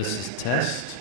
This is test.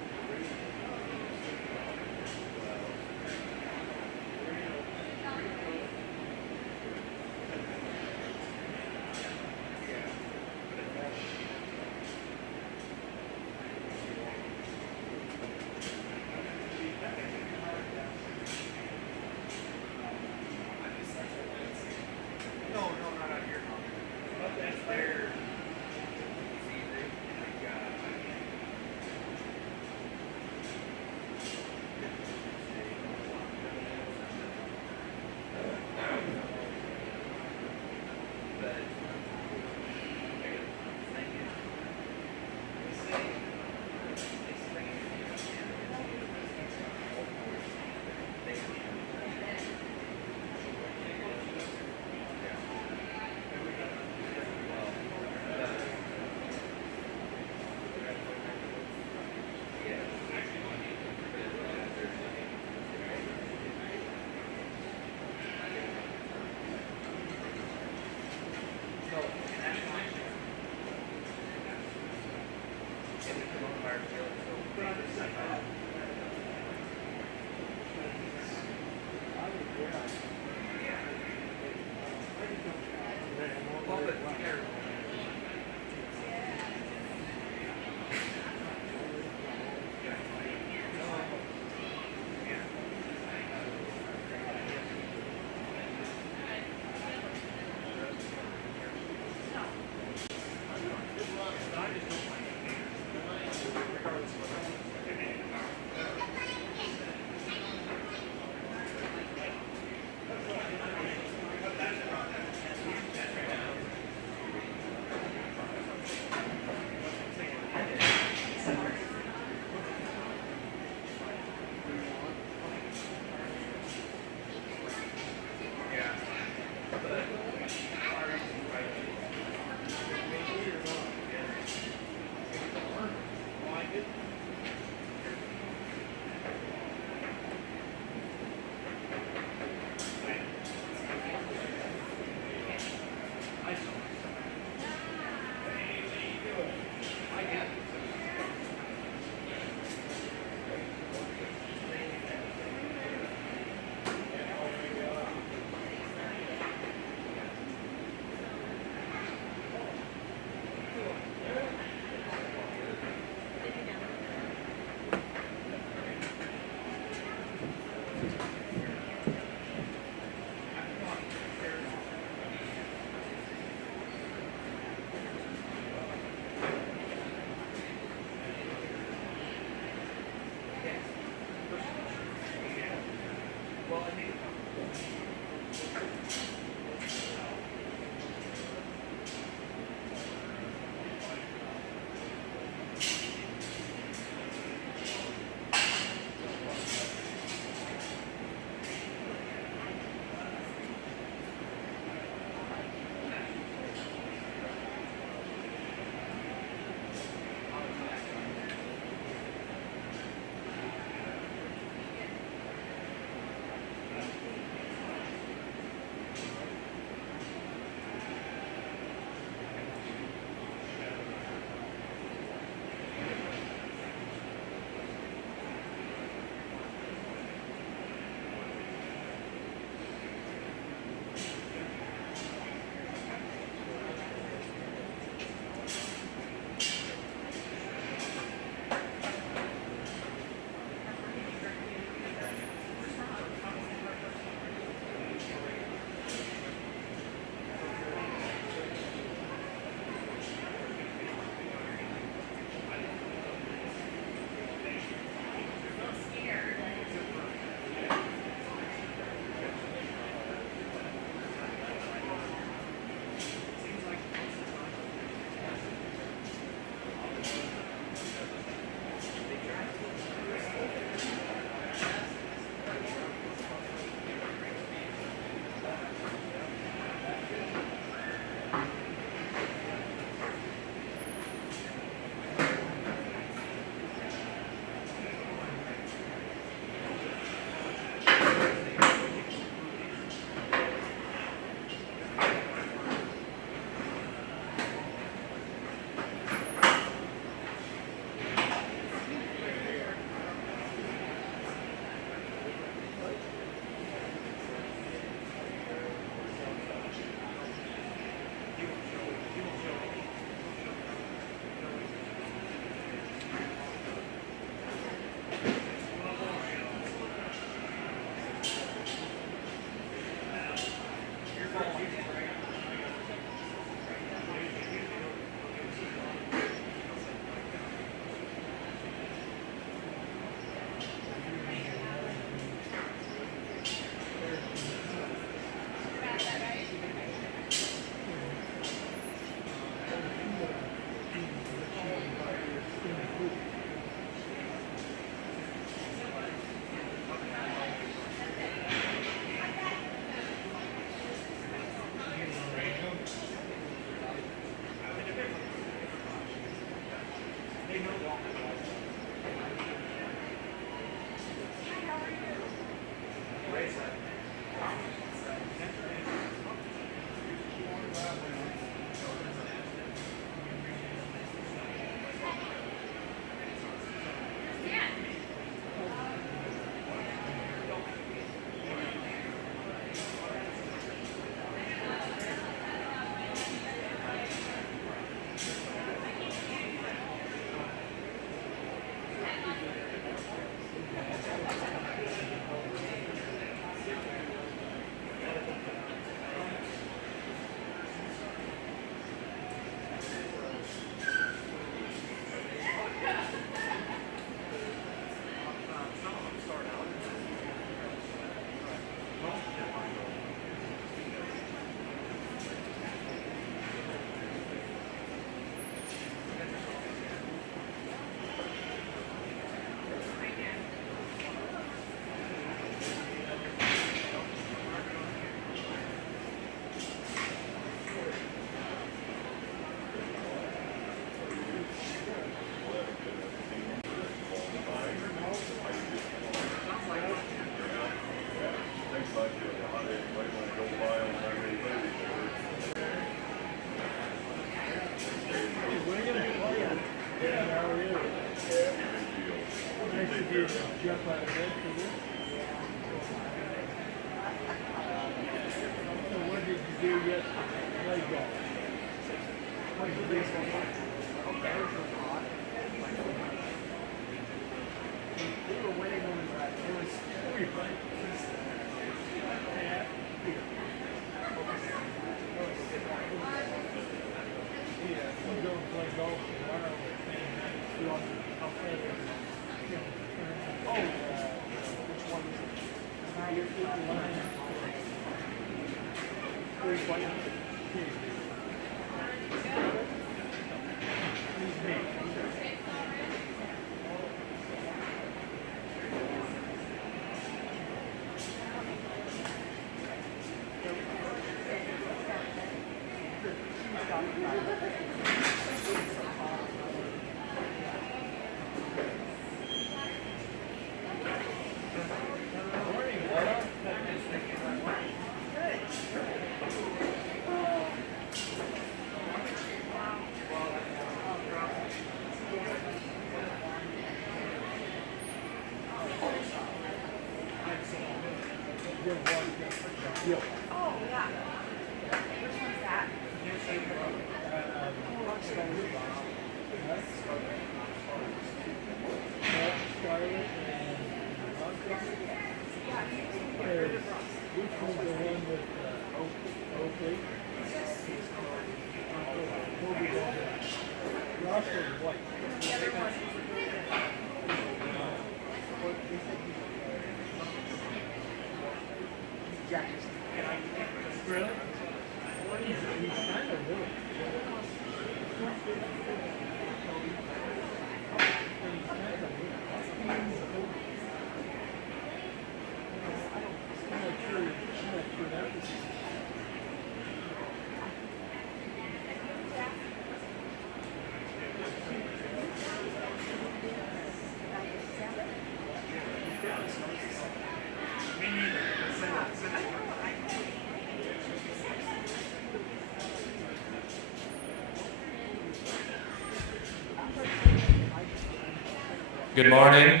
Good morning.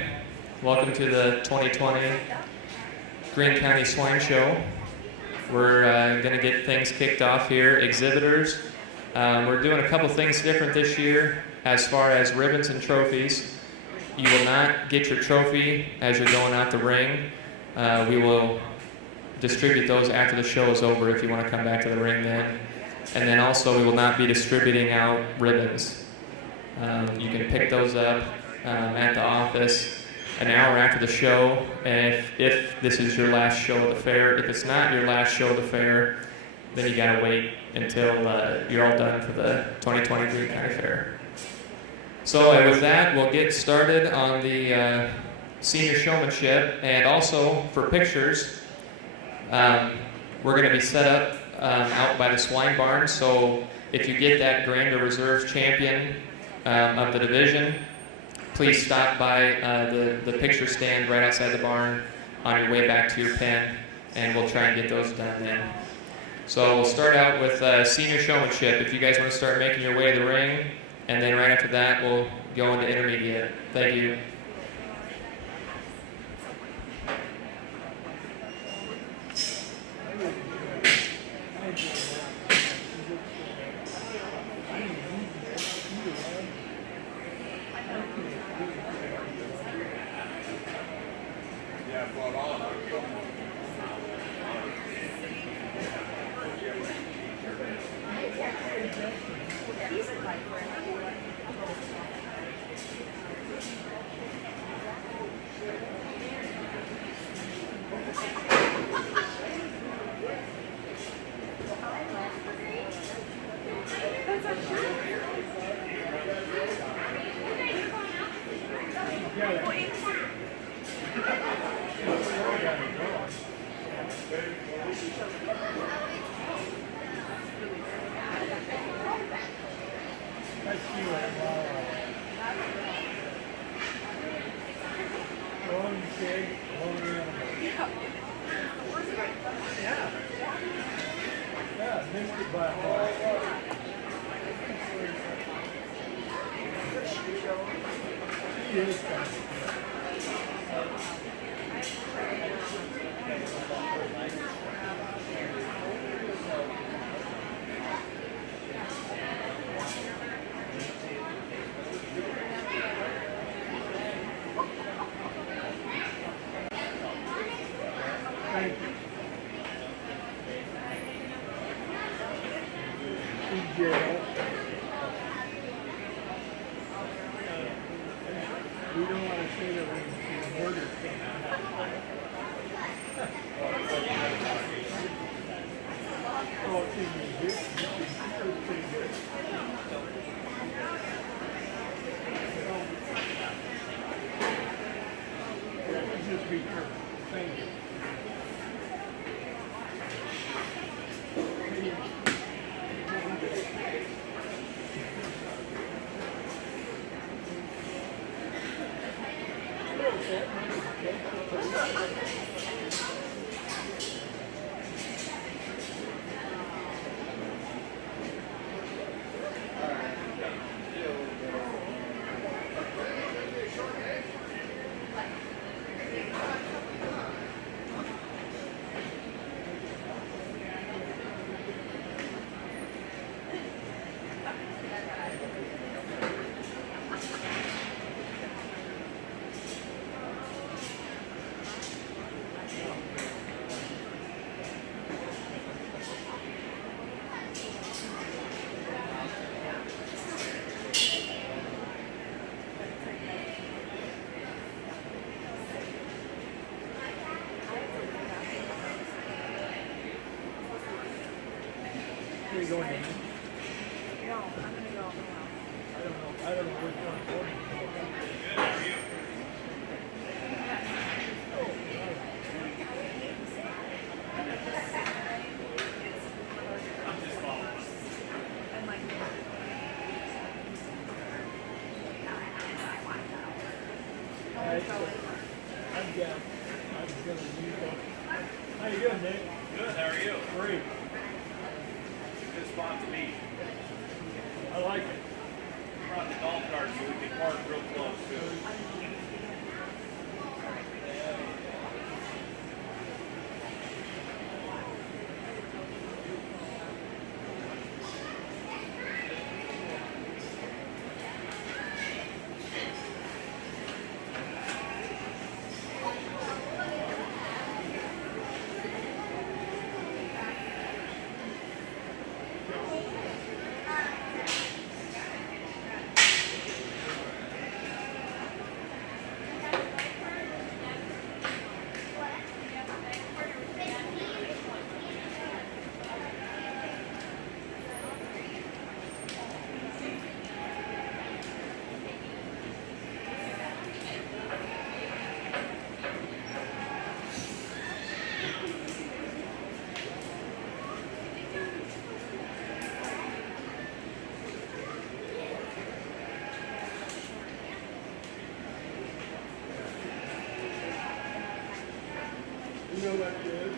Welcome to the 2020 Greene County Swine Show. We're going to get things kicked off here. Exhibitors. We're doing a couple things different this year as far as ribbons and trophies. You will not get your trophy as you're going out the ring. We will distribute those after the show is over if you want to come back to the ring then. And then also we will not be distributing out ribbons. You can pick those up at the office an hour after the show, and if this is your last show of the fair. If it's not your last show of the fair, then you gotta wait until you're all done for the 2020 Greene County Fair. So with that, we'll get started on the senior showmanship, and also for pictures, we're gonna be set up out by the swine barn. So if you get that grand or reserve champion of the division, please stop by the picture stand right outside the barn on your way back to your pen, and we'll try and get those done then. So we'll start out with senior showmanship. If you guys want to start making your way to the ring, and then right after that we'll go into intermediate. Thank you. jail. We don't want to say that we murdered someone. Oh, excuse me. This is pretty good. Just be careful. Thank you. Where are you going, Amy? No, I'm gonna go. I don't know which one. Good, how are you? I'm just following. I'm like, I'm Jeff. I'm gonna use that. How you doing, Nick? Good, how are you? Great. Good spot to be. I like it. Brought the golf cart so we can park real close to it. You know what it is?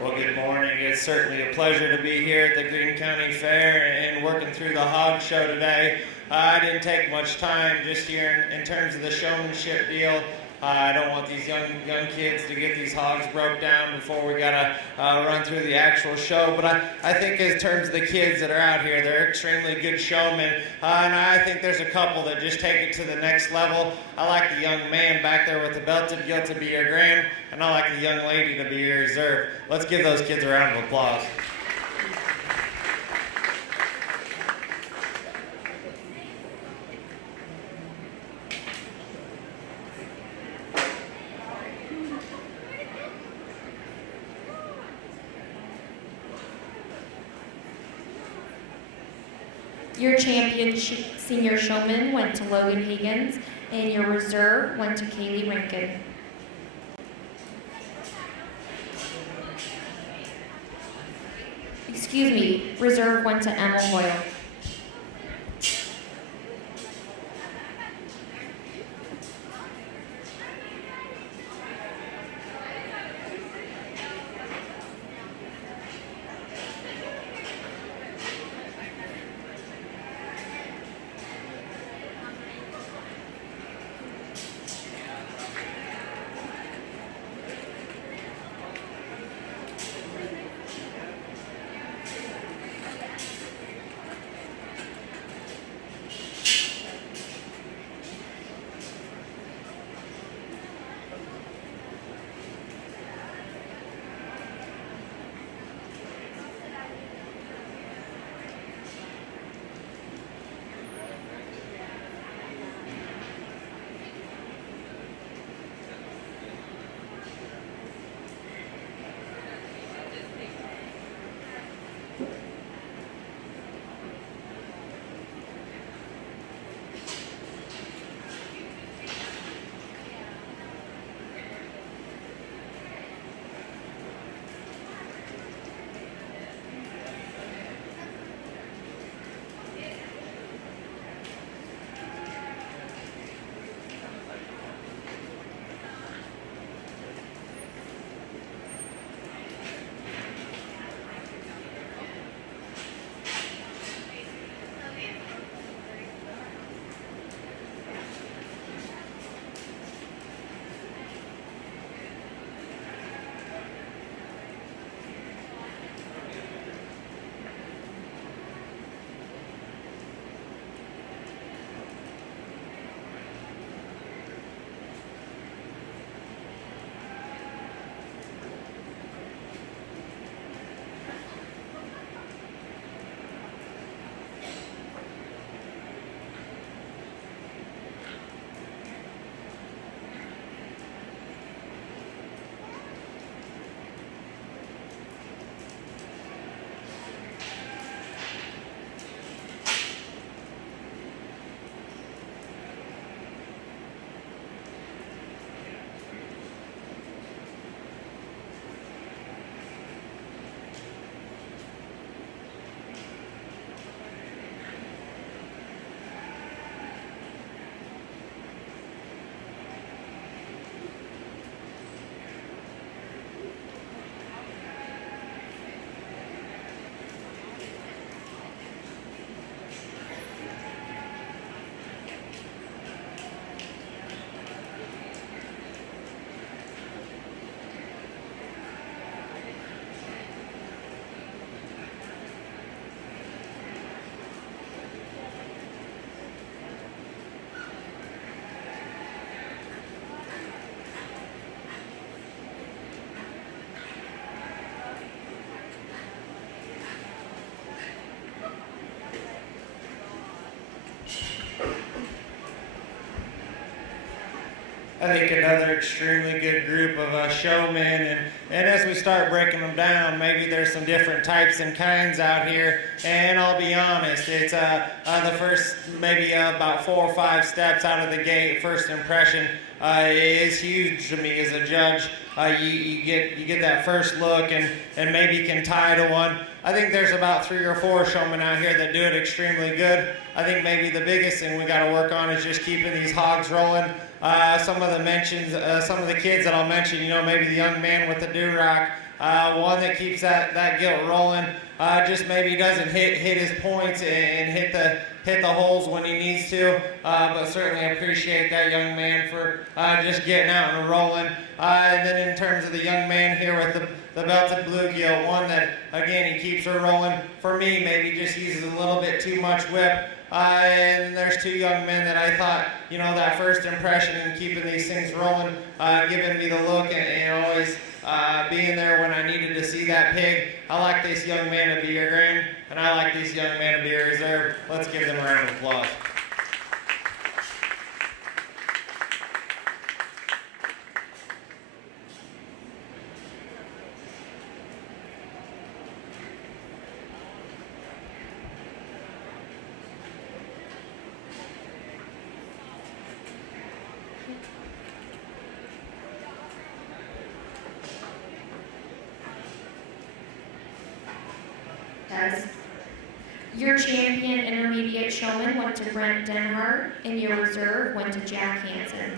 Well, good morning. It's certainly a pleasure to be here at the Greene County Fair and working through the hog show today. I didn't take much time just here in terms of the showmanship deal. I don't want these young kids to get these hogs broke down before we gotta run through the actual show. But I think in terms of the kids that are out here, they're extremely good showmen. And I think there's a couple that just take it to the next level. I like the young man back there with the belted gilt to be your grand, and I like the young lady to be your reserve. Let's give those kids a round of applause. Your champion senior showman went to Logan Higgins, and your reserve went to Kaylee Rankin. Excuse me, reserve went to Emma Hoyle. I think another extremely good group of showmen, and as we start breaking them down, maybe there's some different types and kinds out here, and I'll be honest, it's the first maybe about 4 or 5 steps out of the gate, first impression is huge to me as a judge. You get that first look and maybe can tie to one. I think there's about 3 or 4 showmen out here that do it extremely good. I think maybe the biggest thing we got to work on is just keeping these hogs rolling. Some of the mentions, some of the kids that I'll mention, maybe the young man with the Duroc, one that keeps that gilt rolling, just maybe doesn't hit his points and hit the holes when he needs to, but certainly appreciate that young man for just getting out and rolling. And then in terms of the young man here with the belted bluegill, one that, again, he keeps her rolling. For me, maybe just uses a little bit too much whip. And there's 2 young men that I thought, that first impression in keeping these things rolling, giving me the look and always being there when I needed to see that pig. I like this young man to be a grand, and I like this young man to be a reserve. Let's give them a round of applause. contest. Your champion intermediate showman went to Brent Denhart, and your reserve went to Jack Hansen.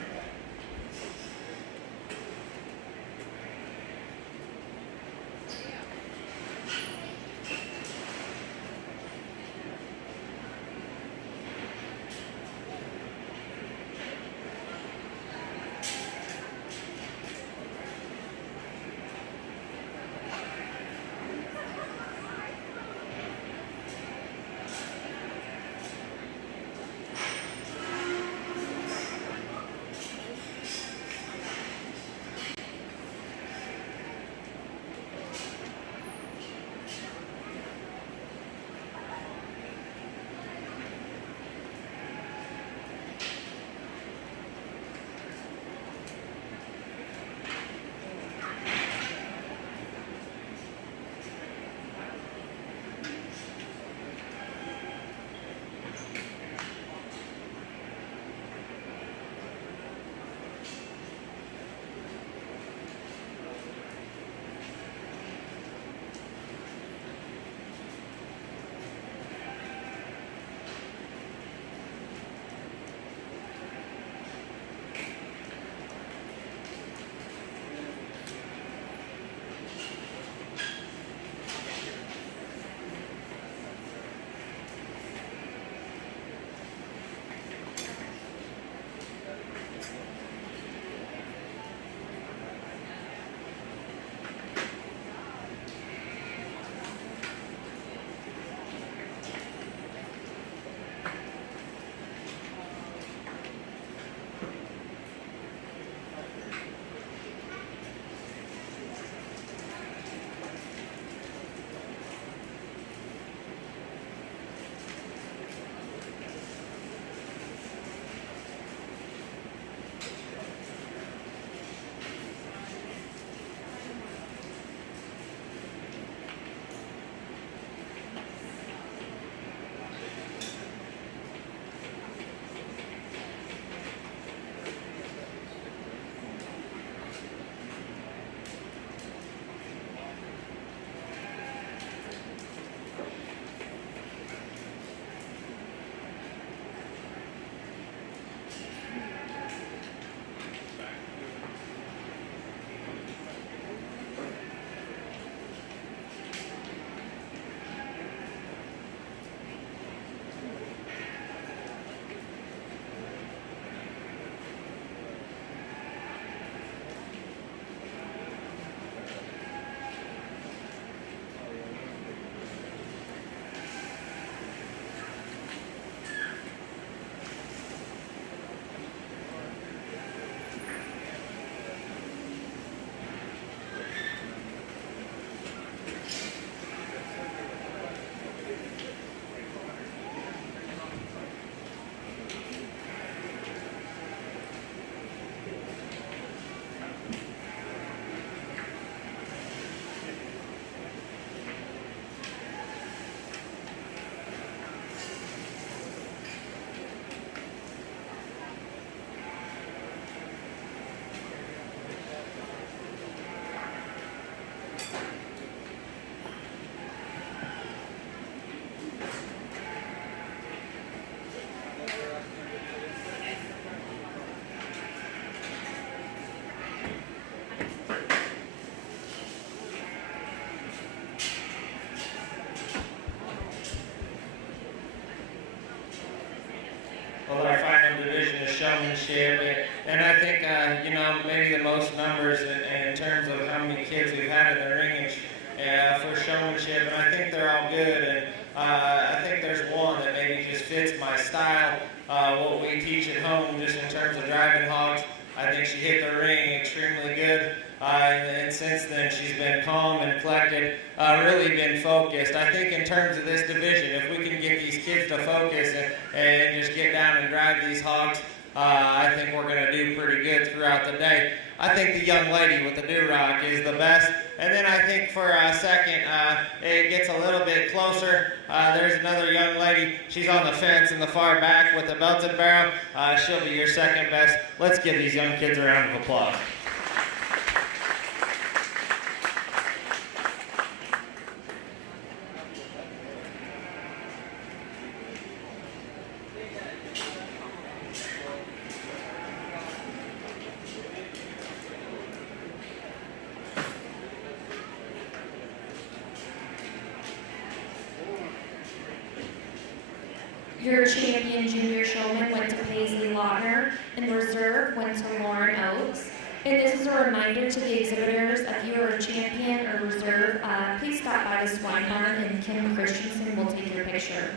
Well, our final division is showmanship, and I think, maybe the most numbers in terms of how many kids we've had in the ring for showmanship, and I think they're all good, and I think there's one that maybe just fits my style, what we teach at home just in terms of driving hogs. I think she hit the ring extremely good, and since then she's been calm and collected, really been focused. I think in terms of this division, if we can get these kids to focus and just get down and drive these hogs, I think we're going to do pretty good throughout the day. I think the young lady with the Duroc is the best. And then I think for a second, it gets a little bit closer. There's another young lady. She's on the fence in the far back with the belted barrel. She'll be your second best. Let's give these young kids a round of applause. Your champion junior showman went to Paisley Lautner, and reserve went to Lauren Oates. And this is a reminder to the exhibitors, if you are a champion or reserve, please stop by the Swine Barn and Kim Christensen will take your picture.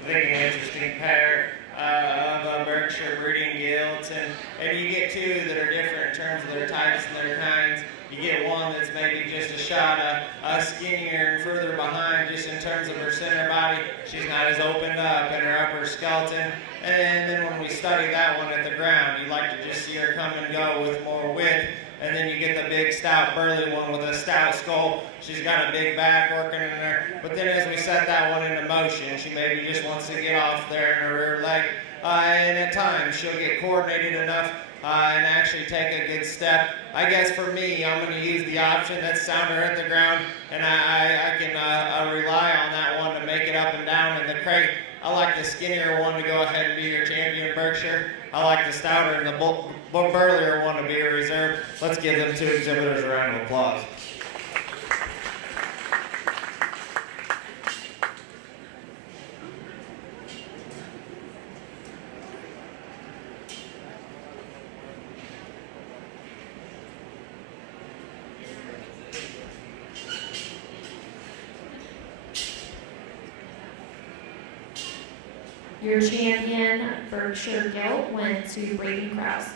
I think an interesting pair of Berkshire breeding gilts, and you get two that are different in terms of their types and their kinds. You get one that's maybe just a shot skinnier and further behind just in terms of her center body. She's not as opened up in her upper skeleton. And then when we study that one at the ground, you like to just see her come and go with more width. And then you get the big, stout, burly one with a stout skull. She's got a big back working in there. But then as we set that one into motion, she maybe just wants to get off there in her rear leg. And at times, she'll get coordinated enough and actually take a good step. I guess for me, I'm going to use the option that's sounder at the ground, and I can rely on that one to make it up and down in the crate. I like the skinnier one to go ahead and be your champion Berkshire. I like the stouter and the burlier one to be your reserve. Let's give them two exhibitors a round of applause. Your champion, Berkshire Gilt, went to Braden Krause.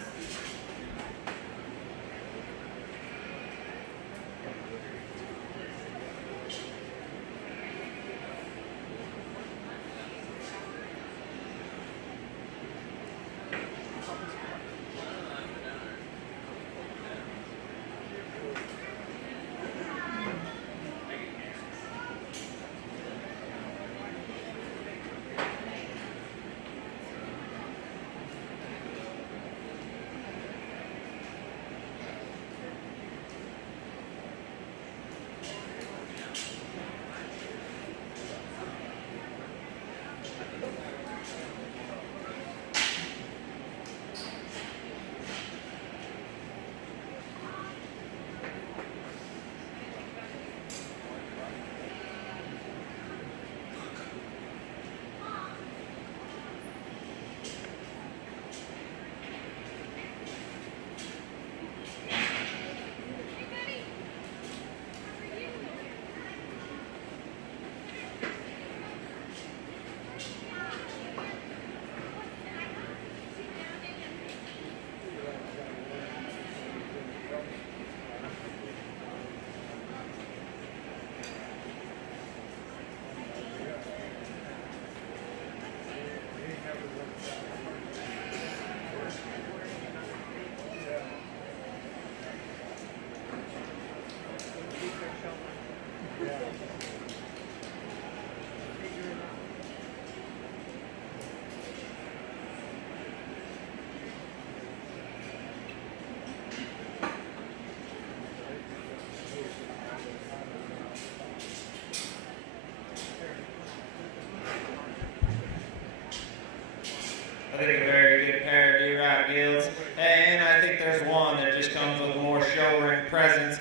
think a very good pair of Duroc gills. And I think there's one that just comes with more show ring presence.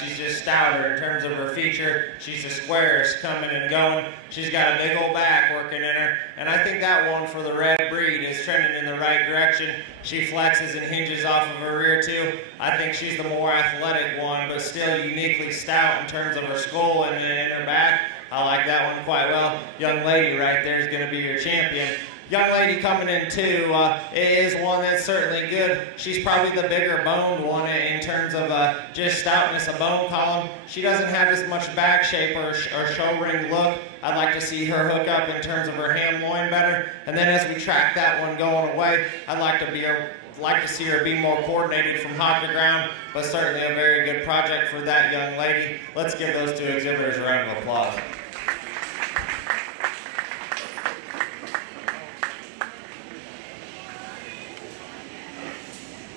She's just stouter in terms of her feature. She's the squarest coming and going. She's got a big old back working in her. And I think that one for the red breed is trending in the right direction. She flexes and hinges off of her rear too. I think she's the more athletic one, but still uniquely stout in terms of her skull and her back. I like that one quite well. Young lady right there is going to be your champion. Young lady coming in too is one that's certainly good. She's probably the bigger boned one in terms of just stoutness of bone column. She doesn't have as much back shape or show ring look. I'd like to see her hook up in terms of her ham loin better. And then as we track that one going away, I'd like to see her be more coordinated from hot to ground, but certainly a very good project for that young lady. Let's give those two exhibitors a round of applause.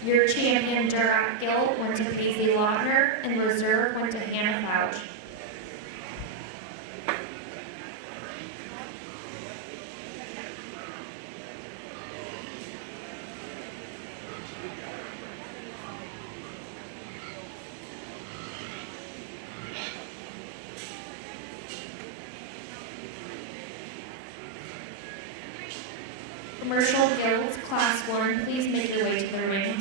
Your champion Duroc Gilt went to Paisley Lautner, and reserve went to Hannah Fouch. Commercial Guilds, Class 1, please make your way to the ring.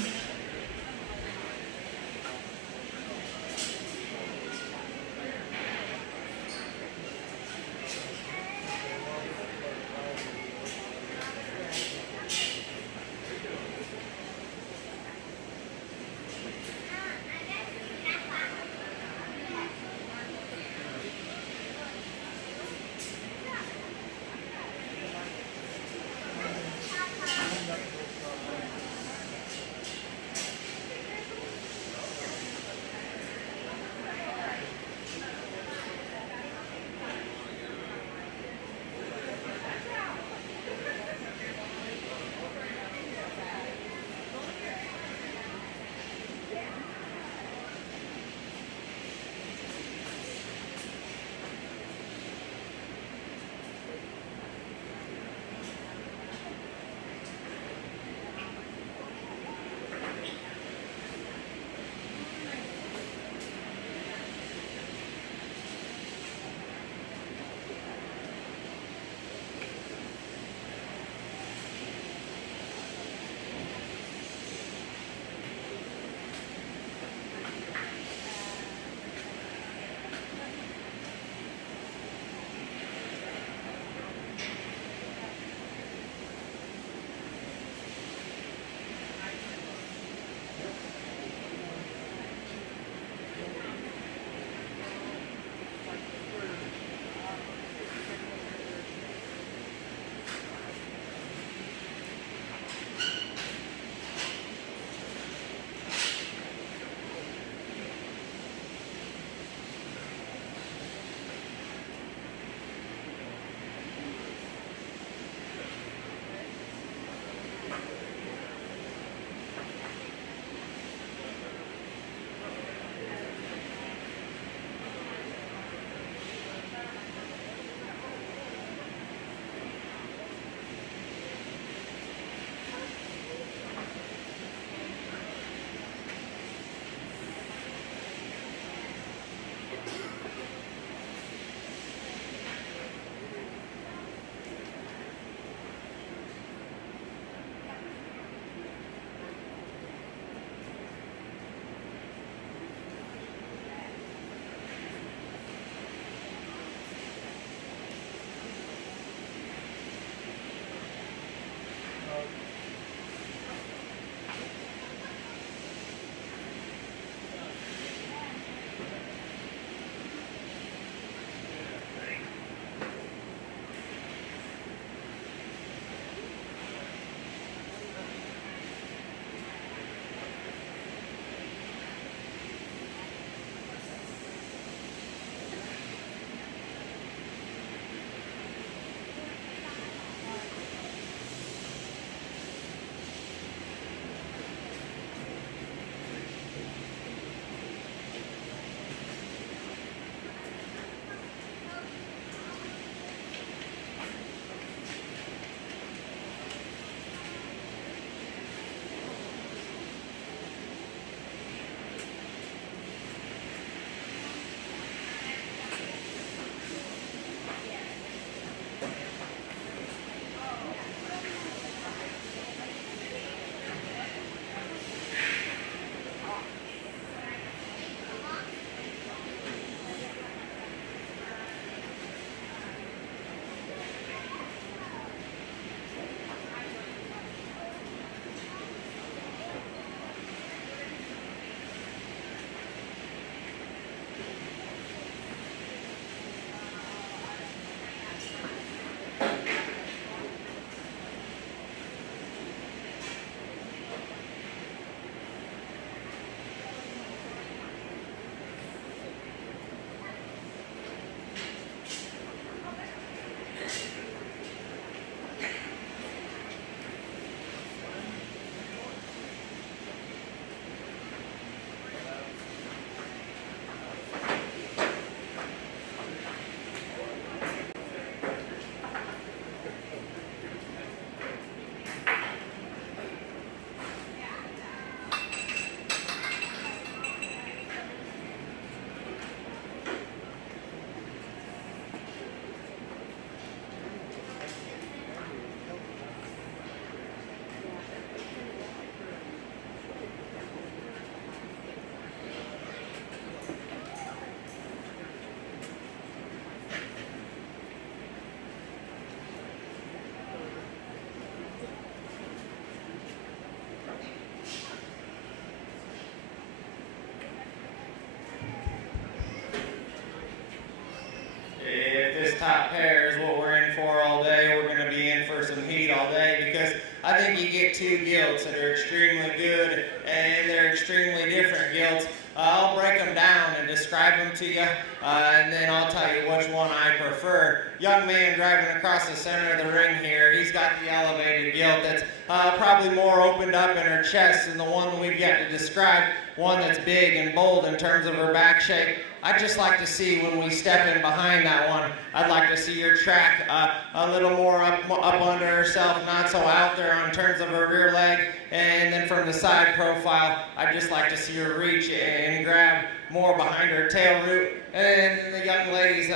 top pair is what we're in for all day. We're going to be in for some heat all day because I think you get two gilts that are extremely good and they're extremely different gilts. I'll break them down and describe them to you, and then I'll tell you which one I prefer. Young man driving across the center of the ring here, he's got the elevated gilt that's probably more opened up in her chest than the one that we've yet to describe, one that's big and bold in terms of her back shape. I'd just like to see when we step in behind that one, I'd like to see her track a little more up under herself, not so out there in terms of her rear leg. And then from the side profile, I'd just like to see her reach and grab more behind her tail root. And the young lady's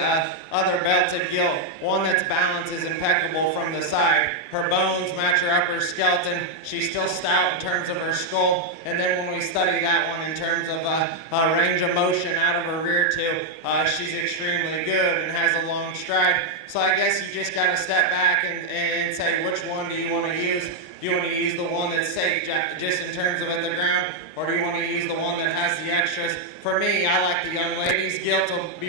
other belted gilt, one that's balance is impeccable from the side. Her bones match her upper skeleton. She's still stout in terms of her skull. And then when we study that one in terms of range of motion out of her rear too, she's extremely good and has a long stride. So I guess you just got to step back and say, which one do you want to use? Do you want to use the one that's safe just in terms of at the ground, or do you want to use the one that has the extras? For me, I like the young lady's gilt to be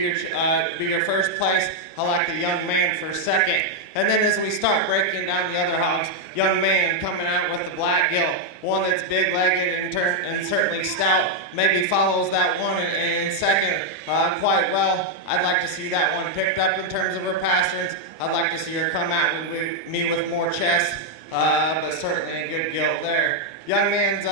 your first place. I like the young man for second. And then as we start breaking down the other hogs, young man coming out with the black gilt, one that's big-legged and certainly stout, maybe follows that one in second quite well. I'd like to see that one picked up in terms of her pasterns. I'd like to see her come out with me with more chest. But certainly a good gilt there. Young man's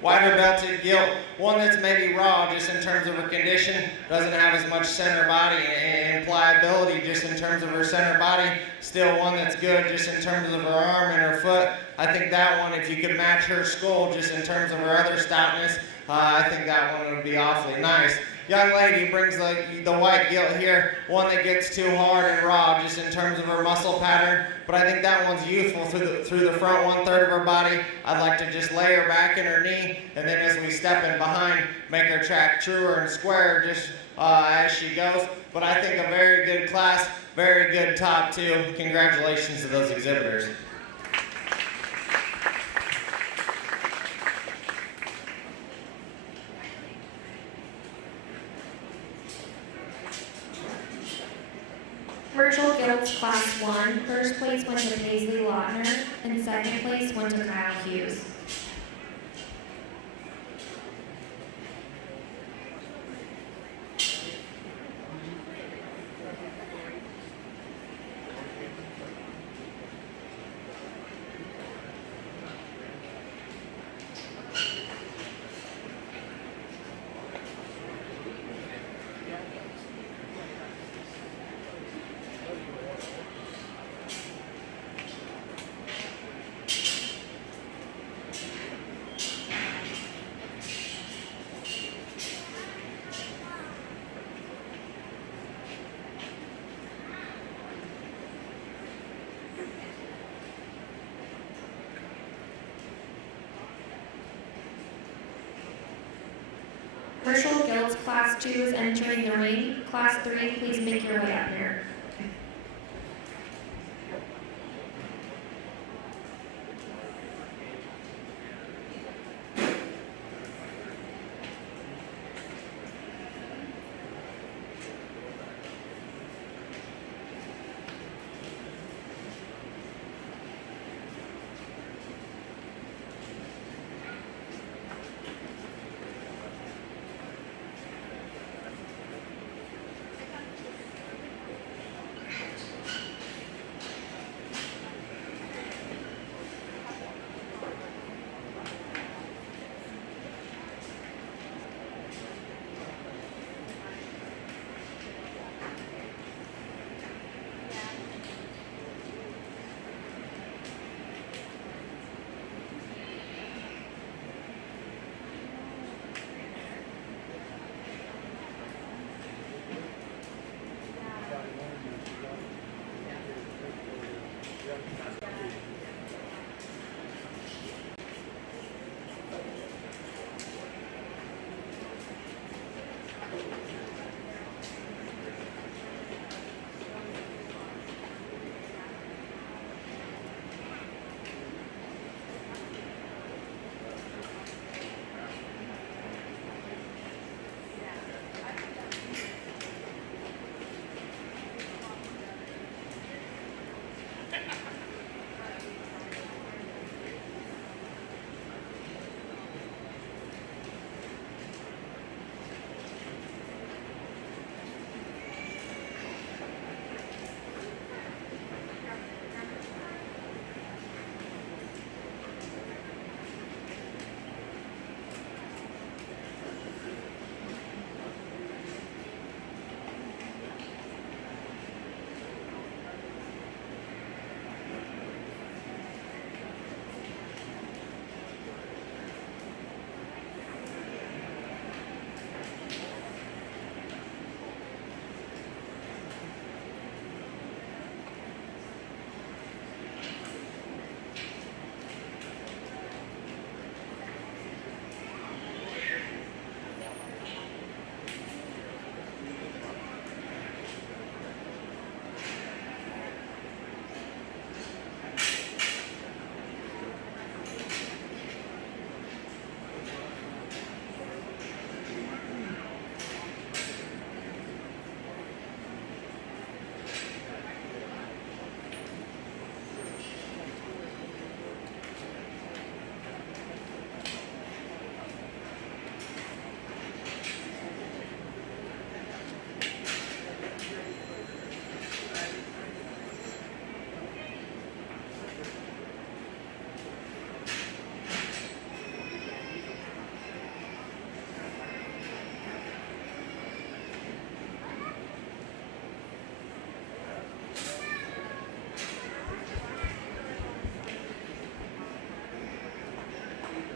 wider belted gilt, one that's maybe raw just in terms of her condition, doesn't have as much center body and pliability just in terms of her center body, still one that's good just in terms of her arm and her foot. I think that one, if you could match her skull just in terms of her other stoutness, I think that one would be awfully nice. Young lady brings the white gilt here, one that gets too hard and raw just in terms of her muscle pattern, but I think that one's youthful through the front 1/3 of her body. I'd like to just lay her back in her knee, and then as we step in behind, make her track truer and square just as she goes. But I think a very good class, very good top two. Congratulations to those exhibitors. Virtual Guilds Class 1, first place went to Paisley Lautner, and second place went to Kyle Hughes. Virtual Guilds Class 2 is entering the ring. Class 3, please make your way up here.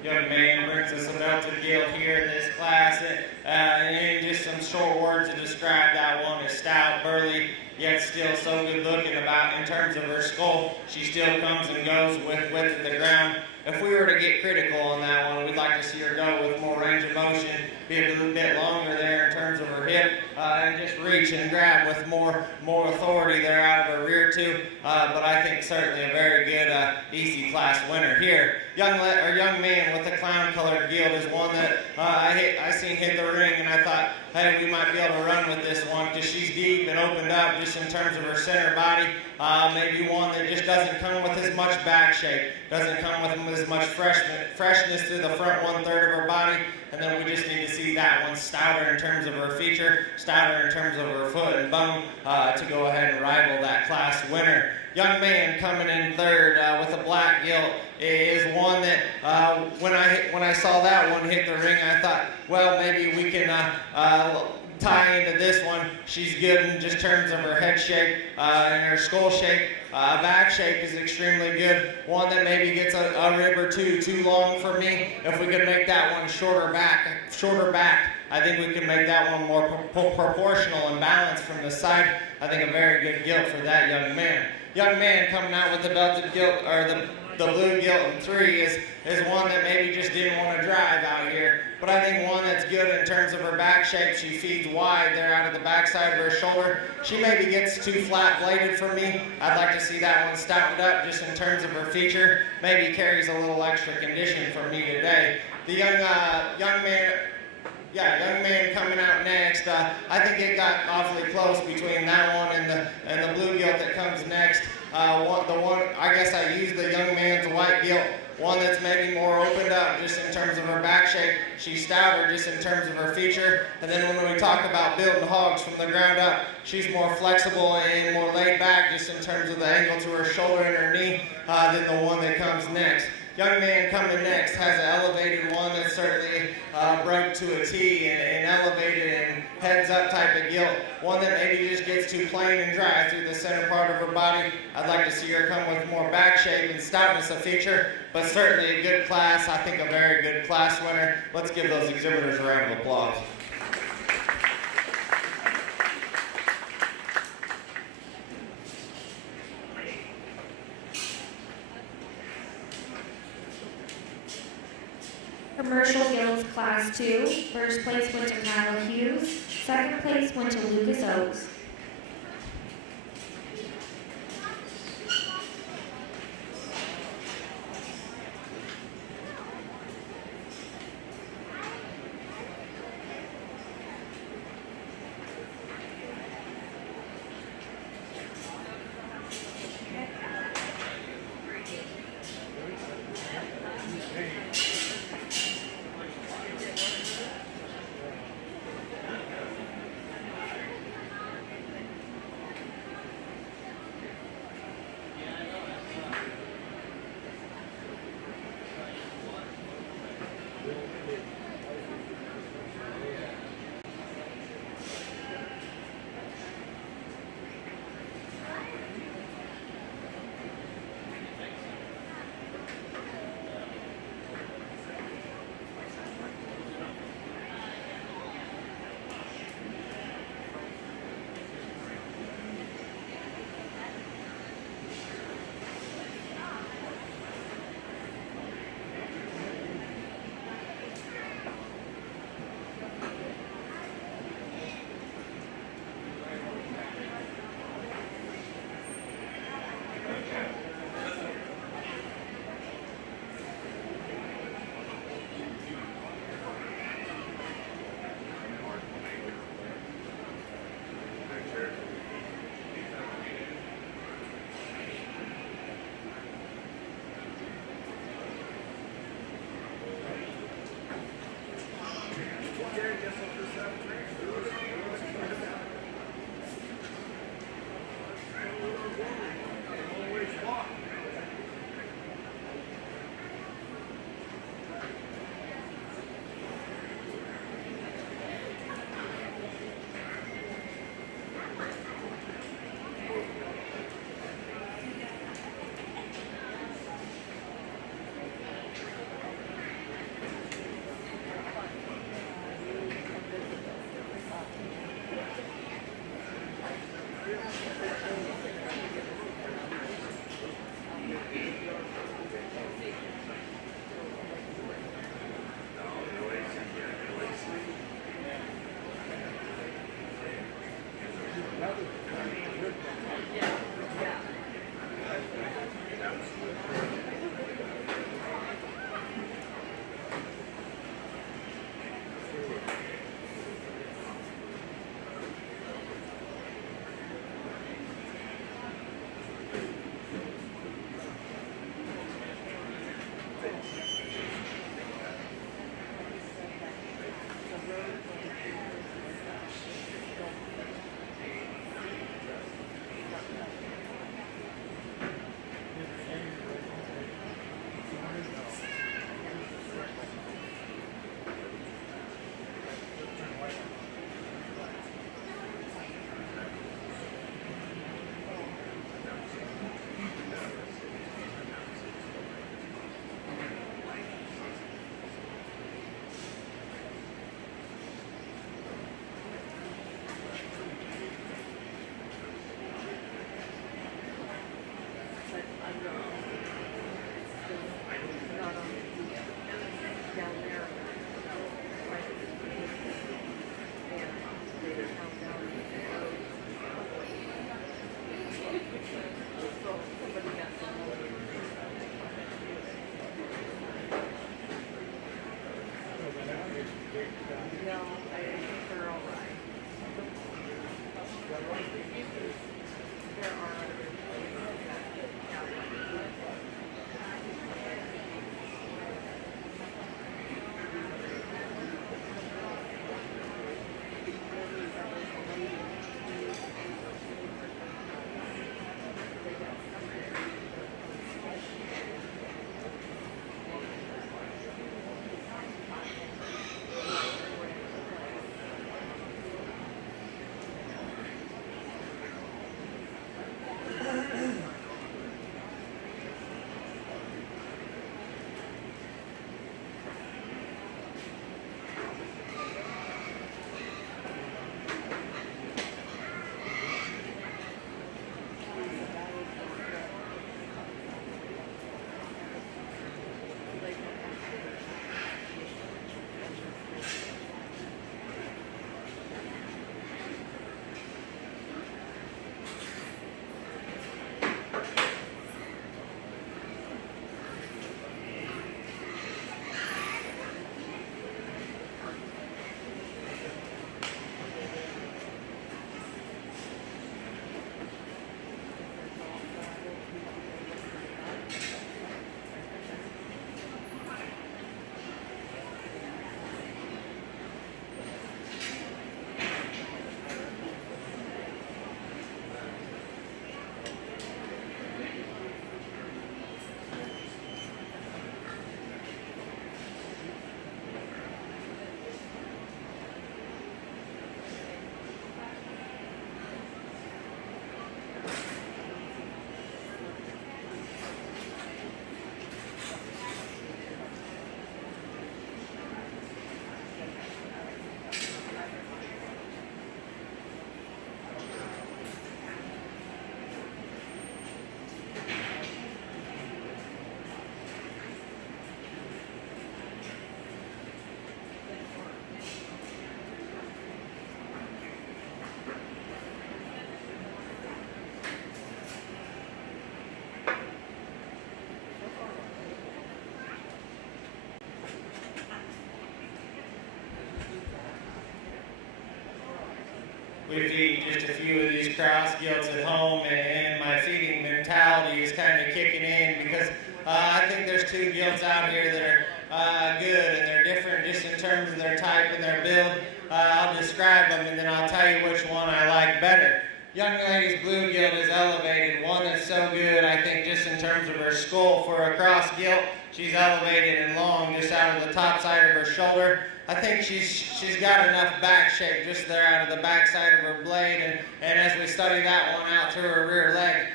young man brings us a belted gilt here in this class. And just some short words to describe that one is stout, burly, yet still so good looking about in terms of her skull. She still comes and goes with width of the ground. If we were to get critical on that one, we'd like to see her go with more range of motion, be a little bit longer there in terms of her hip, and just reach and grab with more authority there out of her rear too. But I think certainly a very good EC class winner here. Young man with the clown-colored gilt is one that I seen hit the ring, and I thought, hey, we might be able to run with this one because she's deep and opened up just in terms of her center body. Maybe one that just doesn't come with as much back shape, doesn't come with as much freshness through the front 1/3 of her body, and then we just need to see that one stouter in terms of her feature, stouter in terms of her foot and bone to go ahead and rival that class winner. Young man coming in third with a black gilt is one that when I saw that one hit the ring, I thought, well, maybe we can tie into this one. She's good in just terms of her head shape and her skull shape. Back shape is extremely good. One that maybe gets a rib or two too long for me. If we could make that one shorter back, I think we could make that one more proportional and balanced from the side. I think a very good gilt for that young man. Young man coming out with the belted gilt, or the blue gilt in 3 is one that maybe just didn't want to drive out here. But I think one that's good in terms of her back shape. She feeds wide there out of the backside of her shoulder. She maybe gets too flat-bladed for me. I'd like to see that one stoutened up just in terms of her feature. Maybe carries a little extra condition for me today. The young man coming out next. I think it got awfully close between that one and the blue gilt that comes next. I guess I used the young man's white gilt. One that's maybe more opened up just in terms of her back shape. She's stouter just in terms of her feature. And then when we talk about building hogs from the ground up, she's more flexible and more laid back just in terms of the angle to her shoulder and her knee than the one that comes next. Young man coming next has an elevated one that's certainly broke to a T and elevated and heads up type of gilt. One that maybe just gets too plain and dry through the center part of her body. I'd like to see her come with more back shape and stoutness of feature, but certainly a good class. I think a very good class winner. Let's give those exhibitors a round of applause. Commercial Guilds Class 2, first place went to Kyle Hughes, second place went to Lucas Oaks. we feed just a few of these cross gilts at home, and my feeding mentality is kind of kicking in because I think there's two gilts out here that are good, and they're different just in terms of their type and their build. I'll describe them, and then I'll tell you which one I like better. Young lady's blue gilt is elevated. One that's so good, I think, just in terms of her skull for a cross gilt. She's elevated and long just out of the top side of her shoulder. I think she's got enough back shape just there out of the back side of her blade, and as we study that one out through her rear leg,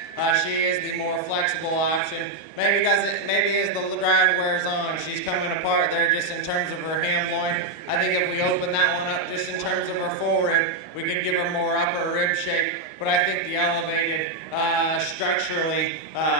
she is the more flexible option. Maybe as the drive wears on, she's coming apart there just in terms of her ham loin. I think if we open that one up just in terms of her forerib, we could give her more upper rib shape. But I think the elevated, structurally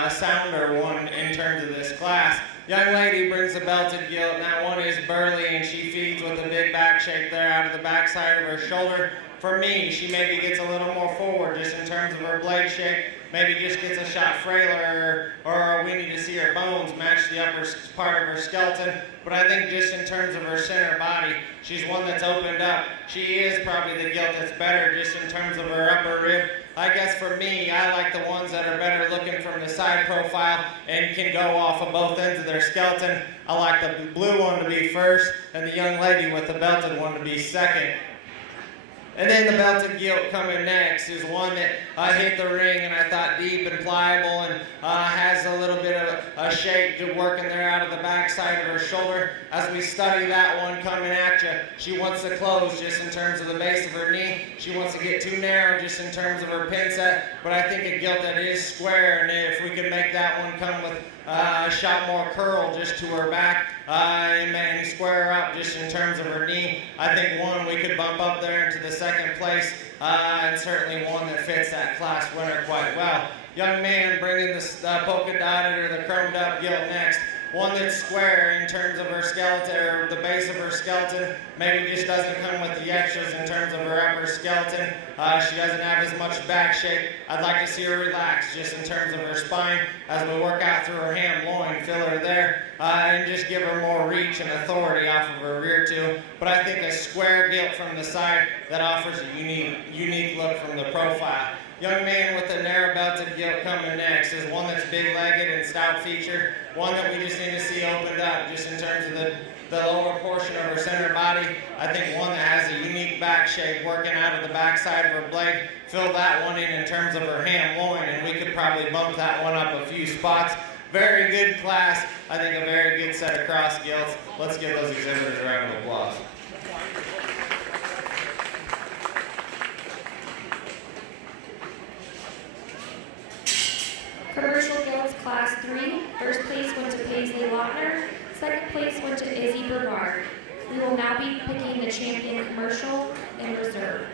sounder one in terms of this class. Young lady brings a belted gilt, and that one is burly, and she feeds with a big back shape there out of the back side of her shoulder. For me, she maybe gets a little more forward just in terms of her blade shape. Maybe just gets a shot frailer, or we need to see her bones match the upper part of her skeleton. But I think just in terms of her center body, she's one that's opened up. She is probably the gilt that's better just in terms of her upper rib. I guess for me, I like the ones that are better looking from the side profile and can go off of both ends of their skeleton. I like the blue one to be first, and the young lady with the belted one to be second. And then the belted gilt coming next is one that hit the ring, and I thought deep and pliable, and has a little bit of a shape to working there out of the back side of her shoulder. As we study that one coming at you, she wants to close just in terms of the base of her knee. She wants to get too narrow just in terms of her pin set, but I think a gilt that is square, and if we can make that one come with a shot more curl just to her back, and square up just in terms of her knee, I think one we could bump up there into the second place, and certainly one that fits that class winner quite well. Young man bringing the polka dotted or the chromed up gilt next. One that's square in terms of her skeleton, or the base of her skeleton. Maybe just doesn't come with the extras in terms of her upper skeleton. She doesn't have as much back shape. I'd like to see her relax just in terms of her spine as we work out through her ham loin, fill her there, and just give her more reach and authority off of her rear too. But I think a square gilt from the side that offers a unique look from the profile. Young man with the narrow belted gilt coming next is one that's big-legged and stout-featured, one that we just need to see opened up just in terms of the lower portion of her center body. I think one that has a unique back shape working out of the back side of her blade. Fill that one in terms of her ham loin, and we could probably bump that one up a few spots. Very good class. I think a very good set of cross gilts. Let's give those exhibitors a round of applause. Commercial Guilds Class 3, first place went to Paisley Lochner, second place went to Izzy Brevard. We will now be picking the champion commercial and reserve.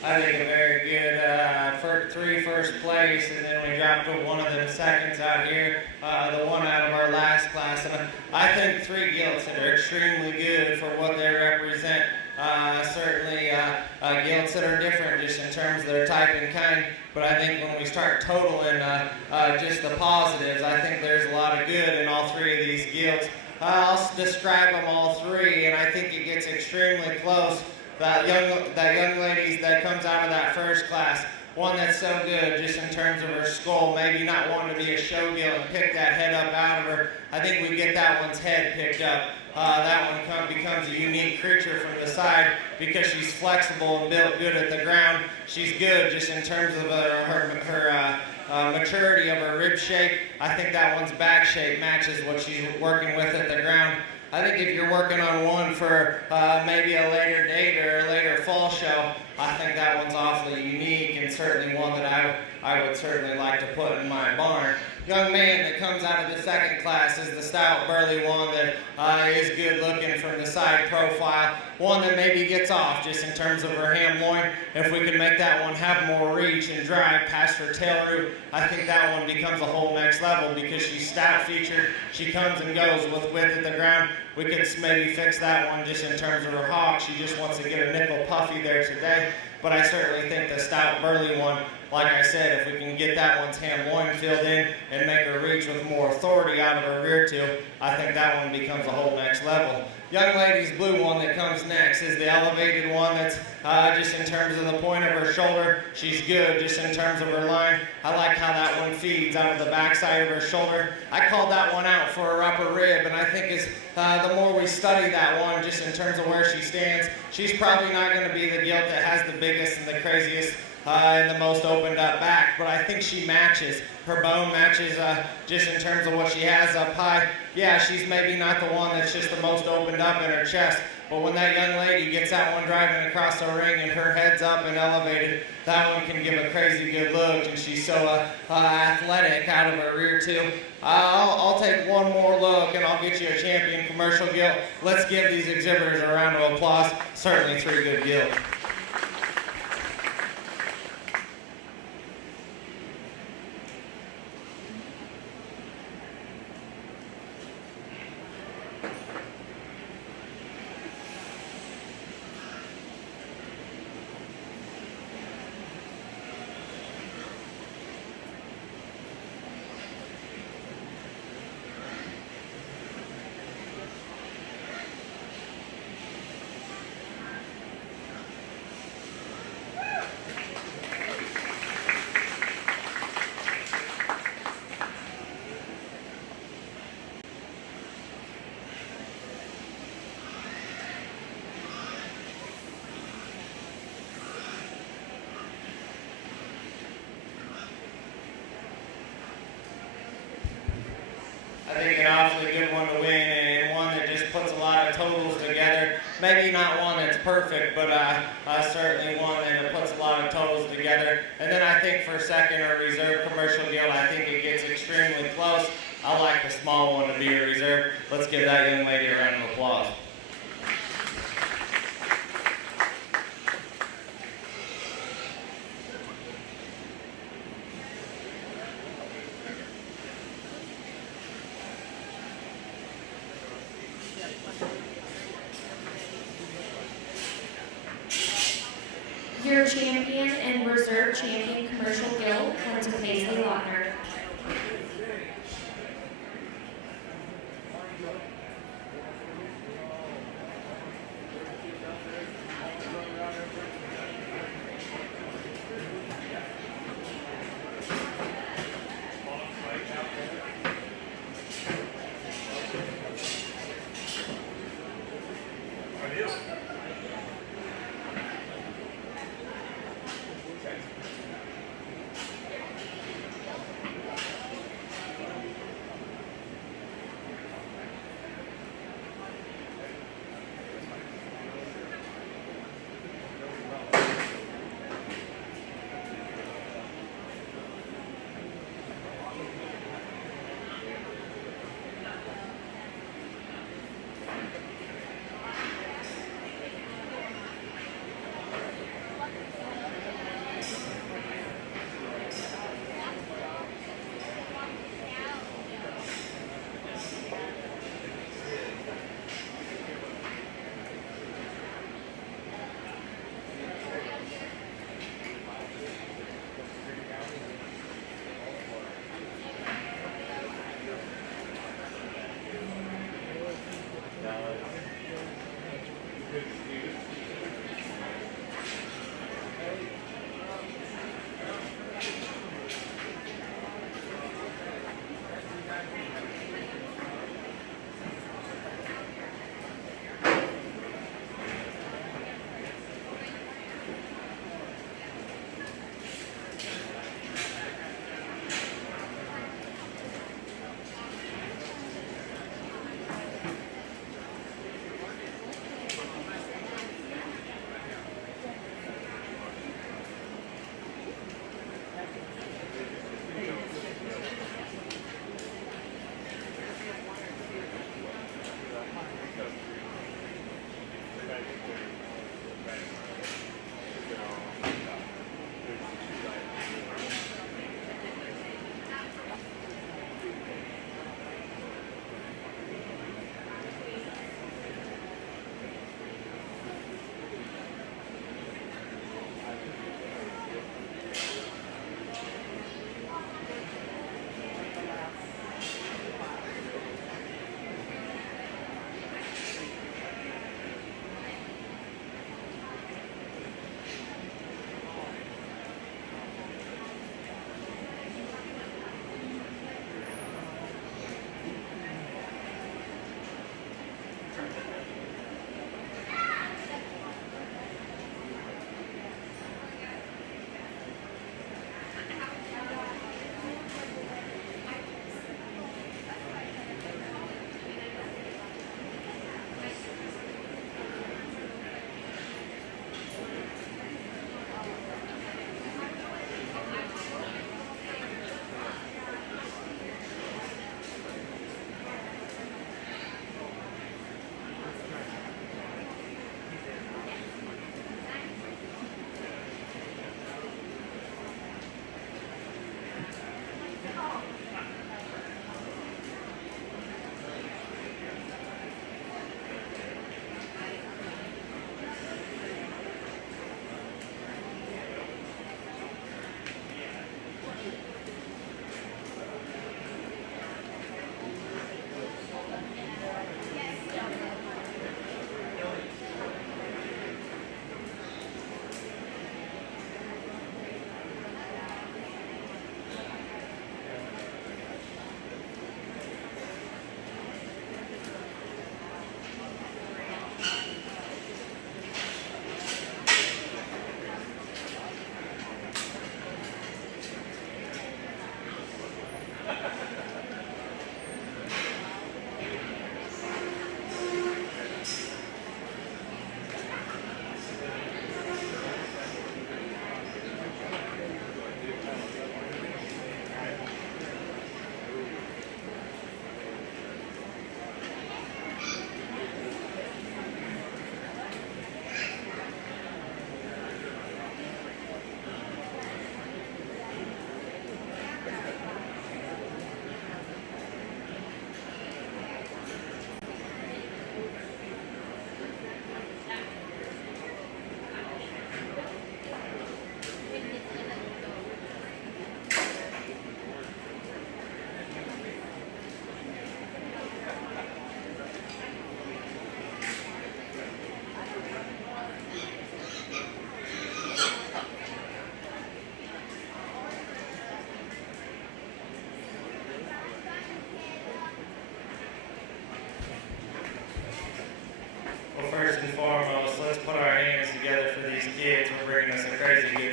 I think a very good three first place, and then we dropped to one of them seconds out here, the one out of our last class. And I think three gilts that are extremely good for what they represent. Certainly gilts that are different just in terms of their type and kind, but I think when we start totaling just the positives, I think there's a lot of good in all three of these gilts. I'll describe them all three, and I think it gets extremely close. That young lady that comes out of that first class, one that's so good just in terms of her skull, maybe not wanting to be a show gilt and pick that head up out of her. I think we get that one's head picked up. That one becomes a unique creature from the side because she's flexible and built good at the ground. She's good just in terms of her maturity of her rib shape. I think that one's back shape matches what she's working with at the ground. I think if you're working on one for maybe a later date or a later fall show, I think that one's awfully unique and certainly one that I would certainly like to put in my barn. Young man that comes out of the second class is the stout burly one that is good looking from the side profile. One that maybe gets off just in terms of her ham loin. If we could make that one have more reach and drive past her tail root, I think that one becomes a whole next level because she's stout featured. She comes and goes with width at the ground. We could maybe fix that one just in terms of her hock. She just wants to get a nickel puffy there today. But I certainly think the stout burly one, like I said, if we can get that one's ham loin filled in and make her reach with more authority out of her rear tube, I think that one becomes a whole next level. Young lady's blue one that comes next is the elevated one that's just in terms of the point of her shoulder. She's good just in terms of her line. I like how that one feeds out of the backside of her shoulder. I called that one out for her upper rib, and I think as the more we study that one just in terms of where she stands, she's probably not going to be the gilt that has the biggest and the craziest and the most opened up back, but I think she matches. Her bone matches just in terms of what she has up high. Yeah, she's maybe not the one that's just the most opened up in her chest, but when that young lady gets that one driving across the ring and her head's up and elevated, that one can give a crazy good look, and she's so athletic out of her rear too. I'll take one more look and I'll get you a champion commercial gilt. Let's give these exhibitors a round of applause. Certainly 3 good gilts. I think an awfully good one to win, and one that just puts a lot of totals together. Maybe not one that's perfect, but certainly one that puts a lot of totals together. And then I think for second or reserve commercial gilt, I think it gets extremely close. I like the small one to be a reserve. Let's give that young lady a round of applause. Your champion and reserve champion commercial gilt went to Paisley Lautner.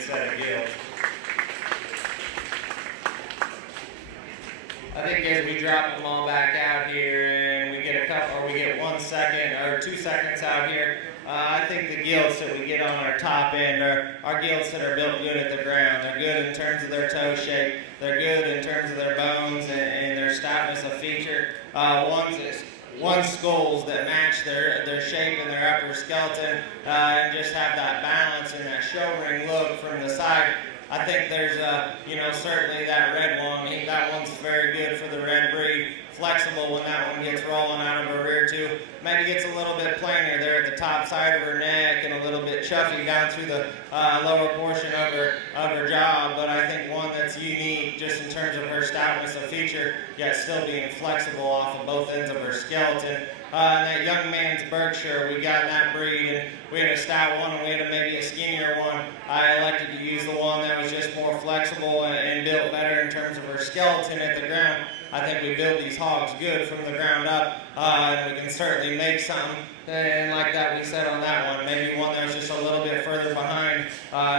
set of gills. I think as we drop them all back out here and we get 1 second or 2 seconds out here, I think the gilts that we get on our top end are gilts that are built good at the ground. They're good in terms of their toe shape. They're good in terms of their bones and their stoutness of feature. One skulls that match their shape and their upper skeleton and just have that balance and that show ring look from the side. I think there's certainly that red one. That one's very good for the red breed. Flexible when that one gets rolling out of her rear too. Maybe gets a little bit plainer there at the top side of her neck and a little bit chuffy down through the lower portion of her jaw. But I think one that's unique just in terms of her stoutness of feature, yet still being flexible off of both ends of her skeleton. And that young man's Berkshire, we got in that breed, and we had a stout one and we had maybe a skinnier one. I elected to use the one that was just more flexible and built better in terms of her skeleton at the ground. I think we build these hogs good from the ground up, and we can certainly make something. And like that we said on that one, maybe one that was just a little bit further behind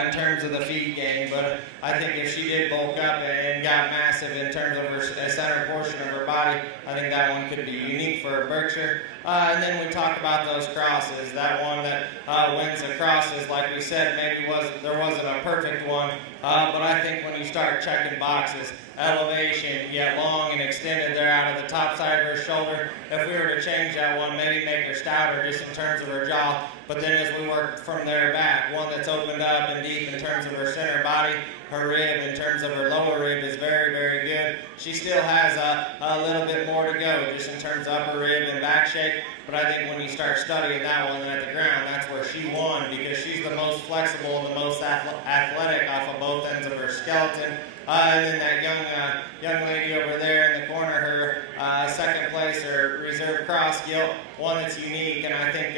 in terms of the feed game. But I think if she did bulk up and got massive in terms of her center portion of her body, I think that one could be unique for a Berkshire. And then we talk about those crosses. That one that wins the crosses, like we said, maybe there wasn't a perfect one. But I think when you start checking boxes, elevation, yet long and extended there out of the top side of her shoulder, if we were to change that one, maybe make her stouter just in terms of her jaw. But then as we work from there back, one that's opened up and deep in terms of her center body, her rib in terms of her lower rib is very, very good. She still has a little bit more to go just in terms of upper rib and back shape. But I think when you start studying that one at the ground, that's where she won because she's the most flexible and the most athletic off of both ends of her skeleton. And then that young lady over there in the corner, her second place, her reserve cross gilt, one that's unique. And I think,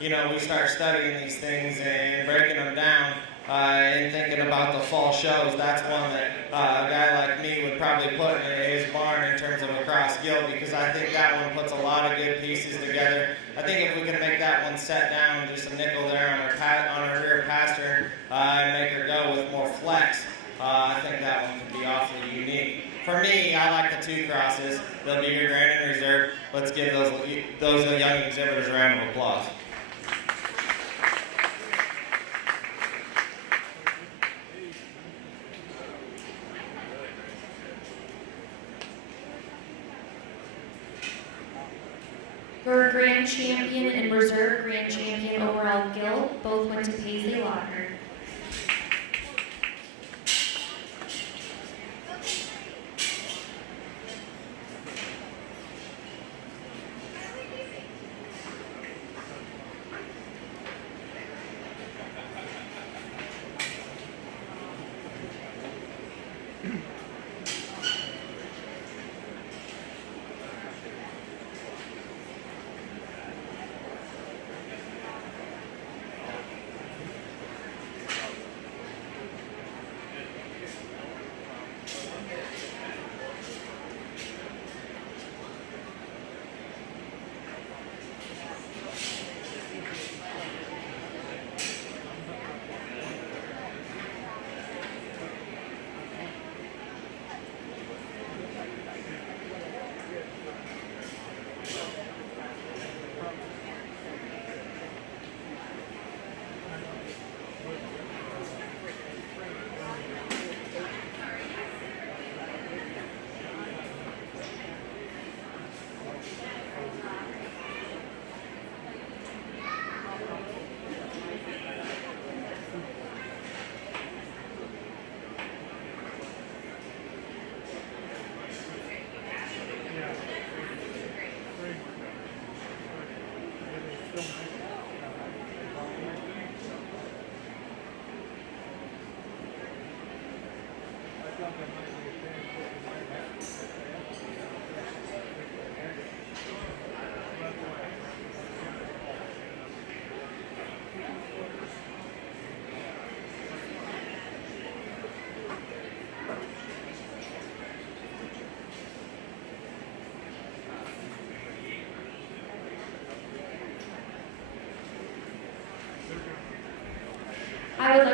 we start studying these things and breaking them down and thinking about the fall shows. That's one that a guy like me would probably put in his barn in terms of a cross gilt because I think that one puts a lot of good pieces together. I think if we can make that one set down, just a nickel there on her rear pastern and make her go with more flex, I think that one could be awfully unique. For me, I like the two crosses. They'll be your grand and reserve. Let's give those young exhibitors a round of applause. For Grand Champion and Reserve Grand Champion overall gilt, both went to Paisley Lochner.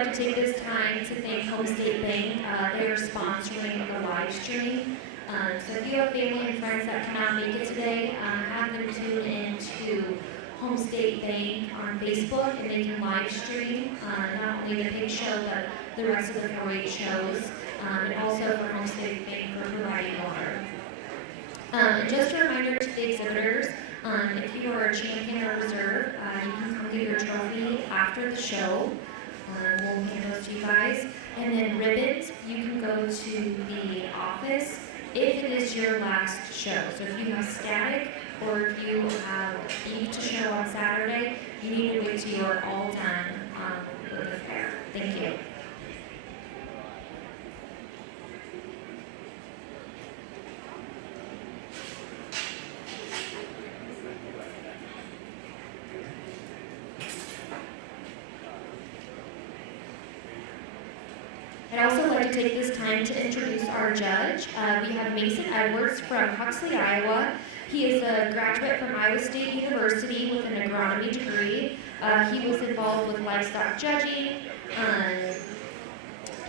like to take this time to thank Home State Bank. They are sponsoring the live stream. So if you have family and friends that cannot make it today, have them tune in to Home State Bank on Facebook, and they can live stream not only the pig show, but the rest of the 4-H shows, and also for Home State Bank for providing water. And just a reminder to the exhibitors, if you are a champion or reserve, you can come get your trophy after the show. We'll hand those to you guys. And then ribbons, you can go to the office if it is your last show. So if you have static or if you have beef to show on Saturday, you need to wait till you're all done with the fair. Thank you. I'd also like to take this time to introduce our judge. We have Mason Edwards from Huxley, Iowa. He is a graduate from Iowa State University with an agronomy degree. He was involved with livestock judging.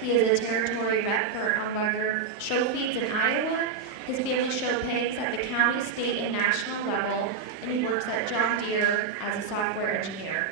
He is a territory rep for Hamburger show feeds in Iowa. His family show pigs at the county, state, and national level, and he works at John Deere as a software engineer.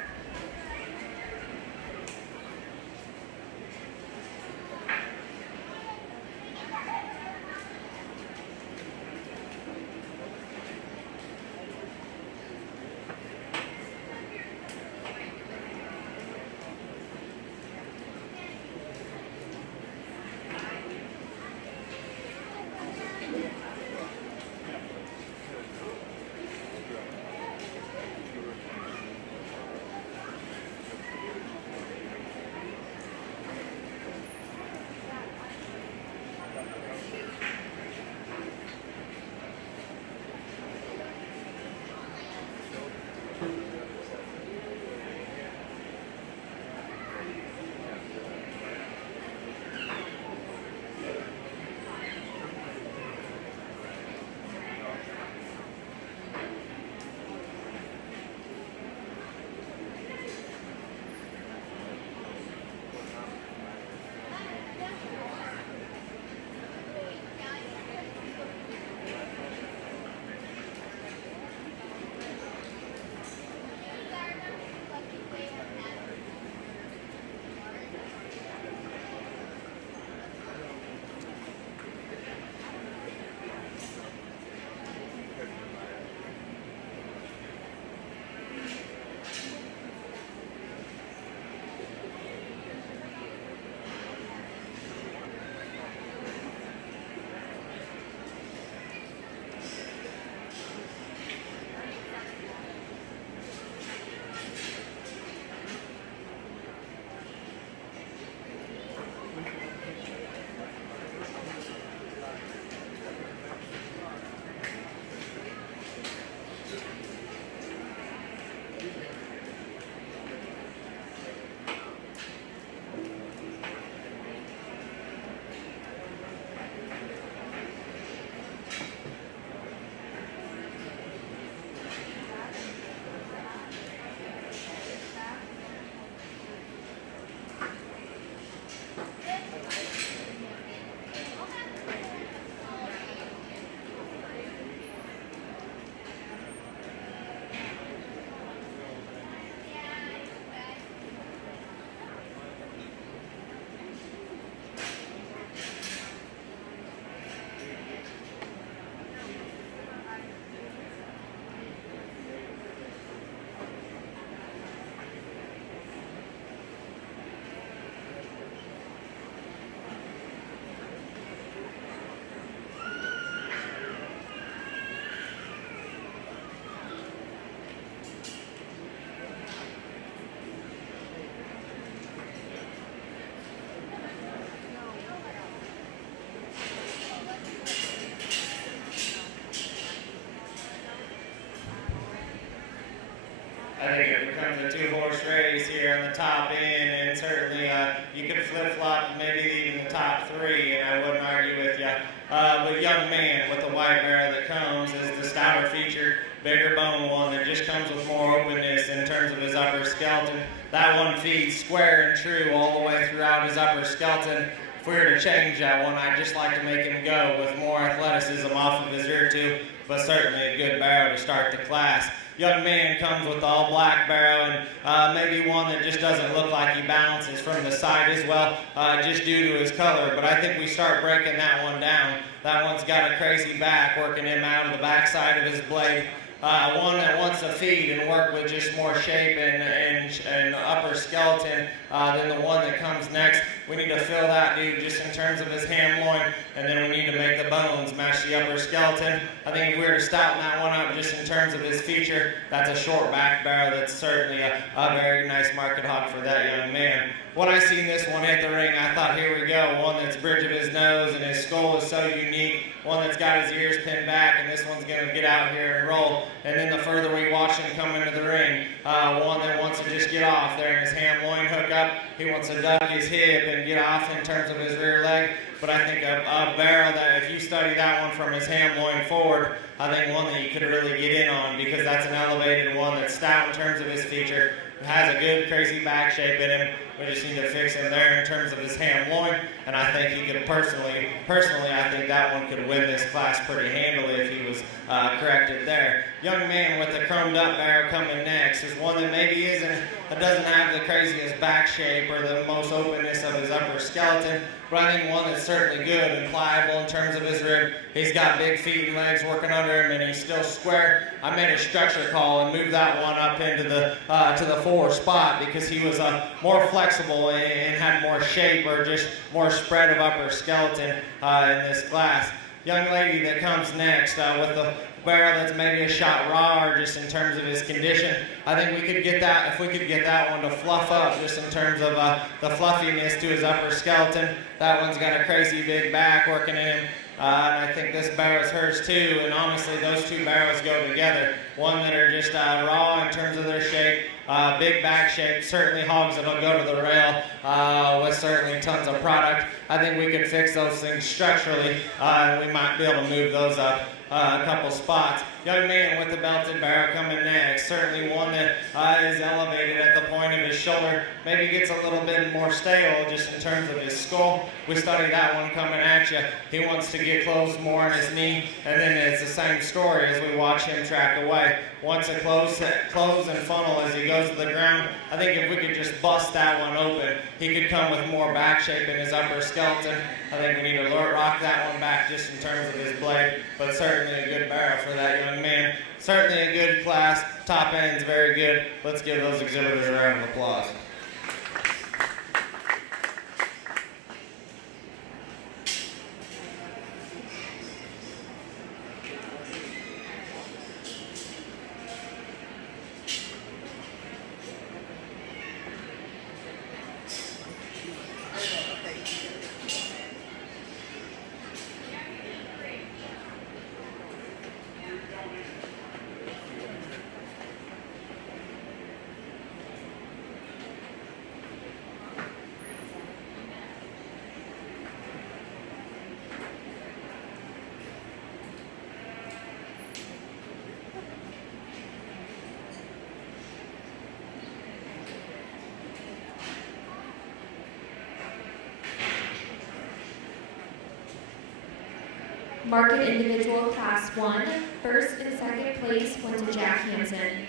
I think it becomes a two-horse race here on the top end, and certainly you could flip-flop maybe even the top three, and I wouldn't argue with you. But young man with the white barrel that comes is the stouter feature, bigger bone one that just comes with more openness in terms of his upper skeleton. That one feeds square and true all the way throughout his upper skeleton. If we were to change that one, I'd just like to make him go with more athleticism off of his rear tube, but certainly a good barrow to start the class. Young man comes with the all black barrow and maybe one that just doesn't look like he balances from the side as well, just due to his color. But I think we start breaking that one down. That one's got a crazy back, working him out of the back side of his blade. One that wants to feed and work with just more shape and upper skeleton than the one that comes next. We need to fill that dude just in terms of his ham loin, and then we need to make the bones match the upper skeleton. I think if we were to stouten that one up just in terms of his feature, that's a short back barrel. That's certainly a very nice market hog for that young man. When I seen this one hit the ring, I thought, here we go. One that's bridge of his nose and his skull is so unique. One that's got his ears pinned back, and this one's going to get out here and roll. And then the further we watch him come into the ring, one that wants to just get off there in his ham loin hook up. He wants to duck his hip and get off in terms of his rear leg. But I think a barrel that, if you study that one from his ham loin forward, I think one that you could really get in on, because that's an elevated one that's stout in terms of his feature. It has a good crazy back shape in him. We just need to fix him there in terms of his ham loin, and I think he could personally, I think that one could win this class pretty handily if he was corrected there. Young man with the chromed up barrel coming next is one that maybe doesn't have the craziest back shape or the most openness of his upper skeleton, but I think one that's certainly good and pliable in terms of his rib. He's got big feet and legs working under him, and he's still square. I made a structure call and moved that one up into the to the 4 spot because he was more flexible and had more shape or just more spread of upper skeleton in this class. Young lady that comes next with the barrel that's maybe a shot raw or just in terms of his condition. I think we could get that, if we could get that one to fluff up just in terms of the fluffiness to his upper skeleton. That one's got a crazy big back working in him. And I think this barrel is hers too, and honestly those two barrels go together. One that are just raw in terms of their shape, big back shape, certainly hogs that'll go to the rail with certainly tons of product. I think we could fix those things structurally, and we might be able to move those up a couple spots. Young man with the belted barrel coming next, certainly one that is elevated at the point of his shoulder, maybe gets a little bit more stale just in terms of his skull. We studied that one coming at you. He wants to get closed more on his knee, and then it's the same story as we watch him track away. Wants to close and funnel as he goes to the ground. I think if we could just bust that one open, he could come with more back shape in his upper skeleton. I think we need to rock that one back just in terms of his blade, but certainly a good barrel for that young man. Certainly a good class. Top end's very good. Let's give those exhibitors a round of applause. Market individual class 1, first and second place went to Jack Hansen.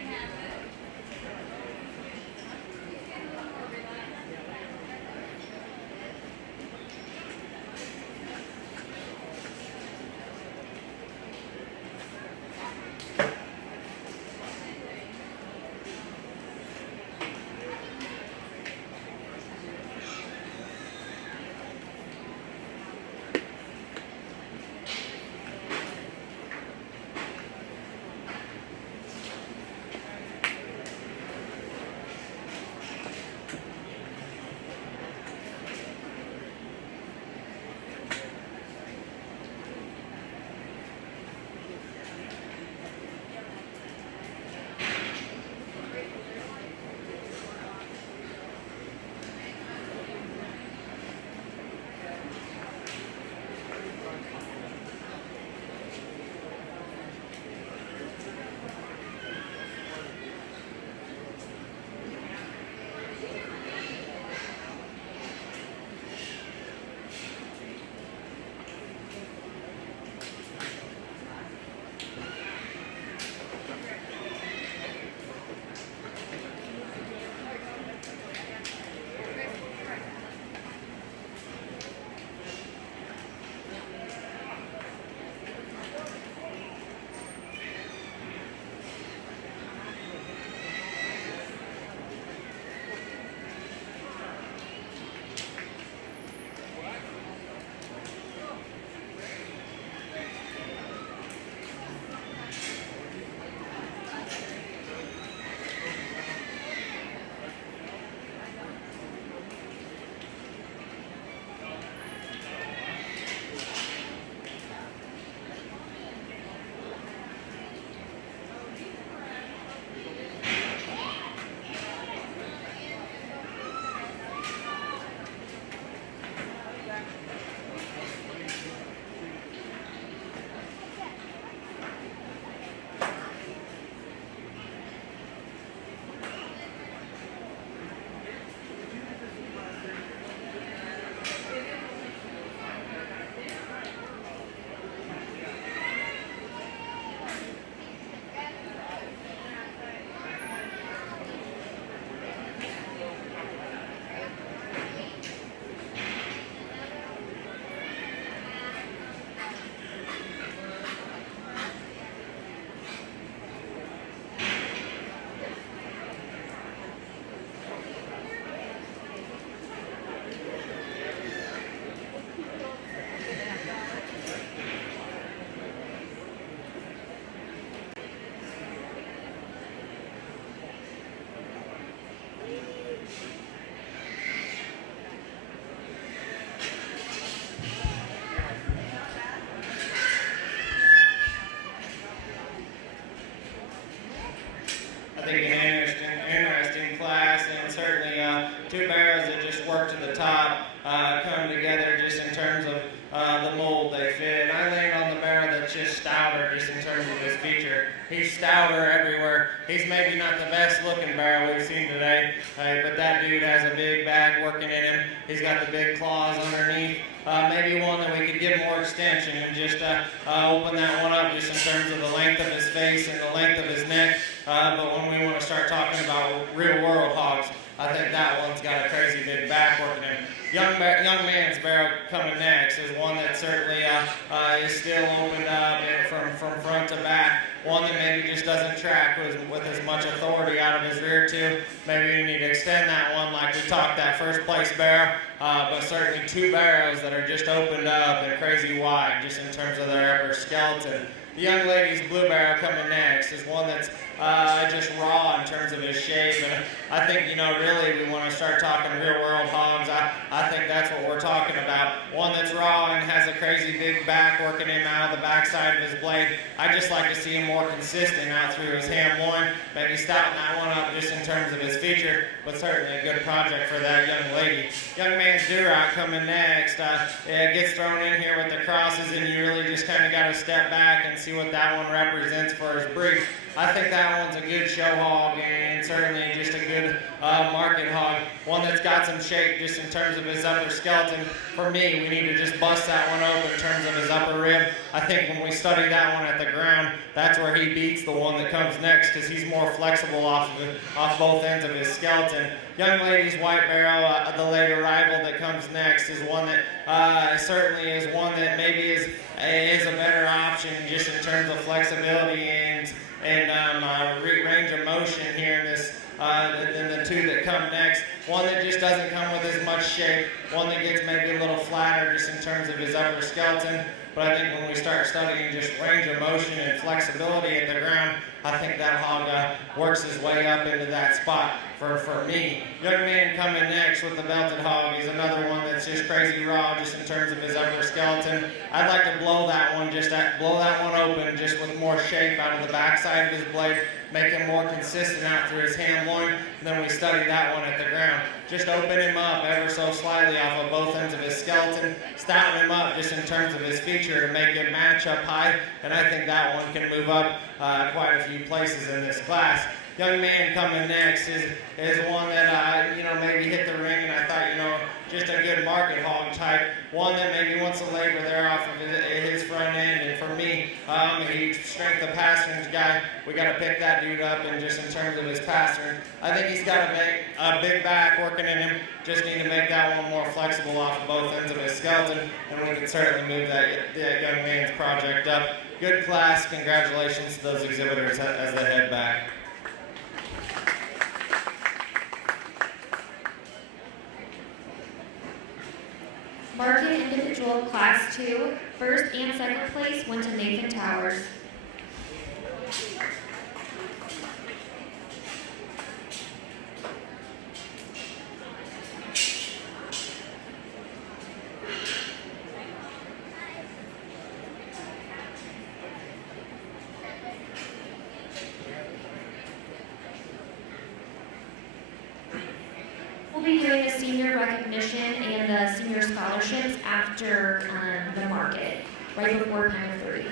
just in terms of the mold they fit. And I lean on the barrel that's just stouter just in terms of his feature. He's stouter everywhere. He's maybe not the best looking barrel we've seen today, but that dude has a big bag working in him. He's got the big claws underneath. Maybe one that we could give more extension and just open that one up just in terms of the length of his face and the length of his neck. But when we want to start talking about real world hogs, I think that one's got a crazy big back working in him. Young man's barrel coming next is one that certainly is still opened up from front to back. One that maybe just doesn't track with as much authority out of his rear tube. Maybe you need to extend that one like we talked that first place barrel. But certainly two barrels that are just opened up and crazy wide just in terms of their upper skeleton. The young lady's blue barrel coming next is one that's just raw in terms of his shape, and I think, really we want to start talking real world hogs. I think that's what we're talking about. One that's raw and has a crazy big back working him out of the backside of his blade. I just like to see him more consistent out through his ham loin, maybe stouting that one up just in terms of his feature, but certainly a good project for that young lady. Young man's Duroc coming next. It gets thrown in here with the crosses, and you really just kind of got to step back and see what that one represents for his breed. I think that one's a good show hog and certainly just a good market hog. One that's got some shape just in terms of his upper skeleton. For me, we need to just bust that one open in terms of his upper rib. I think when we study that one at the ground, that's where he beats the one that comes next because he's more flexible off both ends of his skeleton. Young lady's white barrel, the late arrival that comes next, is one that certainly is one that maybe is a better option just in terms of flexibility and range of motion here in this than the two that come next. One that just doesn't come with as much shape, one that gets maybe a little flatter just in terms of his upper skeleton. But I think when we start studying just range of motion and flexibility at the ground, I think that hog works his way up into that spot for me. Young man coming next with the belted hog, he's another one that's just crazy raw just in terms of his upper skeleton. I'd like to blow that one open just with more shape out of the backside of his blade, make him more consistent out through his ham loin, and then we study that one at the ground. Just open him up ever so slightly off of both ends of his skeleton, stouten him up just in terms of his feature to make him match up high, and I think that one can move up quite a few places in this class. Young man coming next is one that maybe hit the ring, and I thought just a good market hog type, one that maybe wants to labor there off of his front end. And for me, he's strength of pasterns guy. We got to pick that dude up, and just in terms of his pastern, I think he's got a big back working in him. Just need to make that one more flexible off of both ends of his skeleton, and we can certainly move that young man's project up. Good class. Congratulations to those exhibitors as they head back. Market individual class 2, first and second place went to Nathan Towers. We'll be doing the senior recognition and the senior scholarships after the market, right before Panel 3.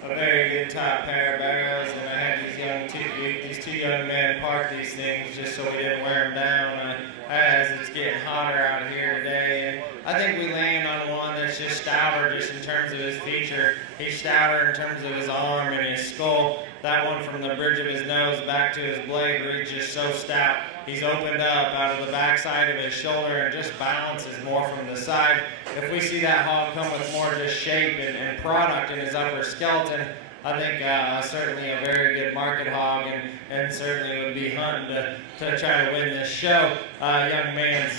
A very good top pair of barrels, and I had these two young men park these things just so we didn't wear them down as it's getting hotter out here today. And I think we land on one that's just stouter just in terms of his feature. He's stouter in terms of his arm and his skull. That one from the bridge of his nose back to his blade ridge is so stout. He's opened up out of the backside of his shoulder and just balances more from the side. If we see that hog come with more just shape and product in his upper skeleton, I think certainly a very good market hog, and certainly would be hunting to try to win this show. Young man's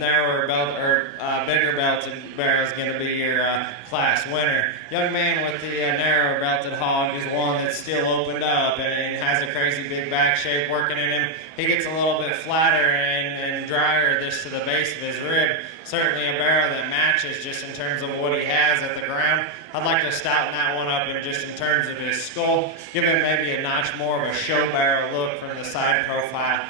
narrower belt or bigger belted barrel is going to be your class winner. Young man with the narrower belted hog is one that's still opened up and has a crazy big back shape working in him. He gets a little bit flatter and drier just to the base of his rib. Certainly a barrel that matches just in terms of what he has at the ground. I'd like to stouten that one up in just in terms of his skull, give him maybe a notch more of a show barrel look from the side profile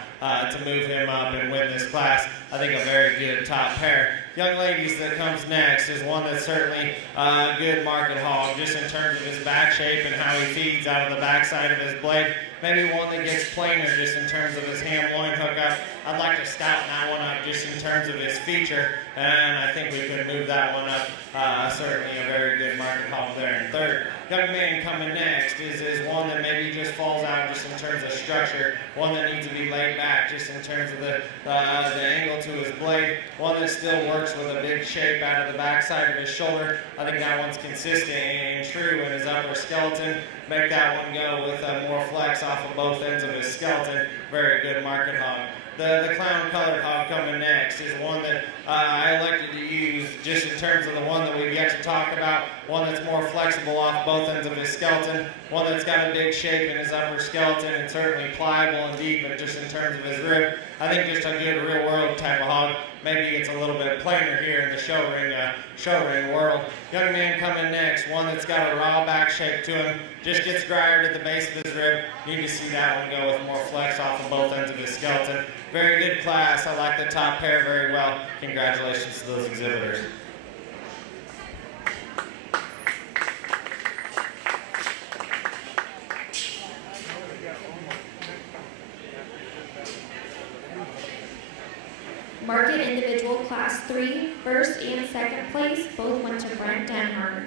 to move him up and win this class. I think a very good top pair. Young ladies that comes next is one that's certainly a good market hog, just in terms of his back shape and how he feeds out of the backside of his blade. Maybe one that gets plainer just in terms of his ham loin hookup. I'd like to stouten that one up just in terms of his feature, and I think we could move that one up. Certainly a very good market hog there in third. Young man coming next is one that maybe just falls out just in terms of structure, one that needs to be laid back just in terms of the angle to his blade, one that still works with a big shape out of the backside of his shoulder. I think that one's consistent and true in his upper skeleton. Make that one go with more flex off of both ends of his skeleton. Very good market hog. The clown colored hog coming next is one that I elected to use just in terms of the one that we've yet to talk about, one that's more flexible off both ends of his skeleton, one that's got a big shape in his upper skeleton and certainly pliable and deep, but just in terms of his rib, I think just a good real world type of hog. Maybe it's a little bit plainer here in the show ring world. Young man coming next, one that's got a raw back shape to him, just gets grired at the base of his rib. Need to see that one go with more flex off of both ends of his skeleton. Very good class. I like the top pair very well. Congratulations to those exhibitors. Market individual class 3, first and second place, both went to Brent Denhart.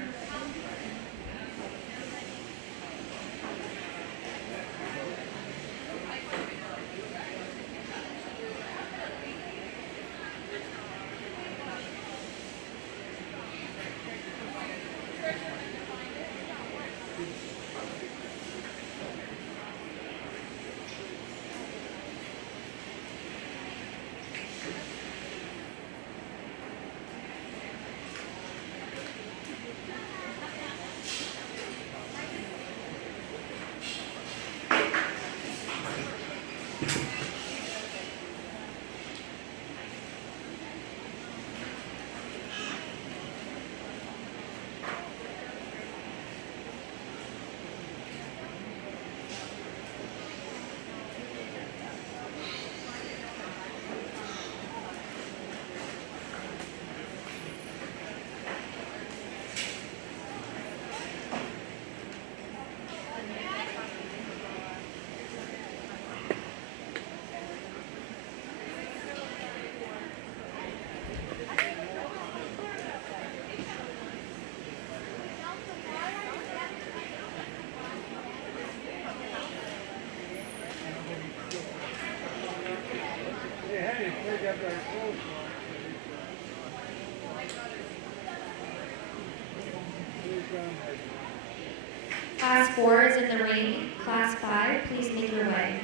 Class 4 is in the ring. Class 5, please make your way.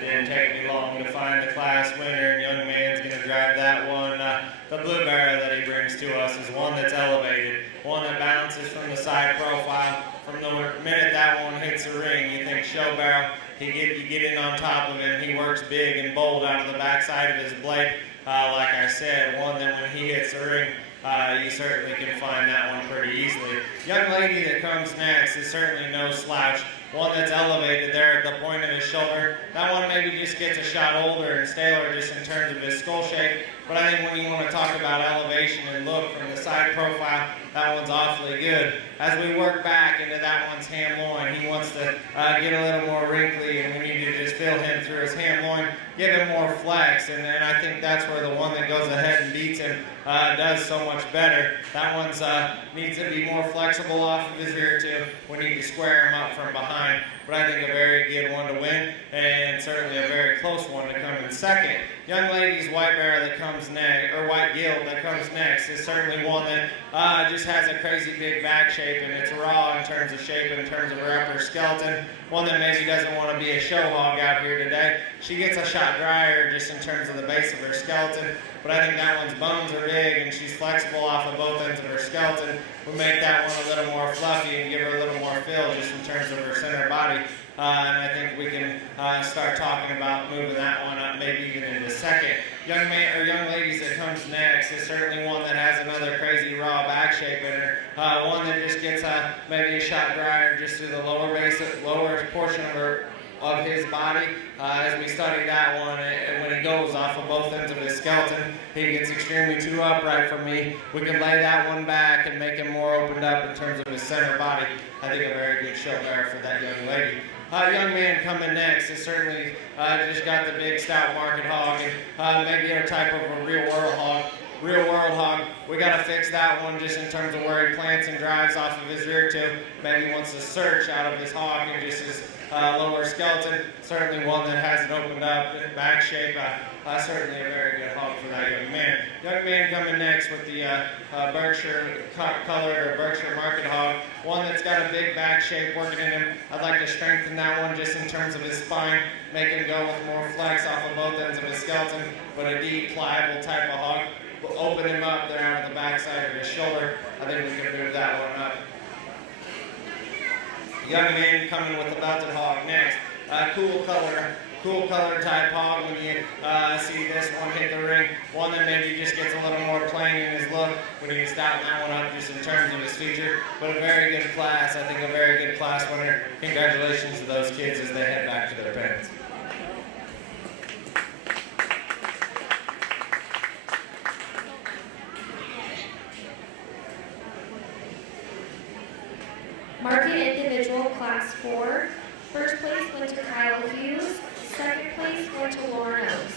Didn't take me long to find the class winner, and young man's going to drive that one. The blue barrel that he brings to us is one that's elevated, one that bounces from the side profile. From the minute that one hits the ring, you think show barrel. You get in on top of him. He works big and bold out of the backside of his blade. Like I said, one that when he hits the ring, you certainly can find that one pretty easily. Young lady that comes next is certainly no slouch. One that's elevated there at the point of his shoulder. That one maybe just gets a shot older and staler just in terms of his skull shape. But I think when you want to talk about elevation and look from the side profile, that one's awfully good. As we work back into that one's ham loin, he wants to get a little more wrinkly, and we need to just feel him through his ham loin, give him more flex, and I think that's where the one that goes ahead and beats him does so much better. That one's needs to be more flexible off of his rear too. We need to square him up from behind. But I think a very good one to win, and certainly a very close one to come in second. Young lady's white bear that comes next, or white gilt that comes next, is certainly one that just has a crazy big back shape, and it's raw in terms of shape, in terms of her upper skeleton. One that maybe doesn't want to be a show hog out here today. She gets a shot drier just in terms of the base of her skeleton, but I think that one's bones are big and she's flexible off of both ends of her skeleton. We make that one a little more fluffy and give her a little more fill just in terms of her center body. And I think we can start talking about moving that one up, maybe even into second. Young ladies that comes next is certainly one that has another crazy raw back shape in her. One that just gets maybe a shot drier just through the lower portion of his body. As we study that one, and when he goes off of both ends of his skeleton, he gets extremely too upright for me. We can lay that one back and make him more opened up in terms of his center body. I think a very good show there for that young lady. Young man coming next is certainly just got the big stout market hog, and maybe a type of a real world hog. Real world hog, we got to fix that one just in terms of where he plants and drives off of his rear too. Maybe wants to search out of his hog and just his lower skeleton. Certainly one that has an opened up back shape. Certainly a very good hog for that young man. Young man coming next with the Berkshire colored or Berkshire market hog. One that's got a big back shape working in him. I'd like to strengthen that one just in terms of his spine. Make him go with more flex off of both ends of his skeleton, but a deep, pliable type of hog. We'll open him up there on the backside of his shoulder. I think we can move that one up. Young man coming with the belted hog next. Cool color type hog when you see this one hit the ring. One that maybe just gets a little more plain in his look. We need to stouten that one up just in terms of his feature. But a very good class. I think a very good class winner. Congratulations to those kids as they head back to their parents. Market individual class 4. First place went to Kyle Hughes. Second place went to Lauren Oaks.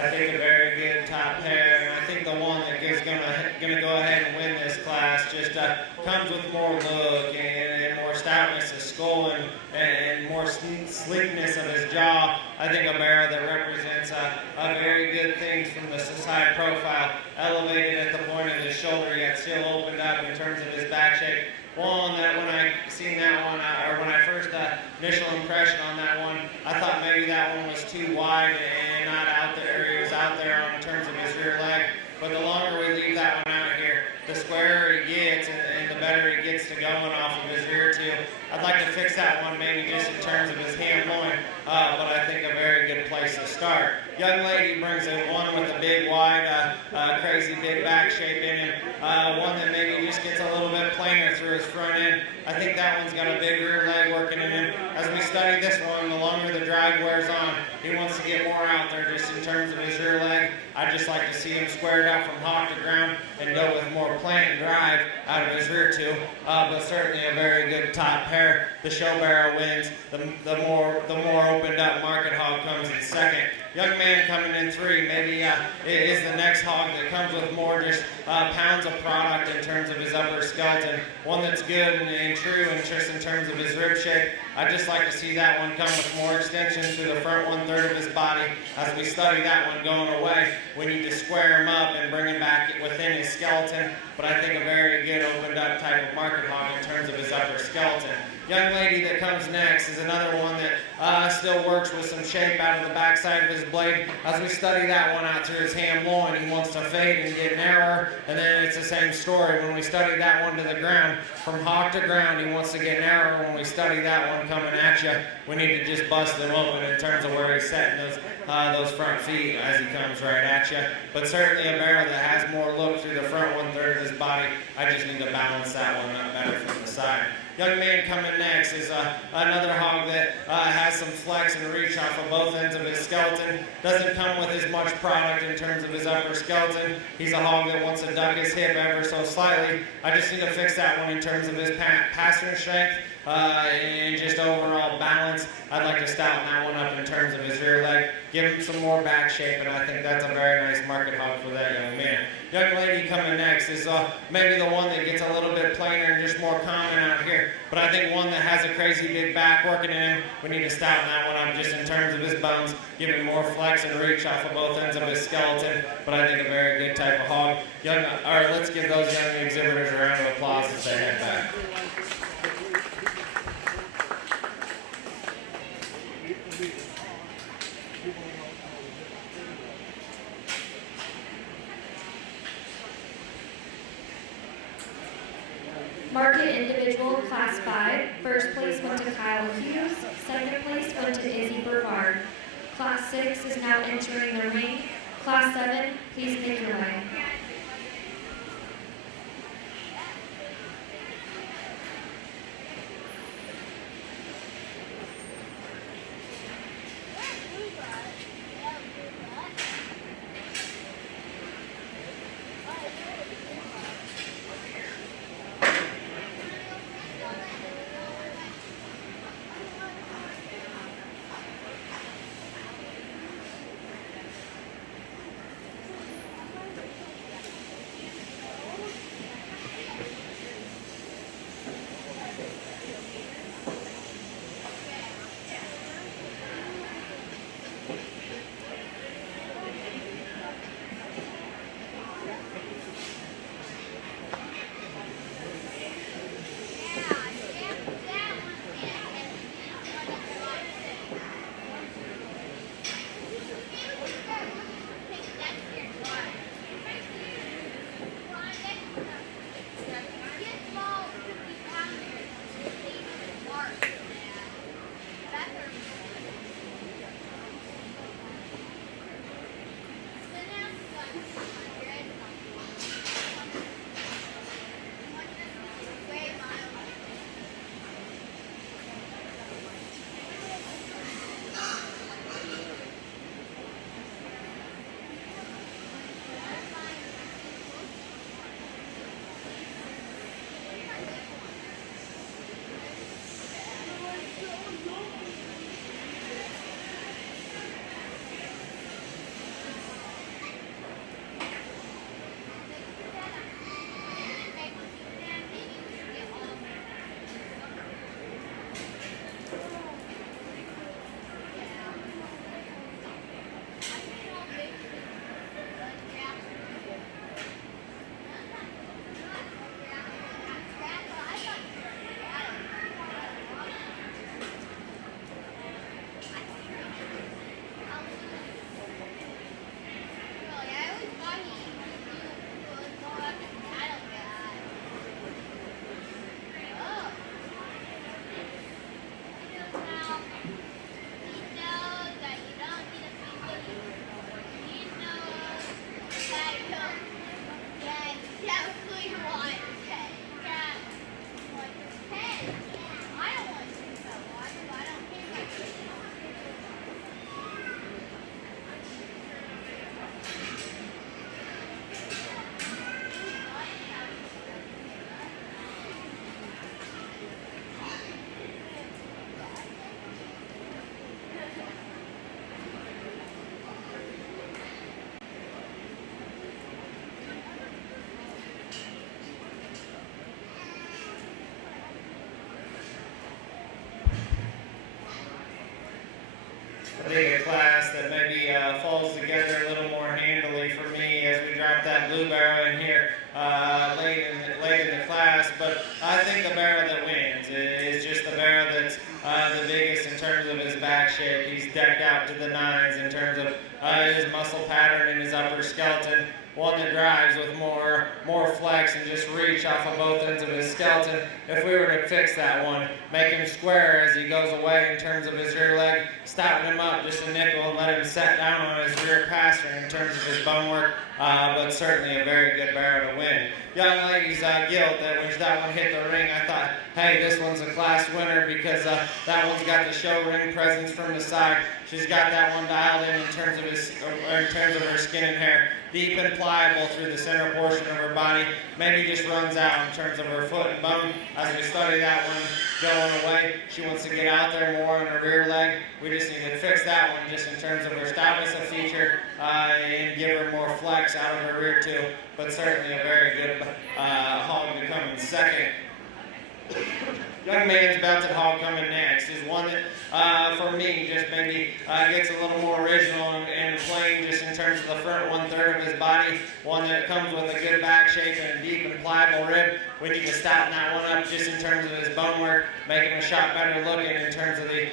I think a very good top pair, and I think the one that is gonna go ahead and win this class just comes with more look and more stoutness of skull and more sleekness of his jaw. I think a barrow that represents a very good thing from the side profile, elevated at the point of his shoulder, yet still opened up in terms of his back shape. One that when I seen that one, or when I first initial impression on that one, I thought maybe that one was too wide and not out there. He was out there in terms of his rear leg. But the longer we leave that one out here, the squarer he gets and the better he gets to going off of his rear too. I'd like to fix that one maybe just in terms of his ham loin, but I think a very good place to start. Young lady brings in one with a big, wide, crazy big back shape in him. One that maybe just gets a little bit plainer through his front end. I think that one's got a big rear leg working in him. As we study this one, the longer the drag wears on, he wants to get more out there just in terms of his rear leg. I just like to see him squared out from hock to ground and go with more plant and drive out of his rear two. But certainly a very good top pair. The show barrow wins. The more opened up market hog comes in second. Young man coming in three, maybe is the next hog that comes with more just pounds of product in terms of his upper skeleton. One that's good and true and just in terms of his rib shape. I just like to see that one come with more extension through the front 1/3 of his body. As we study that one going away, we need to square him up and bring him back within his skeleton. But I think a very good opened up type of market hog in terms of his upper skeleton. Young lady that comes next is another one that still works with some shape out of the backside of his blade. As we study that one out through his ham loin, he wants to fade and get narrower, and then it's the same story. When we study that one to the ground, from hock to ground, he wants to get narrower. When we study that one coming at you, we need to just bust him open in terms of where he's setting those front feet as he comes right at you. But certainly a barrel that has more look through the front 1/3 of his body. I just need to balance that one up better from the side. Young man coming next is another hog that has some flex and reach off of both ends of his skeleton. Doesn't come with as much product in terms of his upper skeleton. He's a hog that wants to duck his hip ever so slightly. I just need to fix that one in terms of his pastern strength and just overall balance. I'd like to stouten that one up in terms of his rear leg, give him some more back shape, and I think that's a very nice market hog for that young man. Young lady coming next is maybe the one that gets a little bit plainer and just more common out here, but I think one that has a crazy big back working in him. We need to stouten that one up just in terms of his bones, give him more flex and reach off of both ends of his skeleton, but I think a very good type of hog. All right, let's give those young exhibitors a round of applause as they head back. Market individual class 5, first place went to Kyle Hughes, second place went to Izzy Brevard. Class 6 is now entering the ring. Class 7, please make your way. blue barrel in here late in the class, but I think the barrel that wins is just the barrel that's the biggest in terms of his back shape. He's decked out to the nines in terms of his muscle pattern and his upper skeleton. One that drives with more flex and just reach off of both ends of his skeleton. If we were to fix that one, make him square as he goes away in terms of his rear leg, stopping him up just a nickel and let him set down on his rear passer in terms of his bone work, but certainly a very good barrel to win. Young lady's guilt that when that one hit the ring, I thought, hey, this one's a class winner because that one's got the show ring presence from the side. She's got that one dialed in terms of her skin and hair, deep and pliable through the center portion of her body. Maybe just runs out in terms of her foot and bone. As we study that one going away, she wants to get out there more on her rear leg. We just need to fix that one just in terms of her stoutness of feature and give her more flex out of her rear too. But certainly a very good hog to come in second. Young man's belted hog coming next is one that, for me, just maybe gets a little more original and plain just in terms of the front 1/3 of his body. One that comes with a good back shape and a deep and pliable rib. We need to stouten that one up just in terms of his bone work, make him a shot better looking in terms of the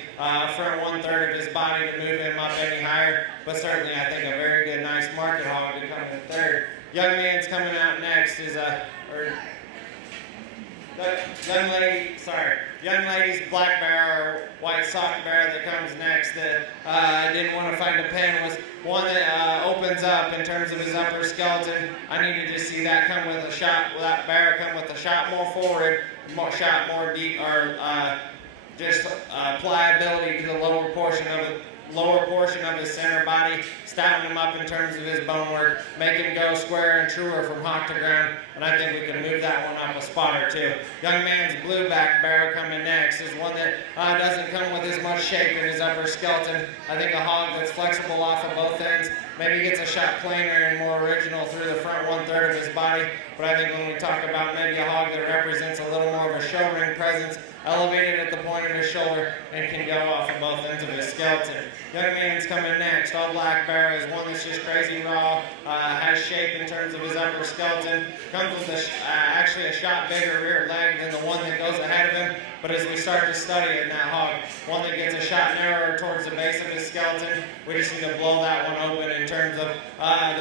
front 1/3 of his body to move him up any higher. But certainly, I think a very good, nice market hog to come in third. Young man's coming out next is young lady's black bear or white sock bear that comes next that I didn't want to find a pen was one that opens up in terms of his upper skeleton. I needed to see that come with a shot, that bear come with a shot more forward, shot more deep, or just pliability to the lower portion of his center body, stouten him up in terms of his bone work, make him go square and truer from hock to ground, and I think we can move that one up a spot or two. Young man's blue back barrel coming next is one that doesn't come with as much shape in his upper skeleton. I think a hog that's flexible off of both ends, maybe gets a shot plainer and more original through the front 1/3 of his body, but I think when we talk about maybe a hog that represents a little more of a show ring presence, elevated at the point of his shoulder, and can go off of both ends of his skeleton. Young man's coming next. All black bear is one that's just crazy raw, has shape in terms of his upper skeleton, comes with actually a shot bigger rear leg than the one that goes ahead of him. But as we start to study it in that hog, one that gets a shot narrower towards the base of his skeleton, we just need to blow that one open in terms of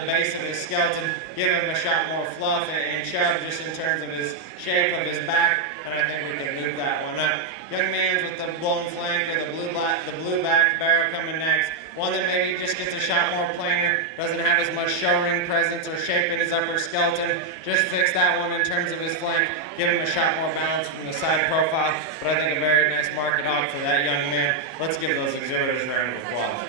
the base of his skeleton, give him a shot more fluff and shove just in terms of his shape of his back, and I think we can move that one up. Young man's with the blown flank or the blue back barrel coming next. One that maybe just gets a shot more plainer, doesn't have as much show ring presence or shape in his upper skeleton. Just fix that one in terms of his flank, give him a shot more balance from the side profile. But I think a very nice market hog for that young man. Let's give those exhibitors a round of applause.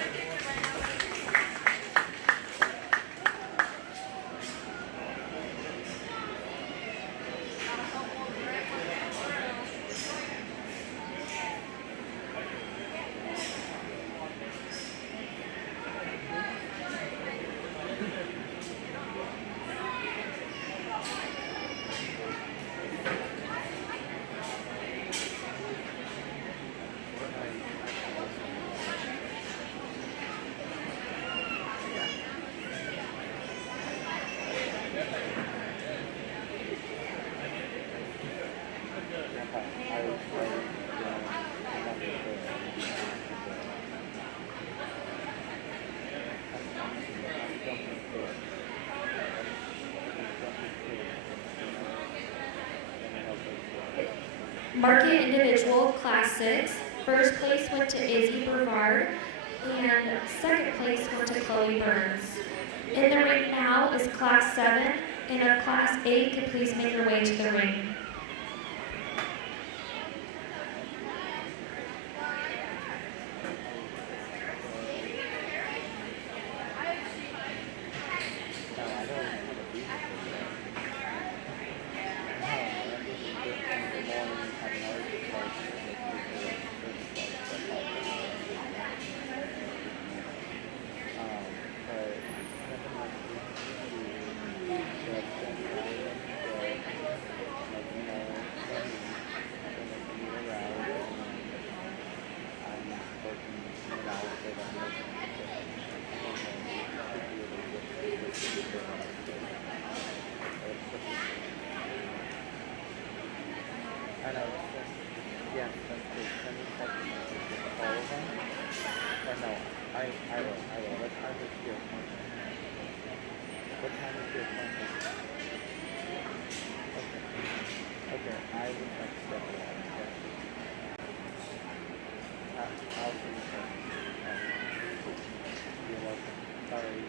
Market individual, class 6. First place went to Izzy Brevard, and second place went to Chloe Burns. In the ring now is class 7, and a class 8 could please make your way to the ring. will. What time is your appointment? What time is your appointment? Okay, I will have to step away. Okay. I'll see you soon. You're welcome. Sorry.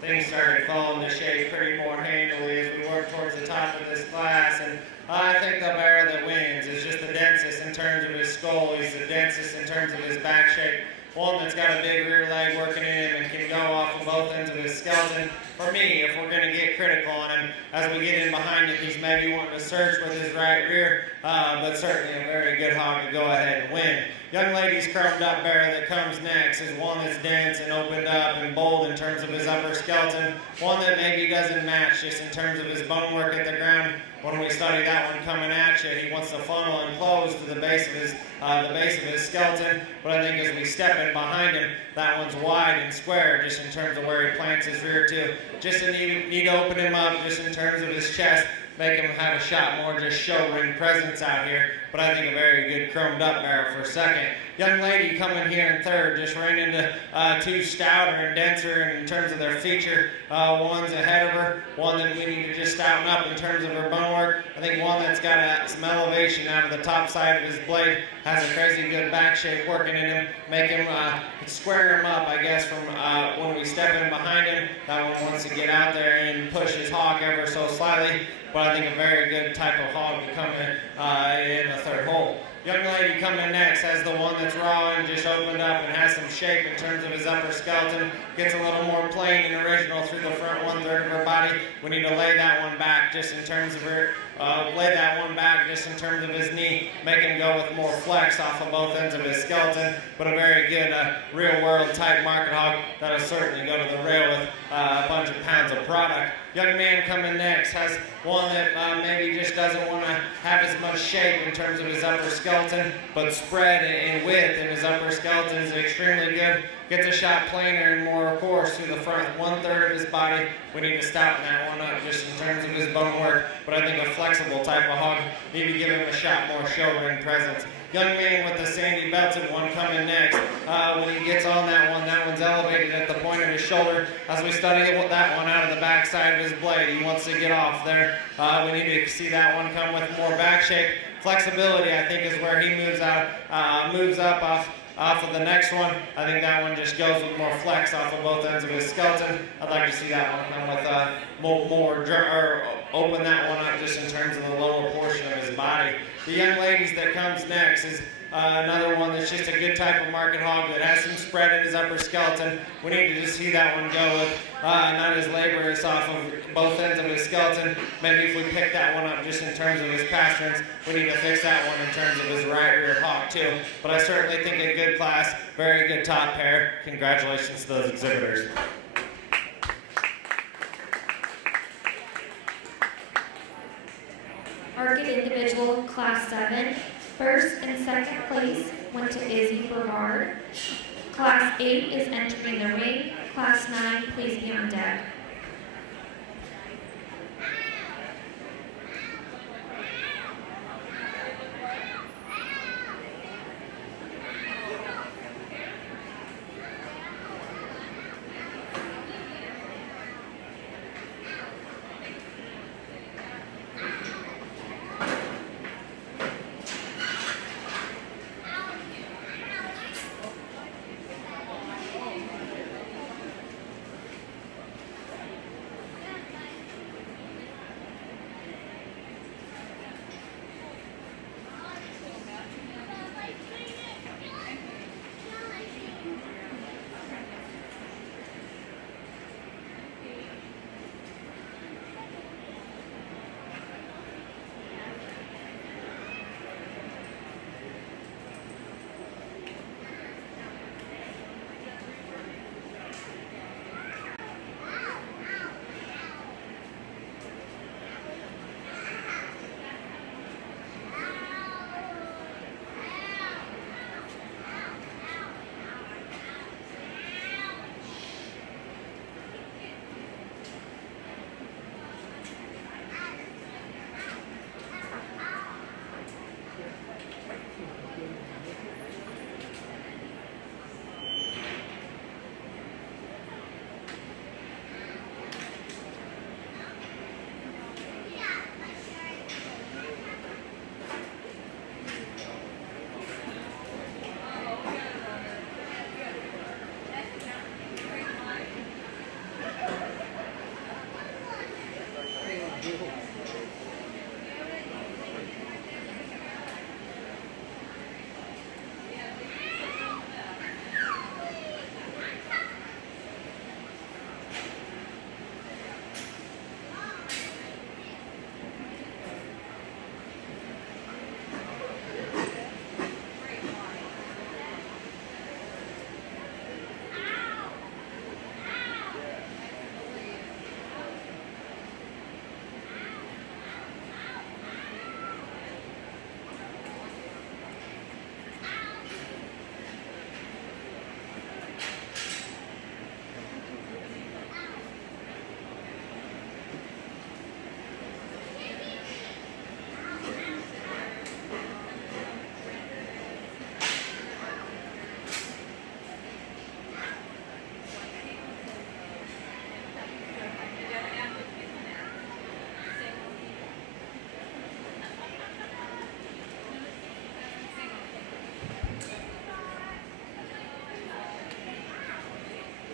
Things started falling to shape pretty more handily as we work towards the top of this class, and I think the bear that wins is just the densest in terms of his skull. He's the densest in terms of his back shape. One that's got a big rear leg working in him and can go off of both ends of his skeleton. For me, if we're going to get critical on him, as we get in behind him, he's maybe wanting to search with his right rear, but certainly a very good hog to go ahead and win. Young lady's chromed up bear that comes next is one that's dense and opened up and bold in terms of his upper skeleton. One that maybe doesn't match just in terms of his bone work at the ground. When we study that one coming at you, he wants to funnel and close to the base of his skeleton. But I think as we step in behind him, that one's wide and square just in terms of where he plants his rear too. Just a need to open him up just in terms of his chest, make him have a shot more just show ring presence out here. But I think a very good chromed up barrel for second. Young lady coming here in third, just ran into two stouter and denser in terms of their feature. One's ahead of her, one that we need to just stouten up in terms of her bone work. I think one that's got some elevation out of the top side of his blade, has a crazy good back shape working in him, make him square him up, I guess, from when we step in behind him. That one wants to get out there and push his hog ever so slightly, but I think a very good type of hog to come in the third hole. Young lady coming next has the one that's raw and just opened up and has some shape in terms of his upper skeleton. Gets a little more plain and original through the front 1/3 of her body. We need to lay that one back just in terms of her, lay that one back just in terms of his knee. Make him go with more flex off of both ends of his skeleton. But a very good real world type market hog that'll certainly go to the rail with a bunch of pounds of product. Young man coming next has one that maybe just doesn't want to have as much shape in terms of his upper skeleton, but spread in width in his upper skeleton is extremely good. Gets a shot plainer and more coarse through the front 1/3 of his body. We need to stouten that one up just in terms of his bone work, but I think a flexible type of hog, maybe give him a shot more show ring presence. Young man with the sandy belted one coming next. When he gets on that one's elevated at the point of his shoulder. As we study that one out of the back side of his blade, he wants to get off there. We need to see that one come with more back shape. Flexibility, I think, is where he moves up off of the next one. I think that one just goes with more flex off of both ends of his skeleton. I'd like to see that one come with open that one up just in terms of the lower portion of his body. The young ladies that comes next is another one that's just a good type of market hog that has some spread in his upper skeleton. We need to just see that one go with not as laborious off of both ends of his skeleton. Maybe if we pick that one up just in terms of his pasterns, we need to fix that one in terms of his right rear hog too. But I certainly think a good class, very good top pair. Congratulations to those exhibitors. Market individual class 7. First and second place went to Izzy Brevard. Class 8 is entering the ring. Class 9, please be on deck.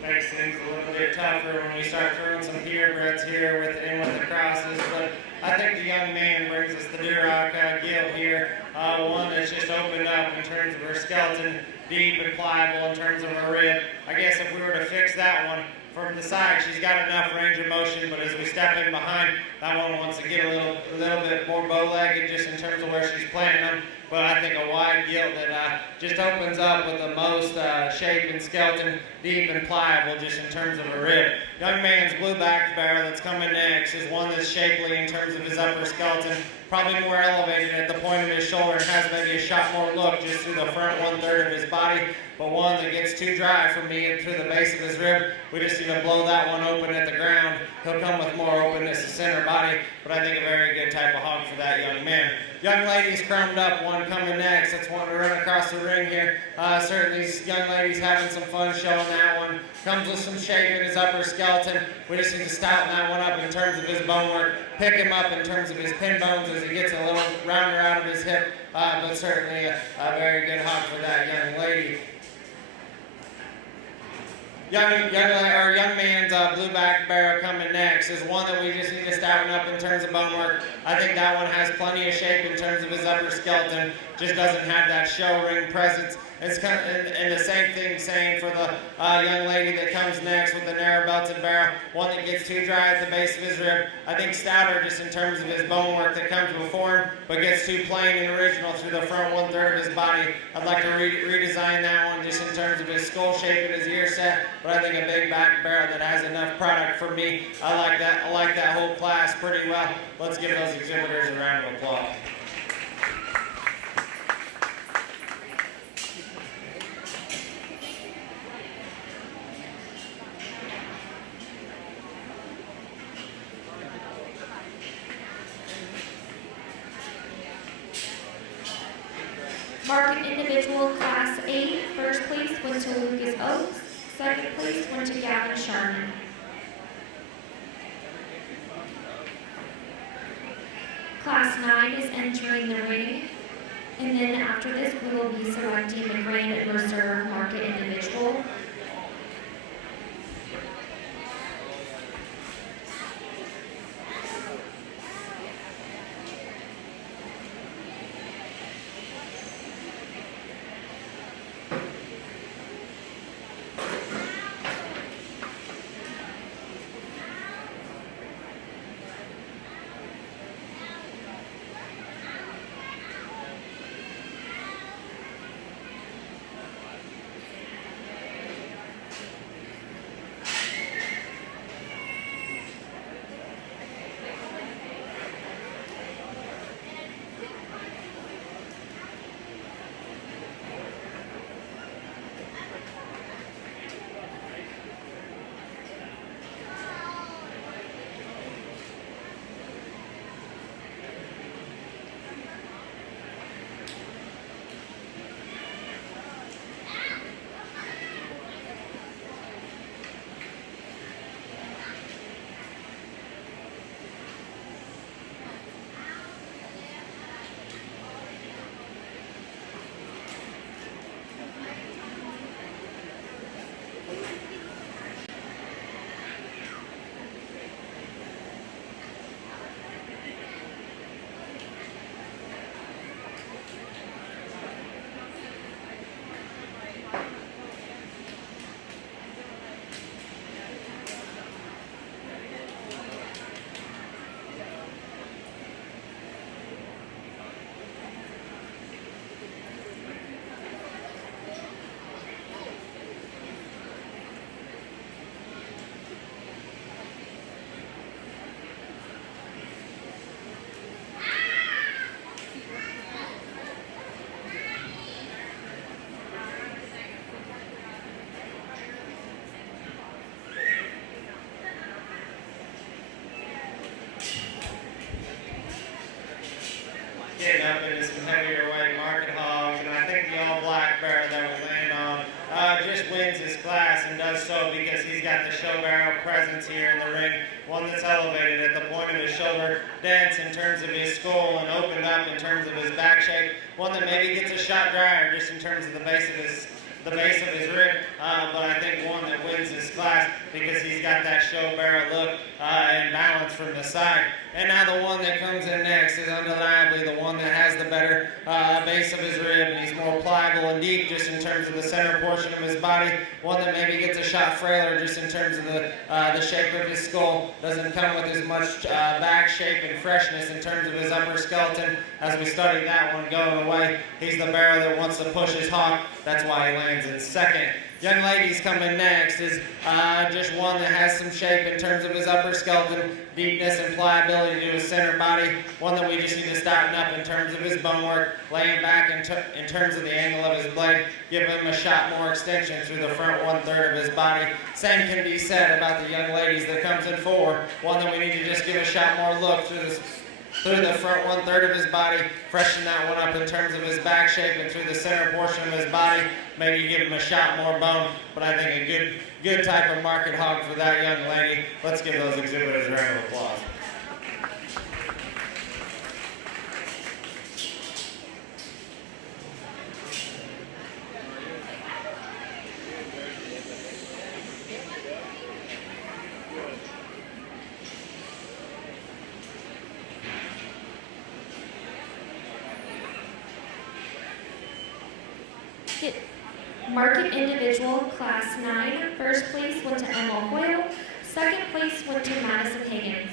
Makes things a little bit tougher when we start throwing some purebreds here with the crosses, but I think the young man brings us the Duroc gilt here, one that's just opened up in terms of her skeleton, deep and pliable in terms of her rib. I guess if we were to fix that one from the side, she's got enough range of motion, but as we step in behind, that one wants to get a little bit more bow-legged just in terms of where she's planting them. But I think a wide gilt that just opens up with the most shape and skeleton, deep and pliable just in terms of a rib. Young man's blue-backed barrel that's coming next is one that's shapely in terms of his upper skeleton, probably more elevated at the point of his shoulder and has maybe a shot more look just through the front one-third of his body, but one that gets too dry for me and through the base of his rib. We just need to blow that one open at the ground. He'll come with more openness to center body, but I think a very good type of hog for that young man. Young lady's chromed up, one coming next. That's one to run across the ring here. Certainly these young ladies having some fun showing that one. Comes with some shape in his upper skeleton. We just need to stouten that one up in terms of his bone work. Pick him up in terms of his pin bones as he gets a little rounder out of his hip. But certainly a very good hog for that young lady. Young man's blue-backed barrel coming next is one that we just need to stouten up in terms of bone work. I think that one has plenty of shape in terms of his upper skeleton, just doesn't have that show ring presence. It's kind of, and the same thing saying for the young lady that comes next with the narrow belted barrel, one that gets too dry at the base of his rib. I think stouter just in terms of his bone work that comes before him, but gets too plain and original through the front one-third of his body. I'd like to redesign that one just in terms of his skull shape and his ear set, but I think a big back barrel that has enough product for me. I like that whole class pretty well. Let's give those exhibitors a round of applause. Market individual class 8, first place went to Lucas Oaks, second place went to Gavin Sharman. Class 9 is entering the ring, and then after this we will be selecting the Grand Reserve Market individual. Getting up into some heavier weight market hogs, and I think the all black bear that we land on just wins his class and does so because he's got the show barrel presence here in the ring, one that's elevated at the point of his shoulder, dense in terms of his skull and opened up in terms of his back shape, one that maybe gets a shot drier just in terms of the base of his rib, but I think one that wins his class because he's got that show barrel look and balance from the side. And now the one that comes in next is undeniably the one that has the better base of his rib, and he's more pliable and deep just in terms of the center portion of his body, one that maybe gets a shot frailer just in terms of the shape of his skull, doesn't come with as much back shape and freshness in terms of his upper skeleton. As we studied that one going away, he's the barrel that wants to push his hog, that's why he lands in second. Young ladies coming next is just one that has some shape in terms of his upper skeleton, deepness and pliability to his center body, one that we just need to stouten up in terms of his bone work, laying back in terms of the angle of his blade, give him a shot more extension through the front 1/3 of his body. Same can be said about the young ladies that comes in forward, one that we need to just give a shot more look through the front 1/3 of his body, freshen that one up in terms of his back shape and through the center portion of his body, maybe give him a shot more bone, but I think a good type of market hog for that young lady. Let's give those exhibitors a round of applause. Market individual class 9, first place went to Emma Hoyle, second place went to Madison Higgins.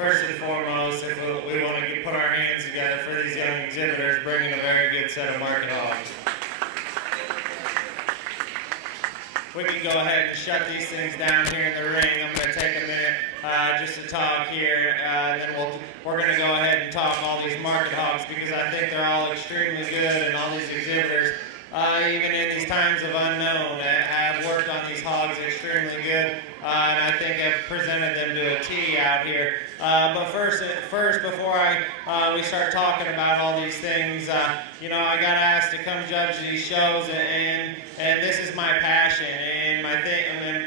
first and foremost, if we want to put our hands together for these young exhibitors, bringing a very good set of market hogs. We can go ahead and shut these things down here in the ring. I'm going to take a minute just to talk here, and then we're going to go ahead and talk all these market hogs, because I think they're all extremely good, and all these exhibitors, even in these times of unknown, have worked on these hogs extremely good, and I think have presented them to a T out here. But first, before we start talking about all these things, I got asked to come judge these shows, and this is my passion, and my thing,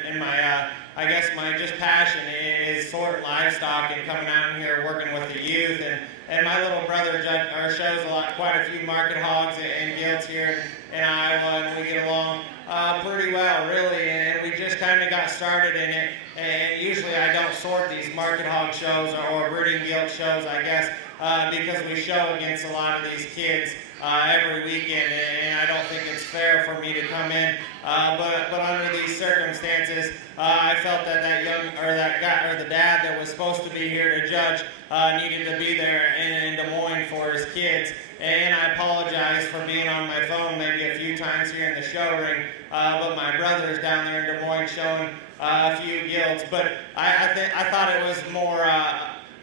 and my I guess my just passion is sorting livestock and coming out in here working with the youth, and my little brother shows quite a few market hogs and gilts here in Iowa, and we get along pretty well, really, and we just kind of got started in it. And usually I don't sort these market hog shows or breeding gilt shows, I guess, because we show against a lot of these kids every weekend, and I don't think it's fair for me to come in. But under these circumstances, I felt that the dad that was supposed to be here to judge needed to be there in Des Moines for his kids. And I apologize for being on my phone maybe a few times here in the show ring, but my brother's down there in Des Moines showing a few gilts. But I thought it was more.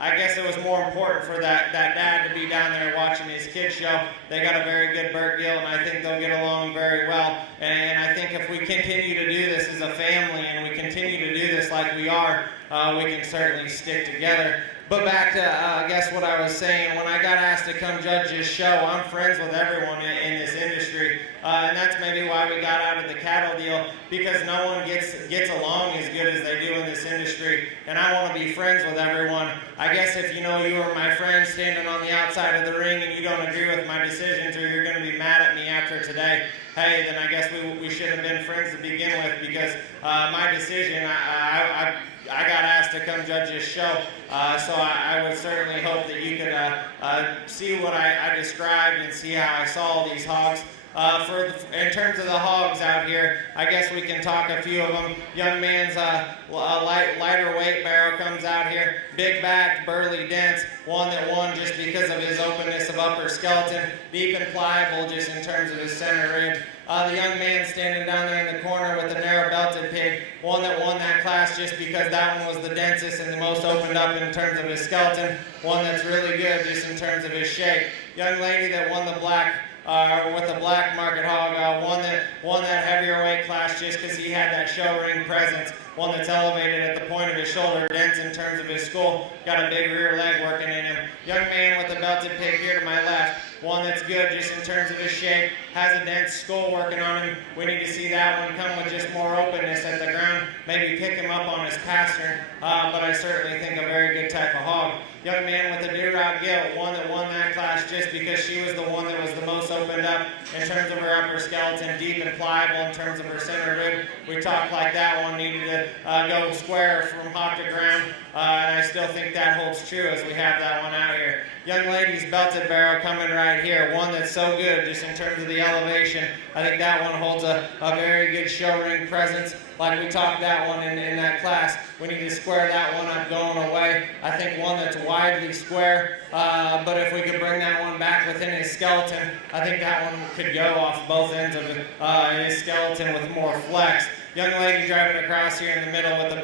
I guess it was more important for that dad to be down there watching his kids show. They got a very good Bert gilt, and I think they'll get along very well. And I think if we continue to do this as a family, and we continue to do this like we are, we can certainly stick together. But back to, I guess, what I was saying, when I got asked to come judge this show, I'm friends with everyone in this industry, and that's maybe why we got out of the cattle deal, because no one gets along as good as they do in this industry, and I want to be friends with everyone. I guess if you were my friend standing on the outside of the ring and you don't agree with my decisions, or you're going to be mad at me after today, hey, then I guess we should have been friends to begin with, because my decision, I got asked to come judge this show, so I would certainly hope that you could see what I described and see how I saw these hogs. In terms of the hogs out here, I guess we can talk a few of them. Young man's lighter weight barrow comes out here, big backed, burly, dense, one that won just because of his openness of upper skeleton, deep and pliable just in terms of his center rib. The young man standing down there in the corner with the narrow belted pig, one that won that class just because that one was the densest and the most opened up in terms of his skeleton, one that's really good just in terms of his shape. Young lady that won the black with the black market hog, won that heavier weight class just because he had that show ring presence, one that's elevated at the point of his shoulder, dense in terms of his skull, got a big rear leg working in him. Young man with the belted pig here to my left, one that's good just in terms of his shape, has a dense skull working on him. We need to see that one come with just more openness at the ground, maybe pick him up on his pastern, but I certainly think a very good type of hog. Young man with the Duroc gilt, one that won that class just because she was the one that was the most opened up in terms of her upper skeleton, deep and pliable in terms of her center rib. We talked like that one needed to go square from hop to ground, and I still think that holds true as we have that one out here. Young lady's belted barrow coming right here, one that's so good just in terms of the elevation. I think that one holds a very good show ring presence. Like we talked that one in that class. We need to square that one up going away. I think one that's widely square, but if we could bring that one back within his skeleton, I think that one could go off both ends of his skeleton with more flex. Young lady driving across here in the middle with the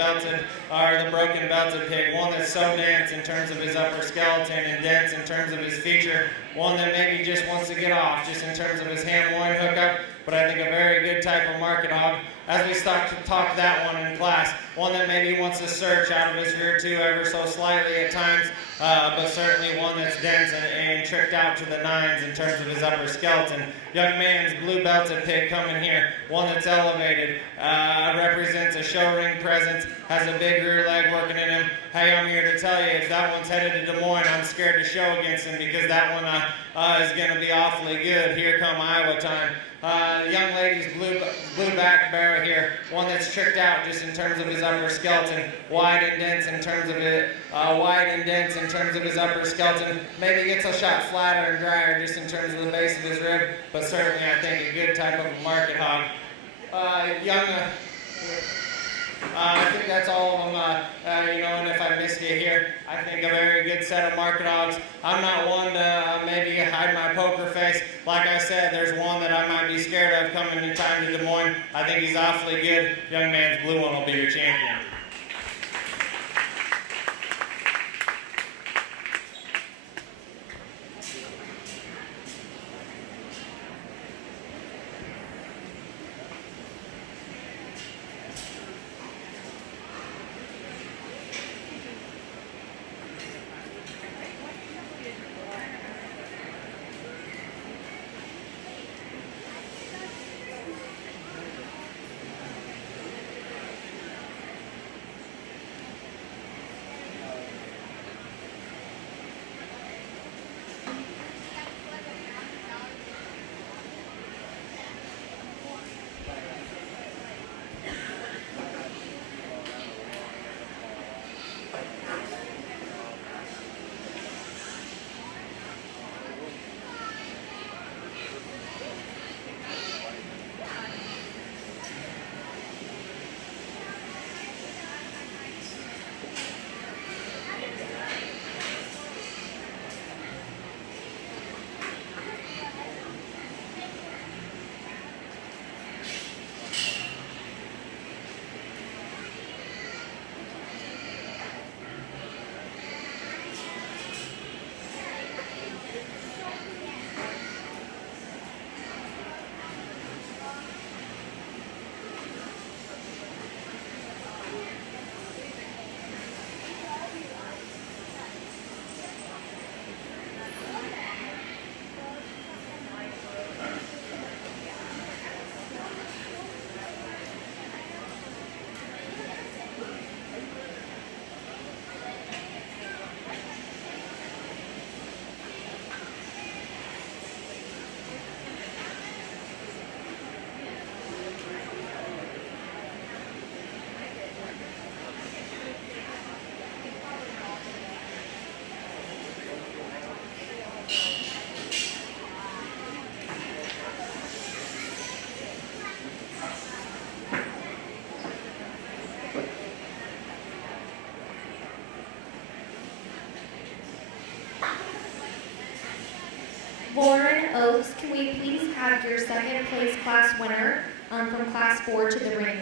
broken belted pig, one that's so dense in terms of his upper skeleton and dense in terms of his feature, one that maybe just wants to get off just in terms of his ham loin hookup, but I think a very good type of market hog. As we start to talk that one in class, one that maybe wants to search out of his rear too ever so slightly at times, but certainly one that's dense and tricked out to the nines in terms of his upper skeleton. Young man's blue belted pig coming here, one that's elevated, represents a show ring presence, has a big rear leg working in him. Hey, I'm here to tell you, if that one's headed to Des Moines, I'm scared to show against him because that one is going to be awfully good. Here come Iowa time. Young lady's blue back barrow here, one that's tricked out just in terms of his upper skeleton, wide and dense in terms of his upper skeleton. Maybe gets a shot flatter and drier just in terms of the base of his rib, but certainly I think a good type of a market hog. I think that's all of them, and if I missed you here, I think a very set of market odds. I'm not one to maybe hide my poker face. Like I said, there's one that I might be scared of coming in time to Des Moines. I think he's awfully good. Young man's blue one will be your champion. Lauren Oakes, can we please have your second place class winner from class 4 to the ring?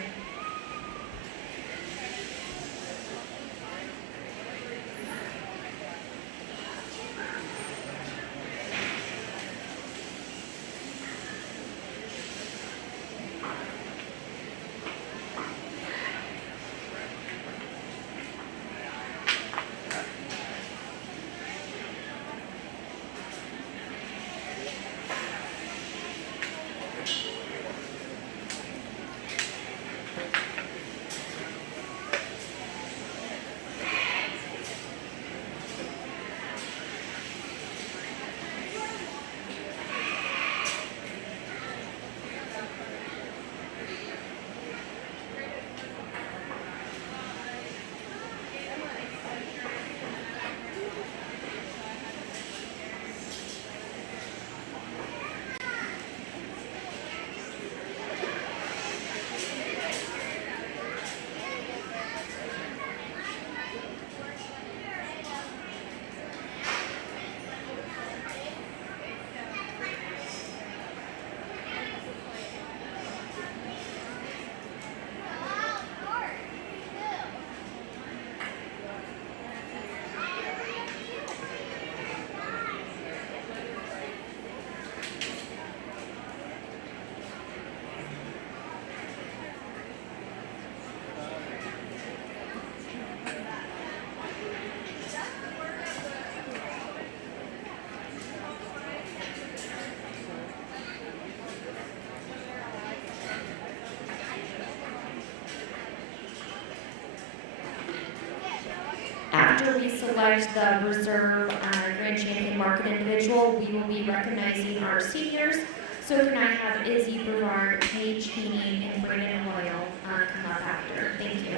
After we select the reserve grand champion market individual, we will be recognizing our seniors. So can I have Izzy Brevard, Paige Heaney, and Brandon Royal come up after? Thank you.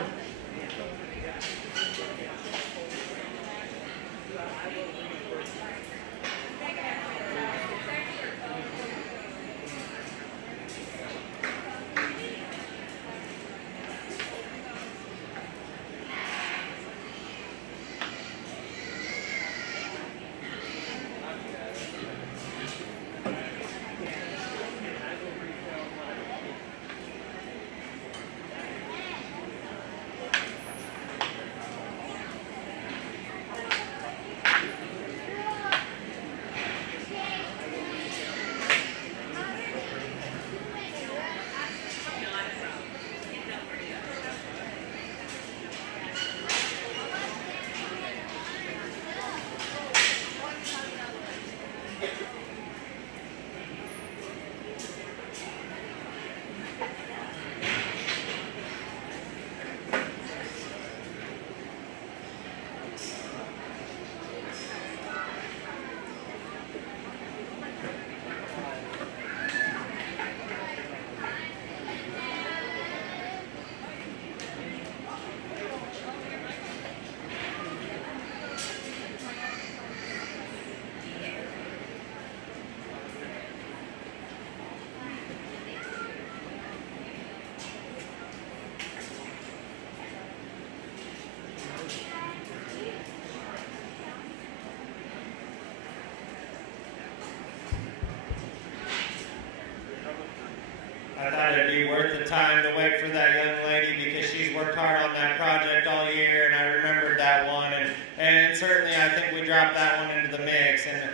time to wait for that young lady because she's worked hard on that project all year, and I remembered that one, and certainly I think we dropped that one into the mix, and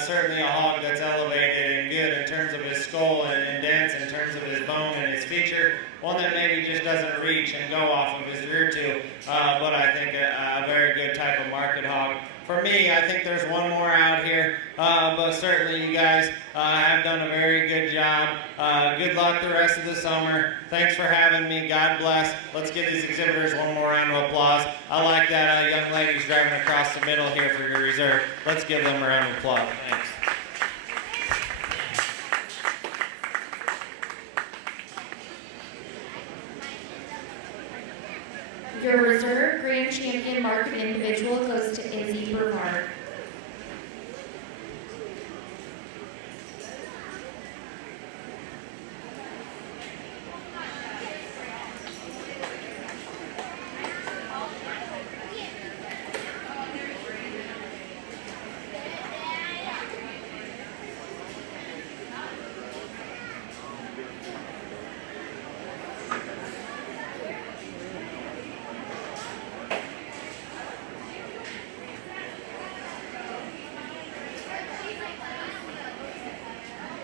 certainly a hog that's elevated and good in terms of his skull and dense in terms of his bone and his feature, one that maybe just doesn't reach and go off of his rear tube, but I think a very good type of market hog. For me, I think there's one more out here, but certainly you guys have done a very good job. Good luck the rest of the summer. Thanks for having me. God bless. Let's give these exhibitors one more round of applause. I like that young ladies driving across the middle here for your reserve. Let's give them a round of applause. Thanks. Your reserve grand champion market individual goes to Izzy Brevard.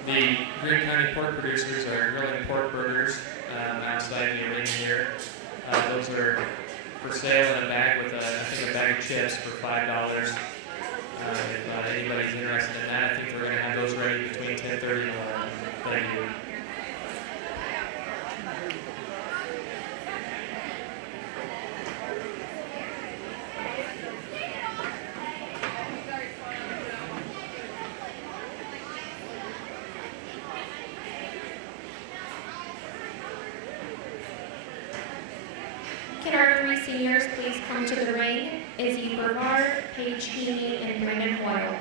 The Greene County pork producers are grilling pork burgers outside the arena here. Those are for sale in a bag with, I think, a bag of chips for $5. If anybody's interested in that, I think we're going to have those ready between 10:30 and 11. Thank you. Can our three seniors please come to the ring? Izzy Brevard, Paige Heaney, and Brandon Hoyle.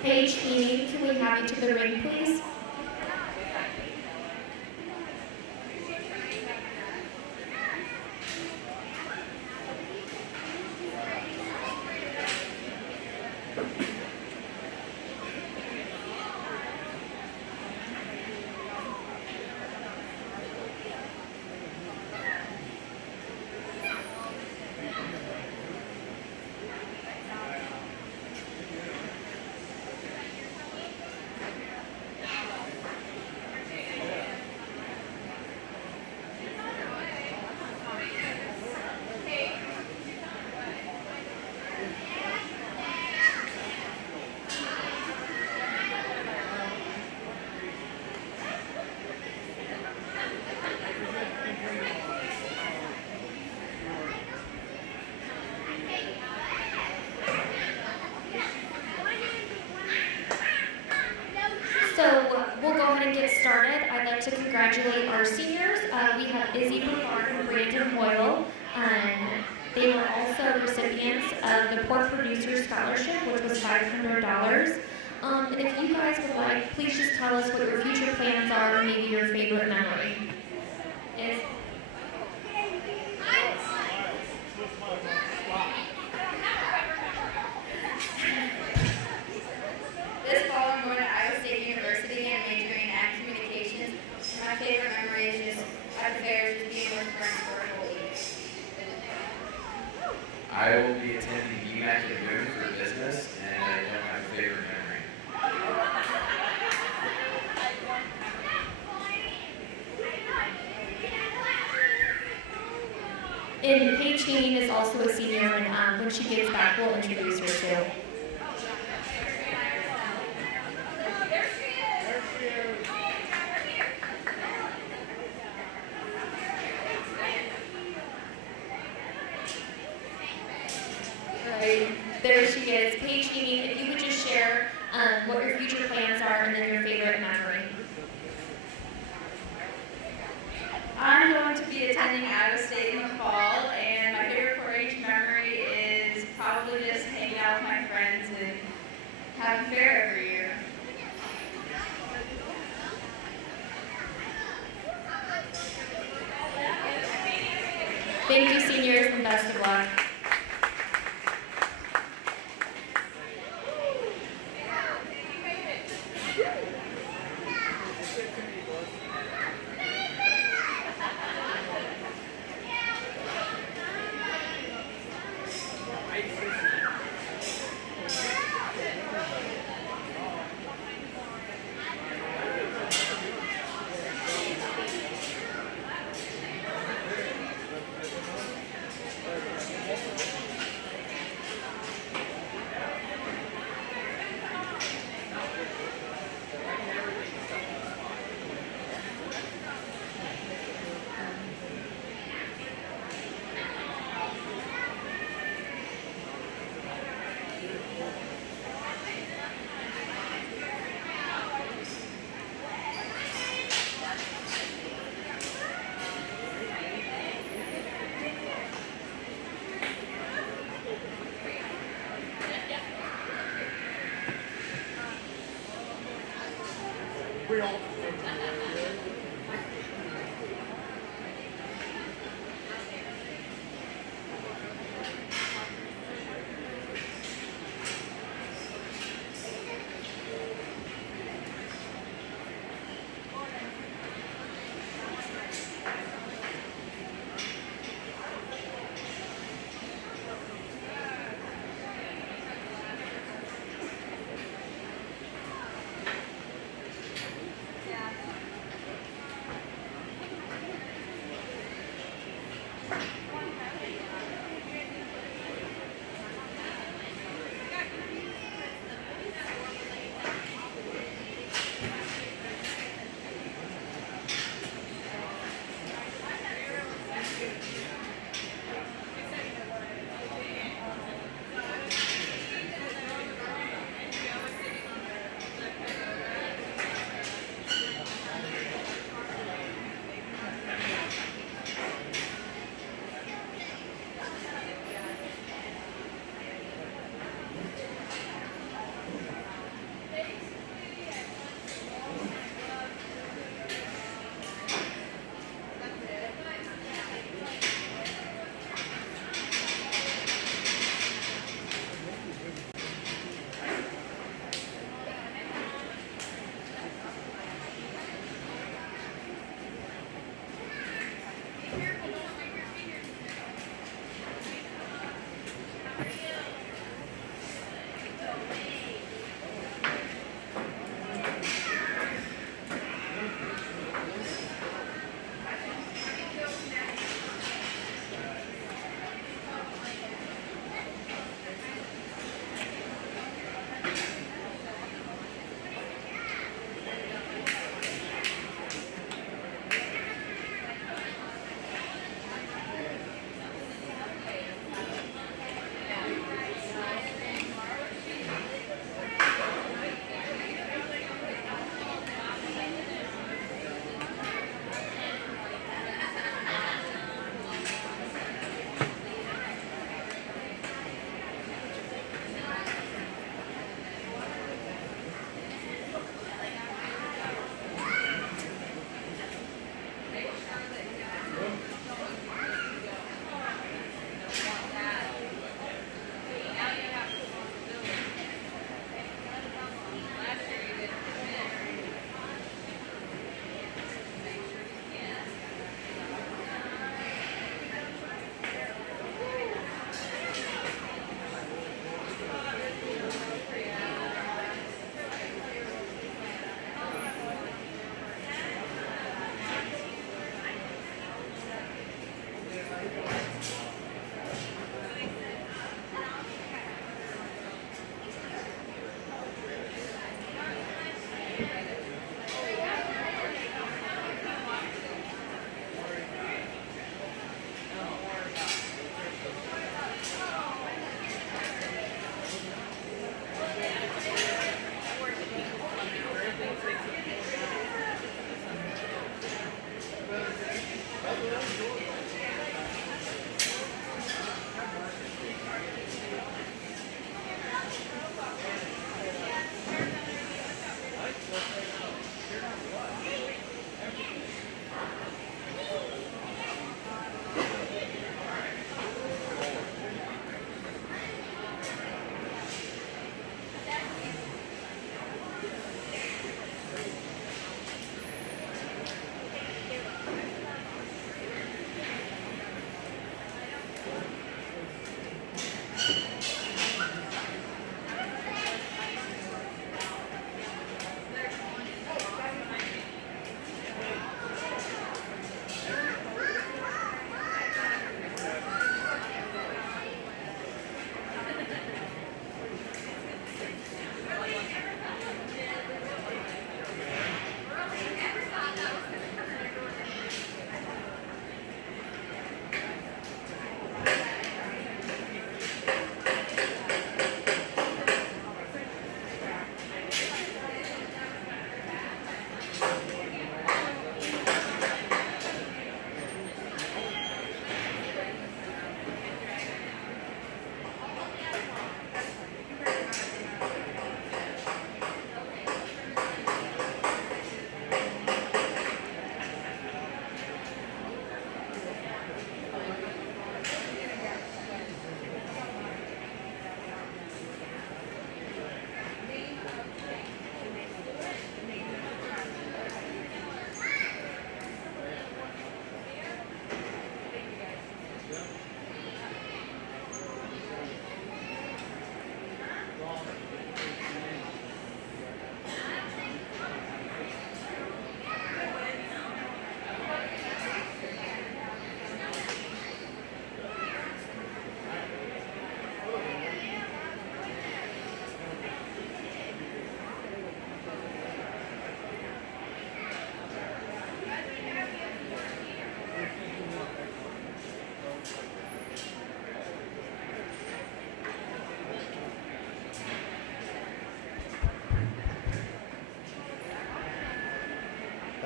Paige Heaney, can we have you to the ring, please? So we'll go ahead and get started. I'd like to congratulate our seniors. We have Izzy Brevard and Brandon Hoyle. They were also recipients of the Pork Producer Scholarship, which was $500. And if you guys would like, please just tell us what your future plans are, and maybe your favorite memory. Is This fall, I'm going to Iowa State University and majoring in ag communications. My favorite memory is just at the fair, just being with friends for a whole week. attending BMAC in Boone for business, and I don't have a favorite memory. And Paige Hayden is also a senior, and when she gets back, we'll introduce her too. Right, there she is. Paige Hayden, if you would just share what your future plans are and then your favorite memory. I'm going to be attending Iowa State in the fall, and my favorite 4-H memory is probably just hanging out with my friends and having fair every year. Thank you, seniors, and best of luck. We all.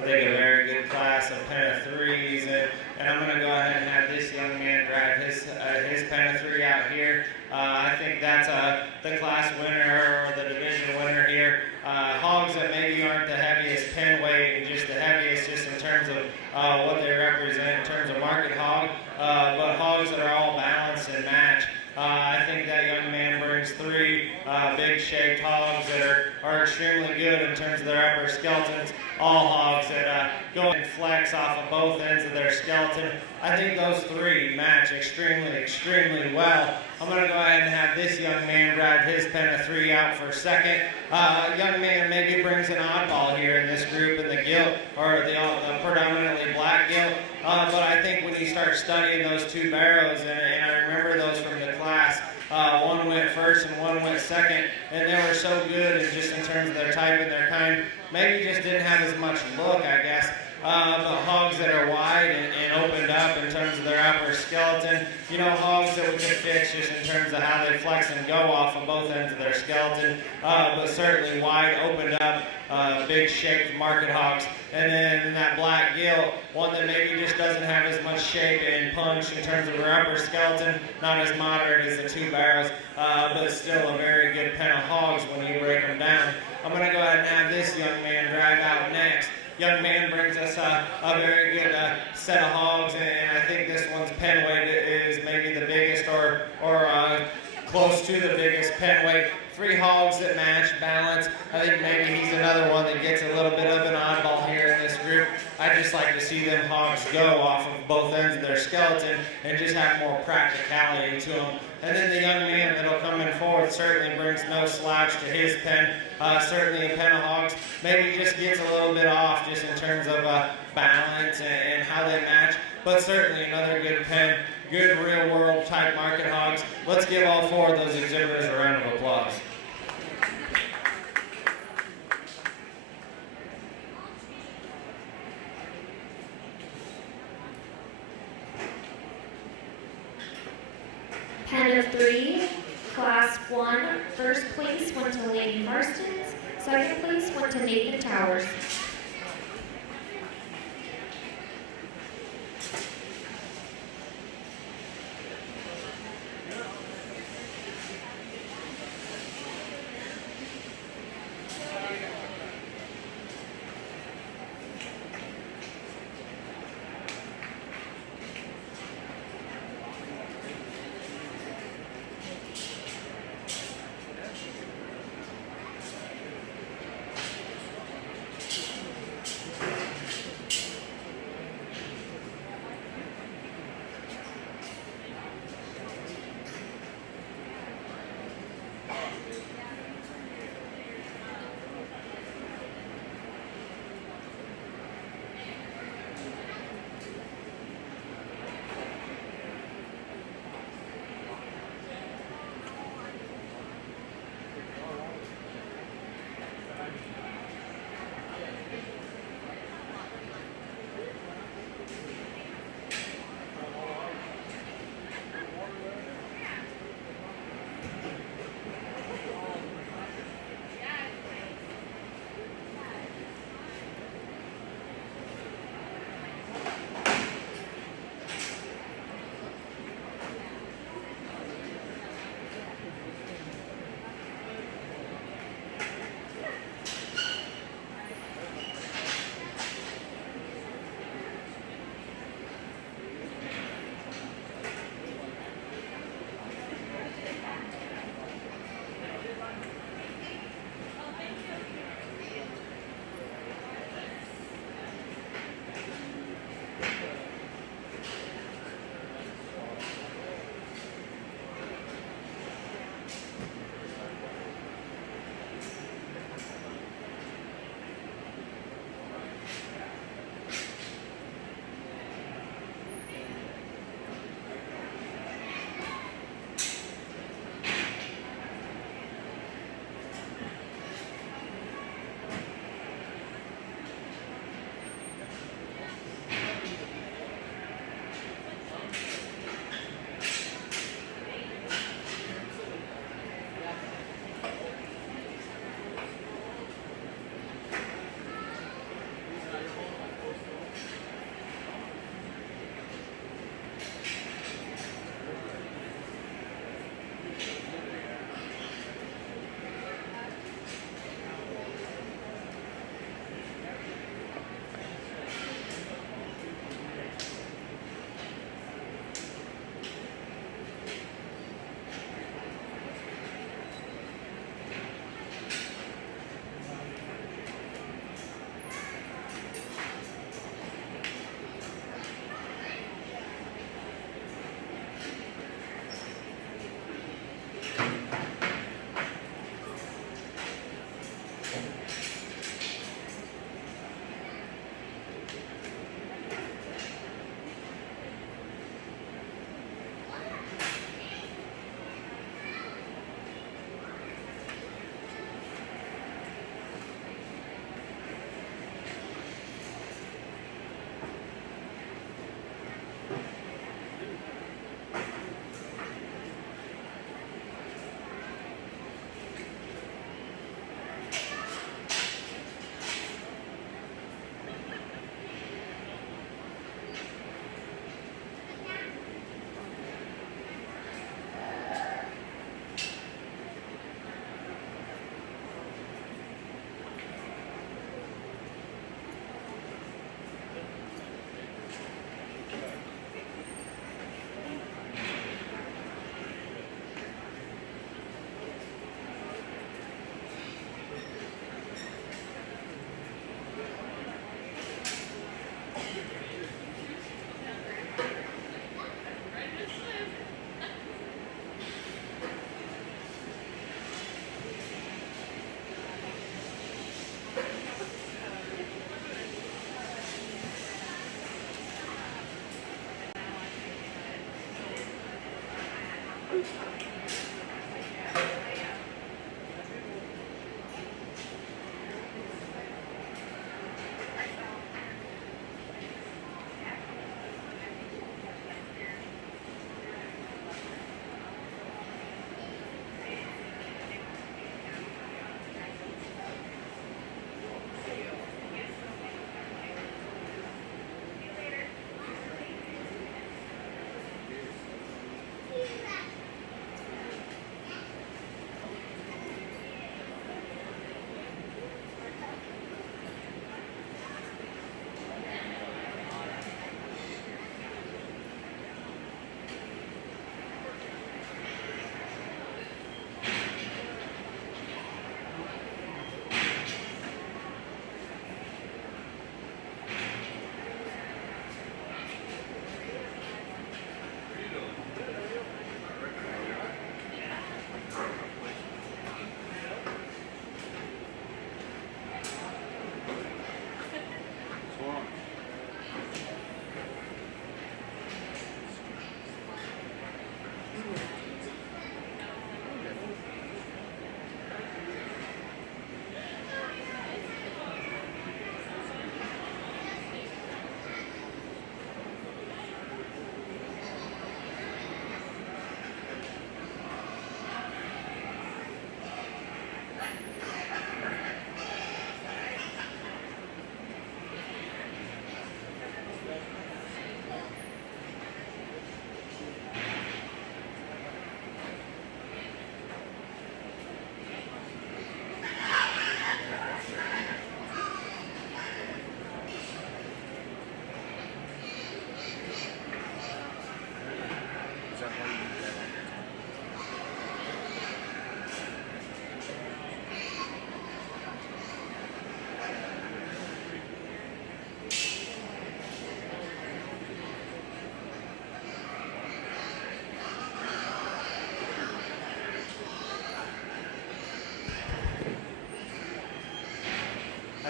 I think a very good class of pen of threes, and I'm going to go ahead and have this young man drive his pen of three out here. I think that's the class winner or the division winner here. Hogs that maybe aren't the heaviest pen weight and just the heaviest just in terms of what they represent in terms of market hog, but hogs that are all balanced and matched. I think that young man brings three big shaped hogs that are extremely good in terms of their upper skeletons. All hogs that go and flex off of both ends of their skeleton. I think those three match extremely well. I'm going to go ahead and have this young man drive his pen of three out for second. Young man maybe brings an oddball here in this group in the gilt, or the predominantly black gilt. But I think when you start studying those two barrows, and I remember those from the class, one went first and one went second, and they were so good and just in terms of their type and their kind, maybe just didn't have as much look, I guess. But hogs that are wide and opened up in terms of their upper skeleton, you know, hogs that we can fix just in terms of how they flex and go off of both ends of their skeleton, but certainly wide, opened up, big shaped market hogs. And then in that black gilt, one that maybe just doesn't have as much shape and punch in terms of her upper skeleton, not as moderate as the two barrows, but still a very good pen of hogs when you break them down. I'm going to go ahead and have this young man drive out next. Young man brings us a very good set of hogs, and I think this one's pen weight is maybe the biggest or close to the biggest pen weight. Three hogs that match, balance. I think maybe he's another one that gets a little bit of an oddball here in this group. I just like to see them hogs go off of both ends of their skeleton and just have more practicality to them. And then the young man that'll come in fourth certainly brings no slouch to his pen. Certainly a pen of hogs maybe just gets a little bit off just in terms of balance and how they match. But certainly another good pen, good real world type market hogs. Let's give all four of those exhibitors a round of applause. Pen of three, class 1, first place went to Lady Marstons, second place went to Nathan Towers.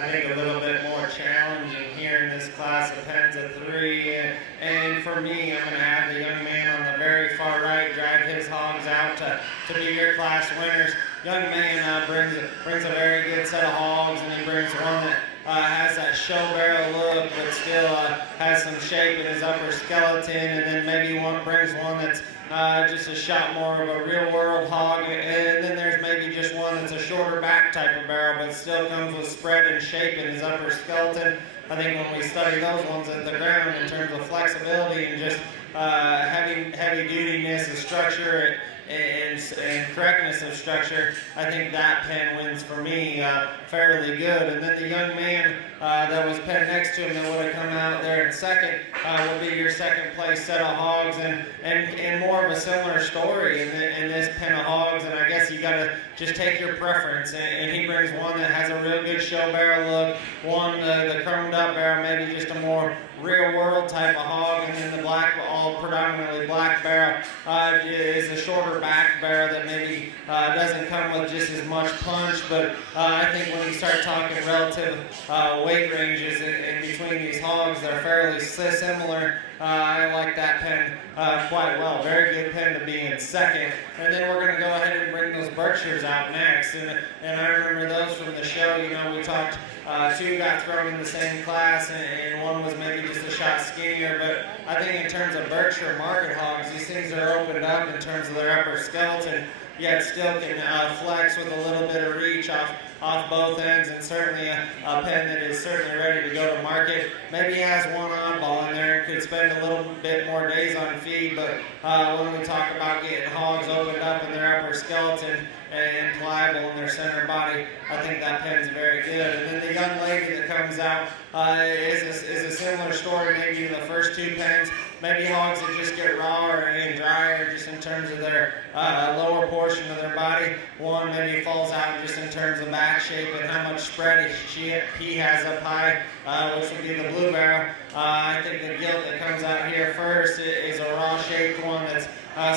I think a little bit more challenging here in this class of pens of 3. And for me, I'm going to have the young man on the very far right drive his hogs out to be your class winners. Young man brings a very good set of hogs, and he brings one that has that show barrel look, but still has some shape in his upper skeleton, and then maybe brings one that's just a shot more of a real world hog, and then there's maybe just one that's a shorter back type of barrel, but still comes with spread and shape in his upper skeleton. I think when we study those ones at the ground in terms of flexibility and just heavy dutiness of structure and correctness of structure, I think that pen wins for me fairly good. And then the young man that was pen next to him that would have come out there in second will be your second place set of hogs, and more of a similar story in this pen of hogs. And I guess you got to just take your preference. And he brings one that has a real good show barrel look, one the chromed up barrel, maybe just a more real world type of hog, and then the black, all predominantly black barrel is a shorter back barrel that maybe doesn't come with just as much punch. But I think when you start talking relative weight ranges in between these hogs, they're fairly similar. I like that pen quite well. Very good pen to be in second. And then we're going to go ahead and bring those Berkshires out next. And I remember those from the show. You know, we talked, 2 got thrown in the same class, and one was maybe just a shot skinnier. But I think in terms of Berkshire market hogs, these things are opened up in terms of their upper skeleton, yet still can flex with a little bit of reach off both ends, and certainly a pen that is certainly ready to go to market. Maybe has one oddball in there and could spend a little bit more days on feed, but when we talk about getting hogs opened up in their upper skeleton and pliable in their center body, I think that pen's very good. And then the young lady that comes out is a similar story maybe to the first 2 pens. Maybe hogs that just get rawer and drier just in terms of their lower portion of their body. One maybe falls out just in terms of back shape and how much spread he has up high, which would be the blue barrel. I think the gilt that comes out here first is a raw shaped one that's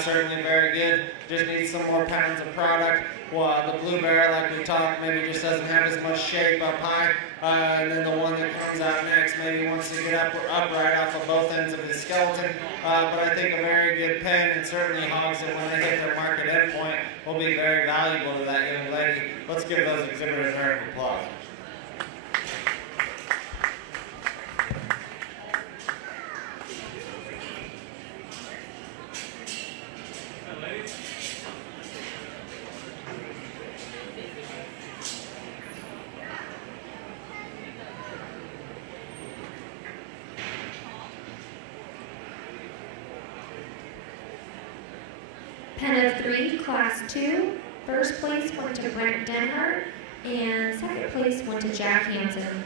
certainly very good. Just needs some more pounds of product. Well, the blue barrel, like we talked, maybe just doesn't have as much shape up high. And then the one that comes out next maybe wants to get upright off of both ends of his skeleton. But I think a very good pen, and certainly hogs that when they hit their market endpoint will be very valuable to that young lady. Let's give those exhibitors a round of applause. Pen of 3, Class 2. First place went to Brent Denhart, and second place went to Jack Hansen.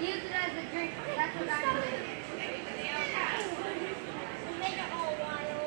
Use it as a drink. That's what I do. Make it all wild.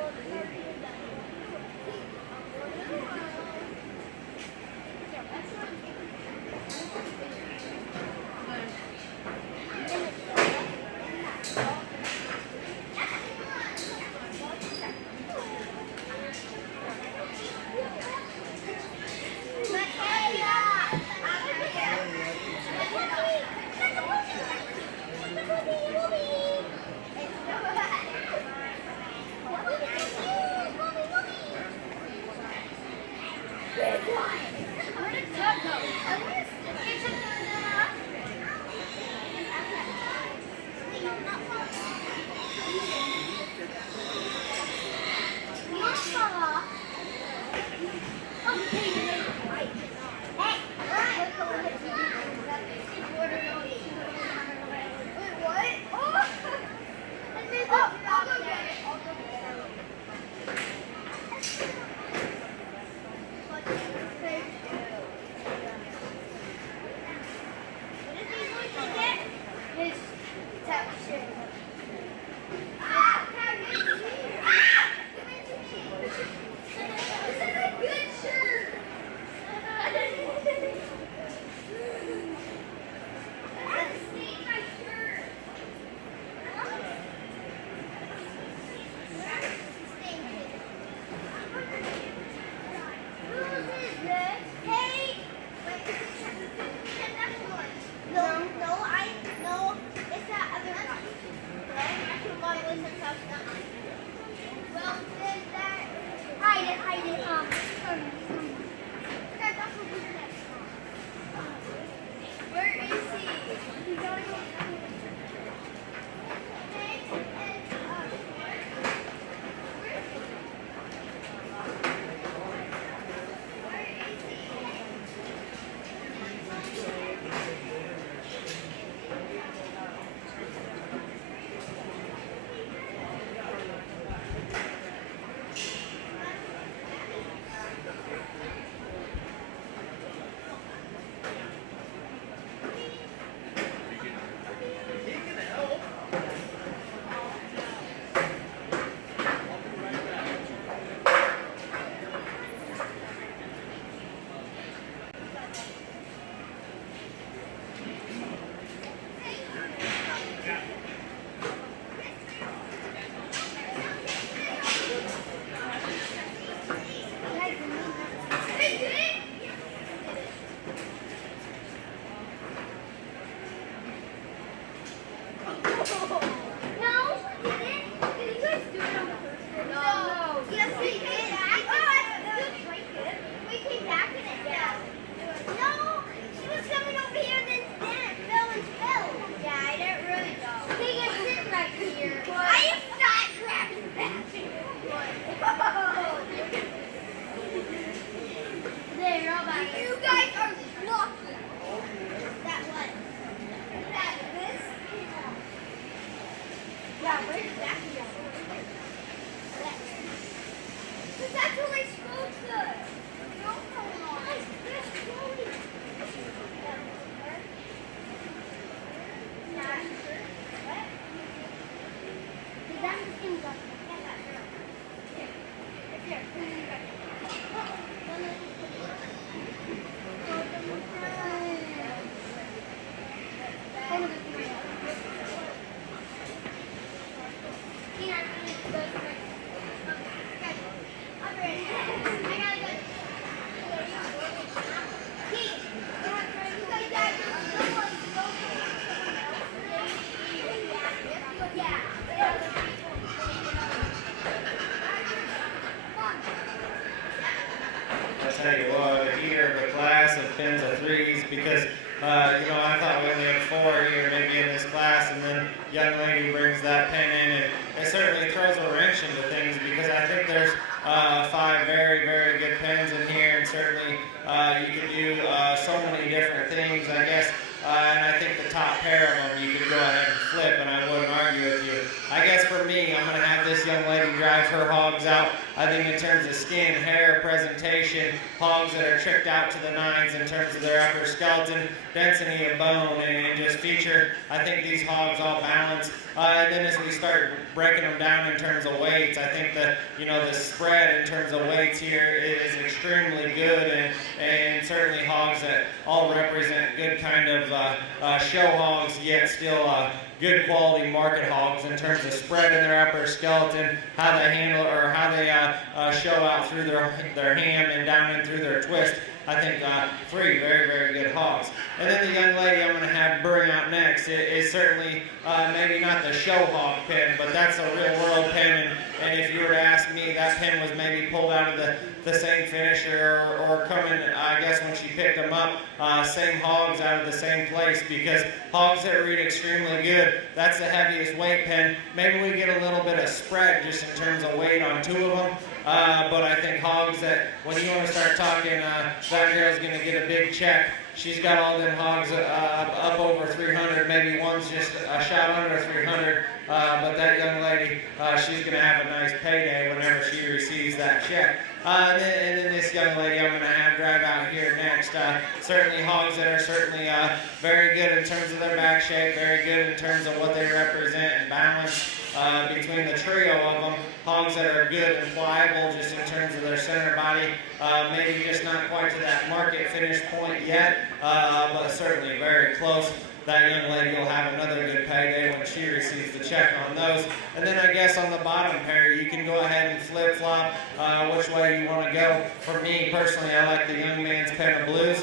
tell you what, here the class of pins of threes because, I thought we only had 4 here maybe in this class, and then young lady brings that pin in, and it certainly throws a wrench into things because I think there's 5 very, very good pins in here, and certainly you can do so many different things, I guess. And I think the top pair of them you could go ahead and flip, and I wouldn't argue with you. I guess for me, I'm going to have this young lady drive drive her hogs out. I think in terms of skin, hair, presentation, hogs that are tricked out to the nines in terms of their upper skeleton, density of bone, and just feature. I think these hogs all balance. And then as we start breaking them down in terms of weights, I think the spread in terms of weights here is extremely good, and certainly hogs that all represent good kind of show hogs, yet still good quality market hogs in terms of spread in their upper skeleton, how they handle or how they show out through their ham and down in through their twist. I think 3 very, very good hogs. And then the young lady I'm going to have bring out next is certainly maybe not the show hog pen, but that's a real world pen. And if you were to ask me, that pen was maybe pulled out of the same finisher or coming, I guess when she picked them up, same hogs out of the same place, because hogs that read extremely good, that's the heaviest weight pen. Maybe we get a little bit of spread just in terms of weight on 2 of them. But I think hogs that, when you want to start talking, that girl's going to get a big check. She's got all them hogs up over 300, maybe one's just a shot under 300, but that young lady, she's going to have a nice payday whenever she receives that check. And then this young lady I'm going to have drive out here next. Certainly hogs that are certainly very good in terms of their back shape, very good in terms of what they represent and balance between the trio of them. Hogs that are good and pliable just in terms of their center body. Maybe just not quite to that market finish point yet, but certainly very close. That young lady will have another good payday when she receives the check on those. And then I guess on the bottom pair, you can go ahead and flip-flop which way you want to go. For me, personally, I like the young man's pen of blues.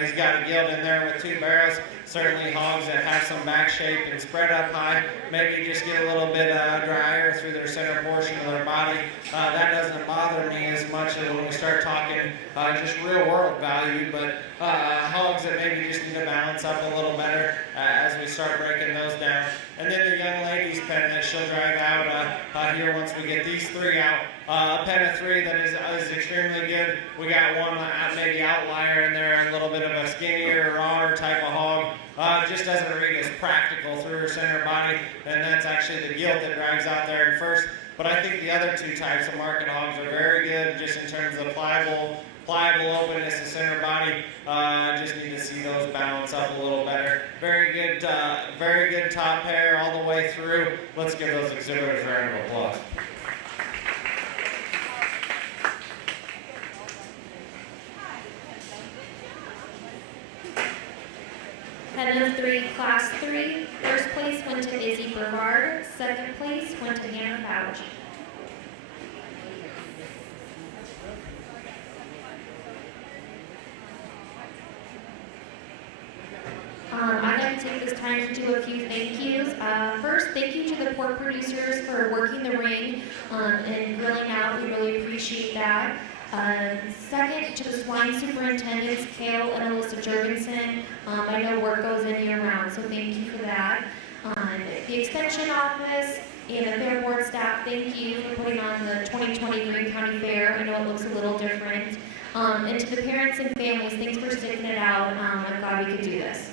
He's got a gilt in there with 2 barrels. Certainly hogs that have some back shape and spread up high, maybe just get a little bit drier through their center portion of their body. That doesn't bother me as much as when we start talking just real world value, but hogs that maybe just need to balance up a little better as we start breaking those down. And then the young lady's pen that she'll drive out here once we get these 3 out. A pen of 3 that is extremely good. We got one maybe outlier in there, a little bit of a skinnier, rawer type of hog. Just doesn't read as practical through her center body, and that's actually the gilt that drives out there in first. But I think the other 2 types of market hogs are very good just in terms of pliable openness and center body. Just need to see those balance up a little better. Very good top pair all the way through. Let's give those exhibitors a round of applause. Pen of 3, Class 3. First place went to Izzy Brevard. Second place went to Hannah Couch. I'd like to take this time to do a few thank yous. First, thank you to the pork producers for working the ring and grilling out. We really appreciate that. Second, to the swine superintendents, Kale and Alyssa Jurgensen. I know work goes in year-round, so thank you for that. The Extension Office and the Fair Board staff, thank you for putting on the 2020 Greene County Fair. I know it looks a little different. And to the parents and families, thanks for sticking it out. I'm glad we could do this.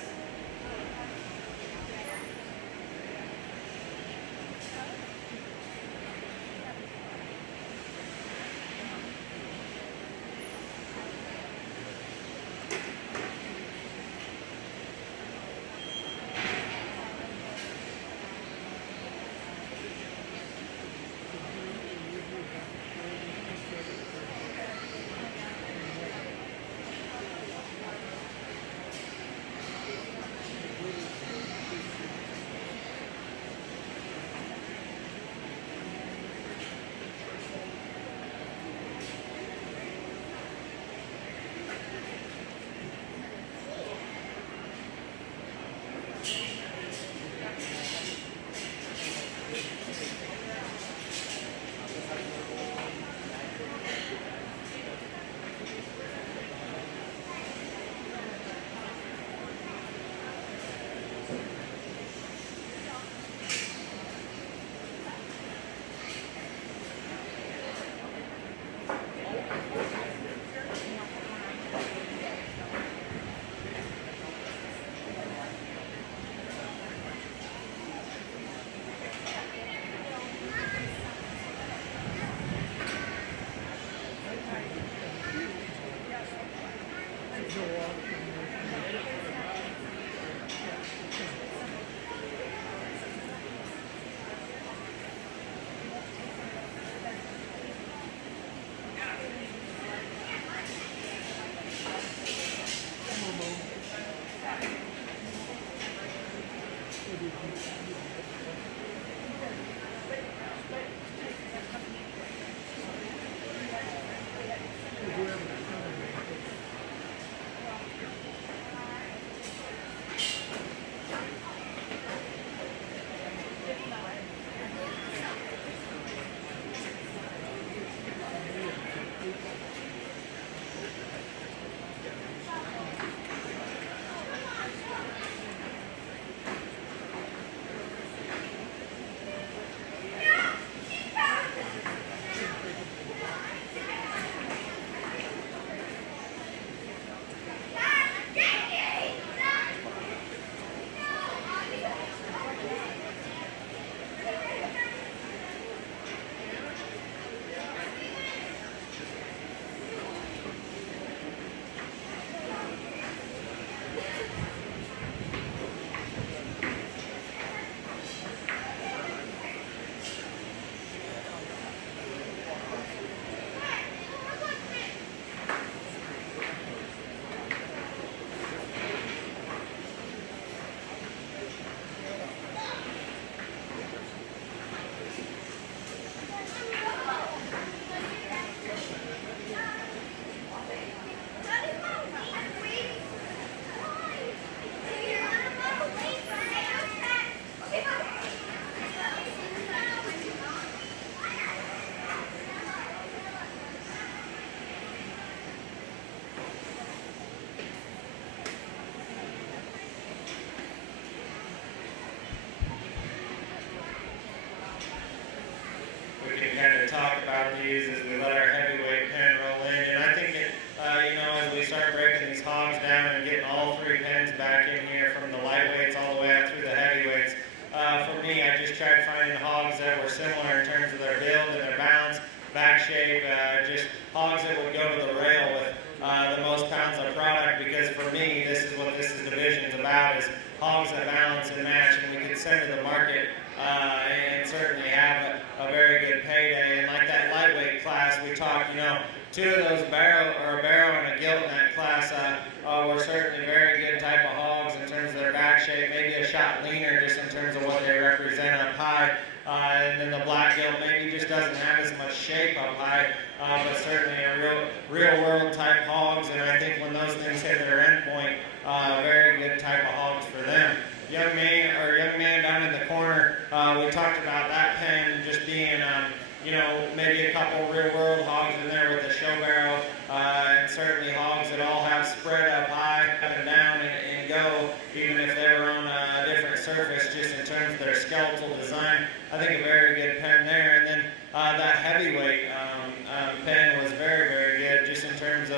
Kind of talk about these as we let our heavyweight pen roll in, and I think as we start breaking these hogs down and getting all three pens back in here, from the lightweights all the way up through the heavyweights, for me, I just tried finding hogs that were similar in terms of their build and their balance, back shape, just hogs that would go to the rail with the most pounds of product, because for me, this is what this division's about, is hogs that balance and match, and we can send to the market and certainly have a very good payday. And like that lightweight class, we talked, two of those barrow and a gilt in that class were certainly very good type of hogs in terms of their back shape, maybe a shot leaner just in terms of what they represent up high. And then the black gilt maybe just doesn't have as much shape up high, but certainly a real world type hogs. And I think when those things hit their end point, very good type of hogs for them. Young man down in the corner, we talked about that pen just being, maybe a couple real world hogs in there with a show barrow, and certainly hogs that all have spread up high, up and down, and go, even if they were on a different surface, just in terms of their skeletal design. I think a very good pen there. And then that heavyweight pen was very, very good, just in terms of,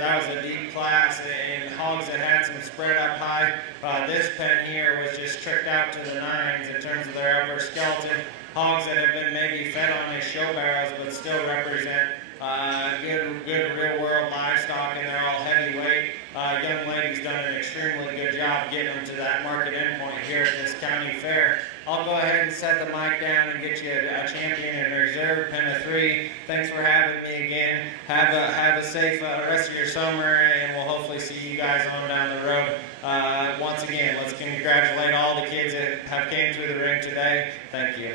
that was a deep class, and hogs that had some spread up high. This pen here was just tricked out to the nines in terms of their upper skeleton. Hogs that have been maybe fed on these show barrows, but still represent good real world livestock, and they're all heavyweight. Young lady's done an extremely good job getting them to that market endpoint here at this county fair. I'll go ahead and set the mic down and get you a champion and a reserve pen of 3. Thanks for having me again. Have a safe rest of your summer, and we'll hopefully see you guys on down the road. Once again, let's congratulate all the kids that have came through the ring today. Thank you.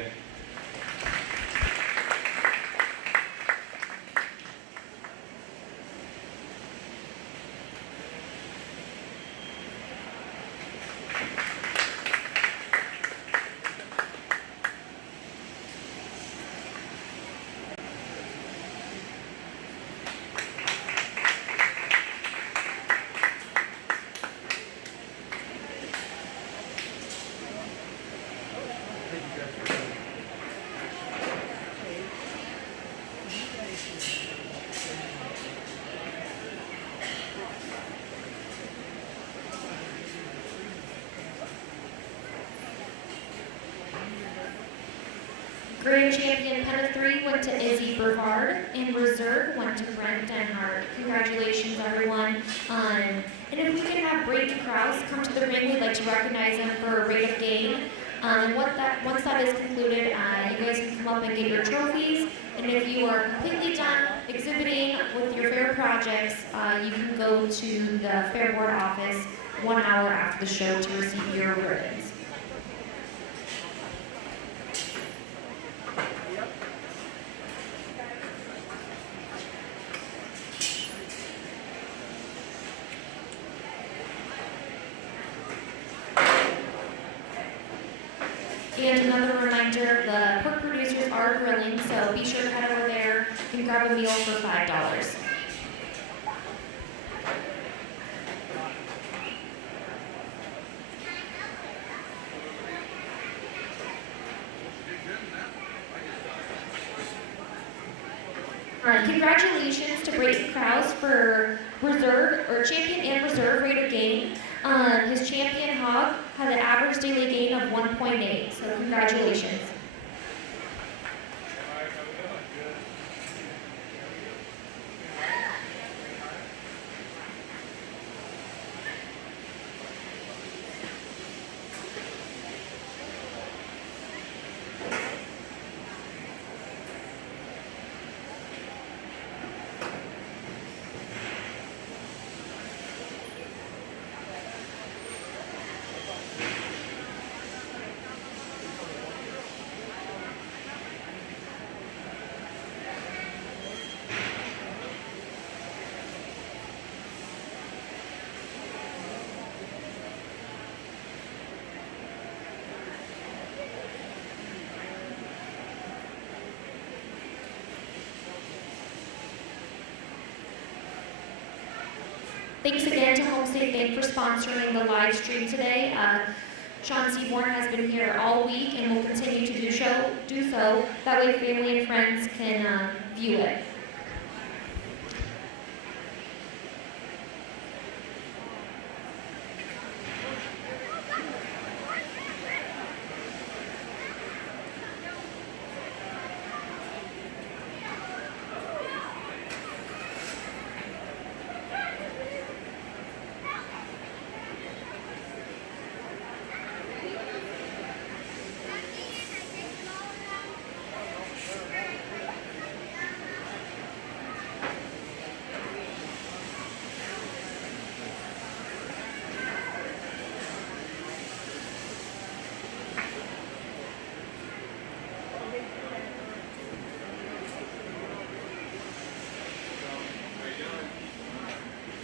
Grand champion pen of 3 went to Izzy Brevard, and reserve went to Brent Denhart. Congratulations, everyone. And if we can have Brady Krause come to the ring, we'd like to recognize him for a rate of gain. Once that is concluded, you guys can come up and get your trophies. And if you are completely done exhibiting with your fair projects, you can go to the fair board office 1 hour after the show to receive your ribbons. And another reminder, the pork producers are grilling, so be sure to head over there and grab a meal for $5. Congratulations to Brayton Krause for reserve or champion and reserve rate of gain. His champion hog had an average daily gain of 1.8, so congratulations. Thanks again to Homestead Bank for sponsoring the live stream today. Sean Seaborn has been here all week and will continue to do so. That way family and friends can view it.